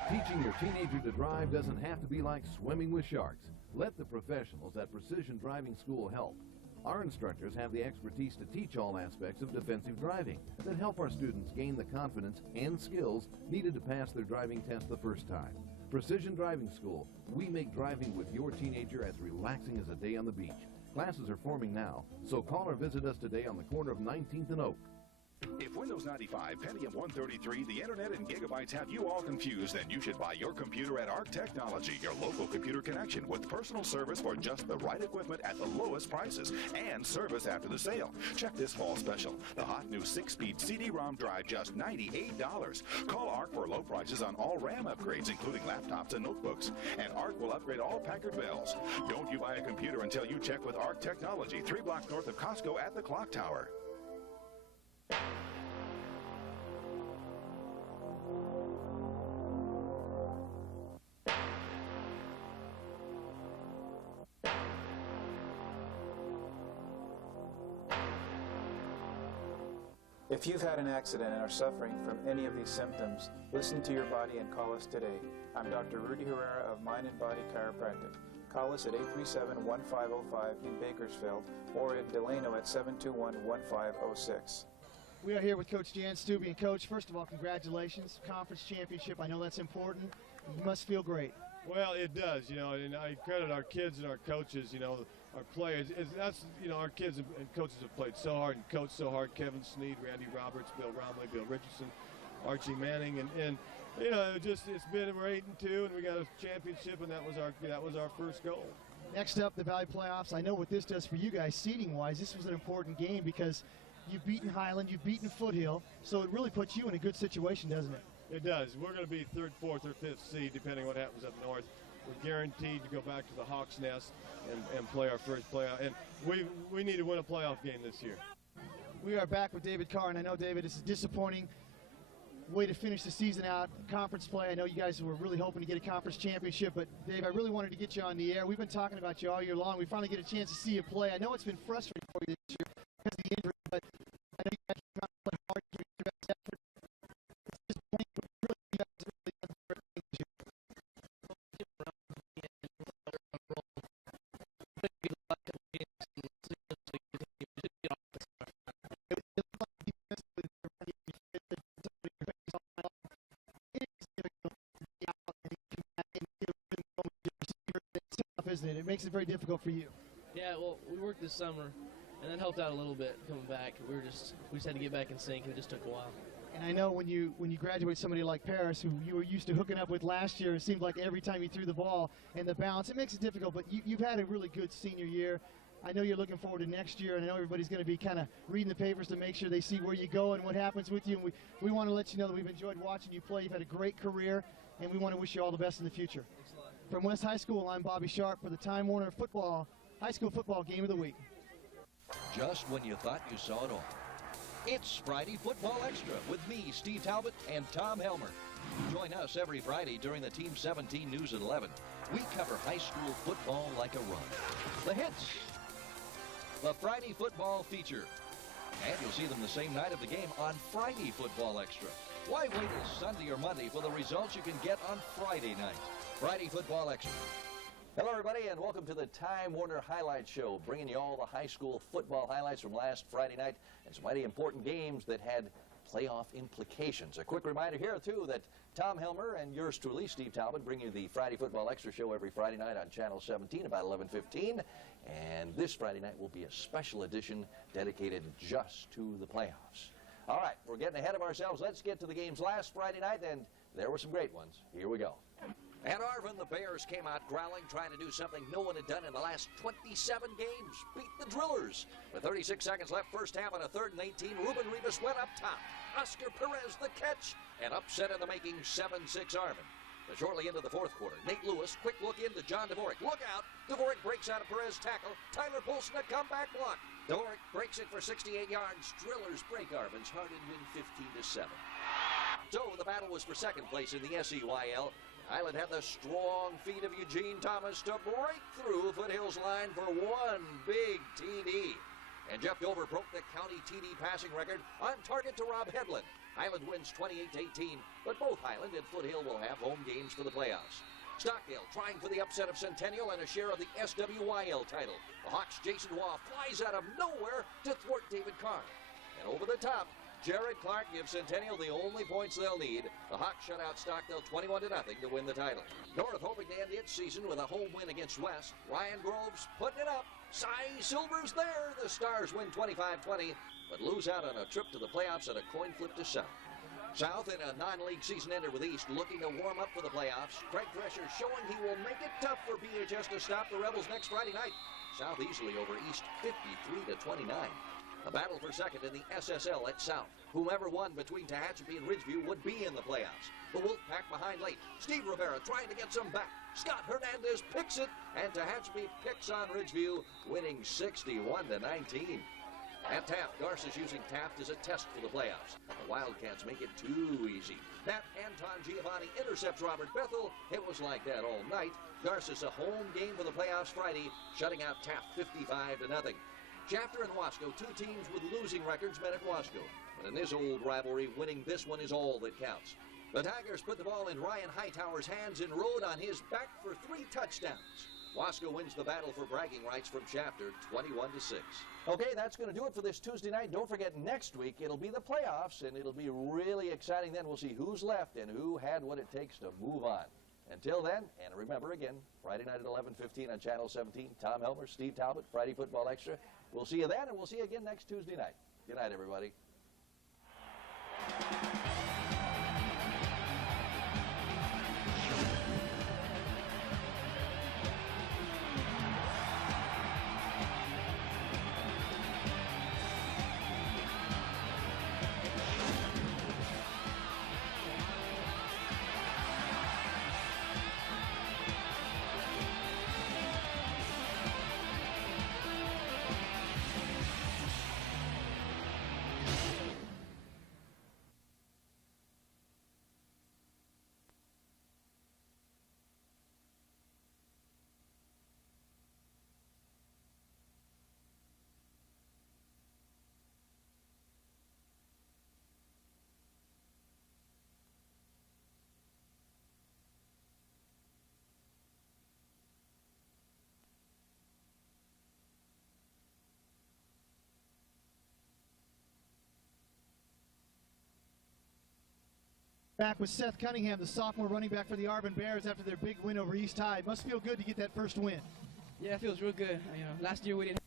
Teaching your teenager to drive doesn't have to be like swimming with sharks. Let the professionals at Precision Driving School help. Our instructors have the expertise to teach all aspects of defensive driving that help our students gain the confidence and skills needed to pass their driving test the first time. Precision Driving School, we make driving with your teenager as relaxing as a day on the beach. Classes are forming now, so call or visit us today on the corner of 19th and Oak. If Windows 95, Pentium 133, the Internet, and gigabytes have you all confused, then you should buy your computer at ARC Technology, your local computer connection with personal service for just the right equipment at the lowest prices and service after the sale. Check this fall special. The hot new 6-speed CD-ROM drive, just $98. Call ARC for low prices on all RAM upgrades, including laptops and notebooks. And ARC will upgrade all Packard Bells. Don't you buy a computer until you check with ARC Technology, 3 blocks north of Costco at the Clock Tower. If you've had an accident and are suffering from any of these symptoms, listen to your body and call us today. I'm Dr. Rudy Herrera of Mind and Body Chiropractic. Call us at 837-1505 in Bakersfield or in Delano at 721-1506. We are here with Coach Jan Stubbe. And Coach, first of all, congratulations. Conference championship, I know that's important. You must feel great. Well, it does, you know, and I credit our kids and our coaches, you know, our players. That's, you know, our kids and coaches have played so hard and coached so hard. Kevin Sneed, Randy Roberts, Bill Romley, Bill Richardson, Archie Manning, and you know, it's been, we're 8-2, and we got a championship, and that was our first goal. Next up, the Valley Playoffs. I know what this does for you guys, seeding-wise. This was an important game because you've beaten Highland, you've beaten Foothill, so it really puts you in a good situation, doesn't it? It does. We're going to be 3rd, 4th, or 5th seed, depending on what happens up north. We're guaranteed to go back to the Hawk's Nest and play our first playoff. And we need to win a playoff game this year. We are back with David Carr, and I know, David, it's a disappointing way to finish the season out. Conference play, I know you guys were really hoping to get a conference championship, but Dave, I really wanted to get you on the air. We've been talking about you all year long. We finally get a chance to see you play. I know it's been frustrating for you this year because of the injury, but I know you guys have played hard, give your best effort. It's disappointing, but really, you guys have really done great things this year. Isn't it? It makes it very difficult for you. Yeah, well, we worked this summer, and that helped out a little bit coming back. We just had to get back in sync, and it just took a while. And I know when you graduate somebody like Paris, who you were used to hooking up with last year, it seemed like every time you threw the ball and the bounce, it makes it difficult. But you've had a really good senior year. I know you're looking forward to next year, and I know everybody's going to be kind of reading the papers to make sure they see where you go and what happens with you. And we want to let you know that we've enjoyed watching you play. You've had a great career, and we want to wish you all the best in the future. From West High School, I'm Bobby Sharp for the Time Warner High School Football Game of the Week. Just when you thought you saw it all. It's Friday Football Extra with me, Steve Talbot, and Tom Helmer. Join us every Friday during the Team 17 News at 11. We cover high school football like a run. The hits, the Friday Football feature, and you'll see them the same night of the game on Friday Football Extra. Why wait till Sunday or Monday for the results you can get on Friday night? Friday Football Extra. Hello, everybody, and welcome to the Time Warner Highlight Show, bringing you all the high school football highlights from last Friday night and some mighty important games that had playoff implications. A quick reminder here, too, that Tom Helmer and yours truly, Steve Talbot, bring you the Friday Football Extra Show every Friday night on Channel 17 about 11:15. And this Friday night will be a special edition dedicated just to the playoffs. All right, we're getting ahead of ourselves. Let's get to the games last Friday night, and there were some great ones. Here we go. At Arvin, the Bears came out growling, trying to do something no one had done in the last 27 games. Beat the Drillers. With 36 seconds left, first half on a 3rd and 18, Ruben Rivas went up top. Oscar Perez the catch, and upset in the making, 7-6 Arvin. But shortly into the 4th quarter, Nate Lewis, quick look into John Dvorak. Look out! Dvorak breaks out of Perez tackle. Tyler Polson a comeback block. Dvorak breaks it for 68 yards. Drillers break Arvin's hard and win 15-7. So the battle was for second place in the SEYL. Highland had the strong feet of Eugene Thomas to break through Foothill's line for one big TD. And Jeff Dover broke the county TD passing record on target to Rob Hedlund. Highland wins 28-18, but both Highland and Foothill will have home games for the playoffs. Stockdale trying for the upset of Centennial and a share of the SWYL title. The Hawks' Jason Waugh flies out of nowhere to thwart David Carr. And over the top, Jared Clark gives Centennial the only points they'll need. The Hawks shut out Stockdale 21-0 to win the title. North hoping to end its season with a home win against West. Ryan Groves putting it up. Cy Silver's there. The Stars win 25-20, but lose out on a trip to the playoffs at a coin flip to South. South in a non-league season ender with East looking to warm up for the playoffs. Craig Thresher showing he will make it tough for BHS to stop the Rebels next Friday night. South easily over East 53-29. A battle for second in the SSL at South. Whomever won between Tehachapi and Ridgeview would be in the playoffs. The Wolfpack behind late. Steve Rivera trying to get some back. Scott Hernandez picks it, and Tehachapi picks on Ridgeview, winning 61-19. At Taft, Garces using Taft as a test for the playoffs. The Wildcats make it too easy. That Anton Giovanni intercepts Robert Bethel. It was like that all night. Garces a home game for the playoffs Friday, shutting out Taft 55-0. Shafter and Wasco, two teams with losing records, met at Wasco. But in this old rivalry, winning this one is all that counts. The Tigers put the ball in Ryan Hightower's hands and rode on his back for 3 touchdowns. Wasco wins the battle for bragging rights from Shafter, 21-6. Okay, that's going to do it for this Tuesday night. Don't forget, next week it'll be the playoffs, and it'll be really exciting then. We'll see who's left and who had what it takes to move on. Until then, and remember again, Friday night at 11:15 on Channel 17, Tom Helmer, Steve Talbot, Friday Football Extra. We'll see you then, and we'll see you again next Tuesday night. Good night, everybody. Back with Seth Cunningham, the sophomore running back for the Auburn Bears after their big win over East High. Must feel good to get that first win. Yeah, it feels real good. You know, last year we didn't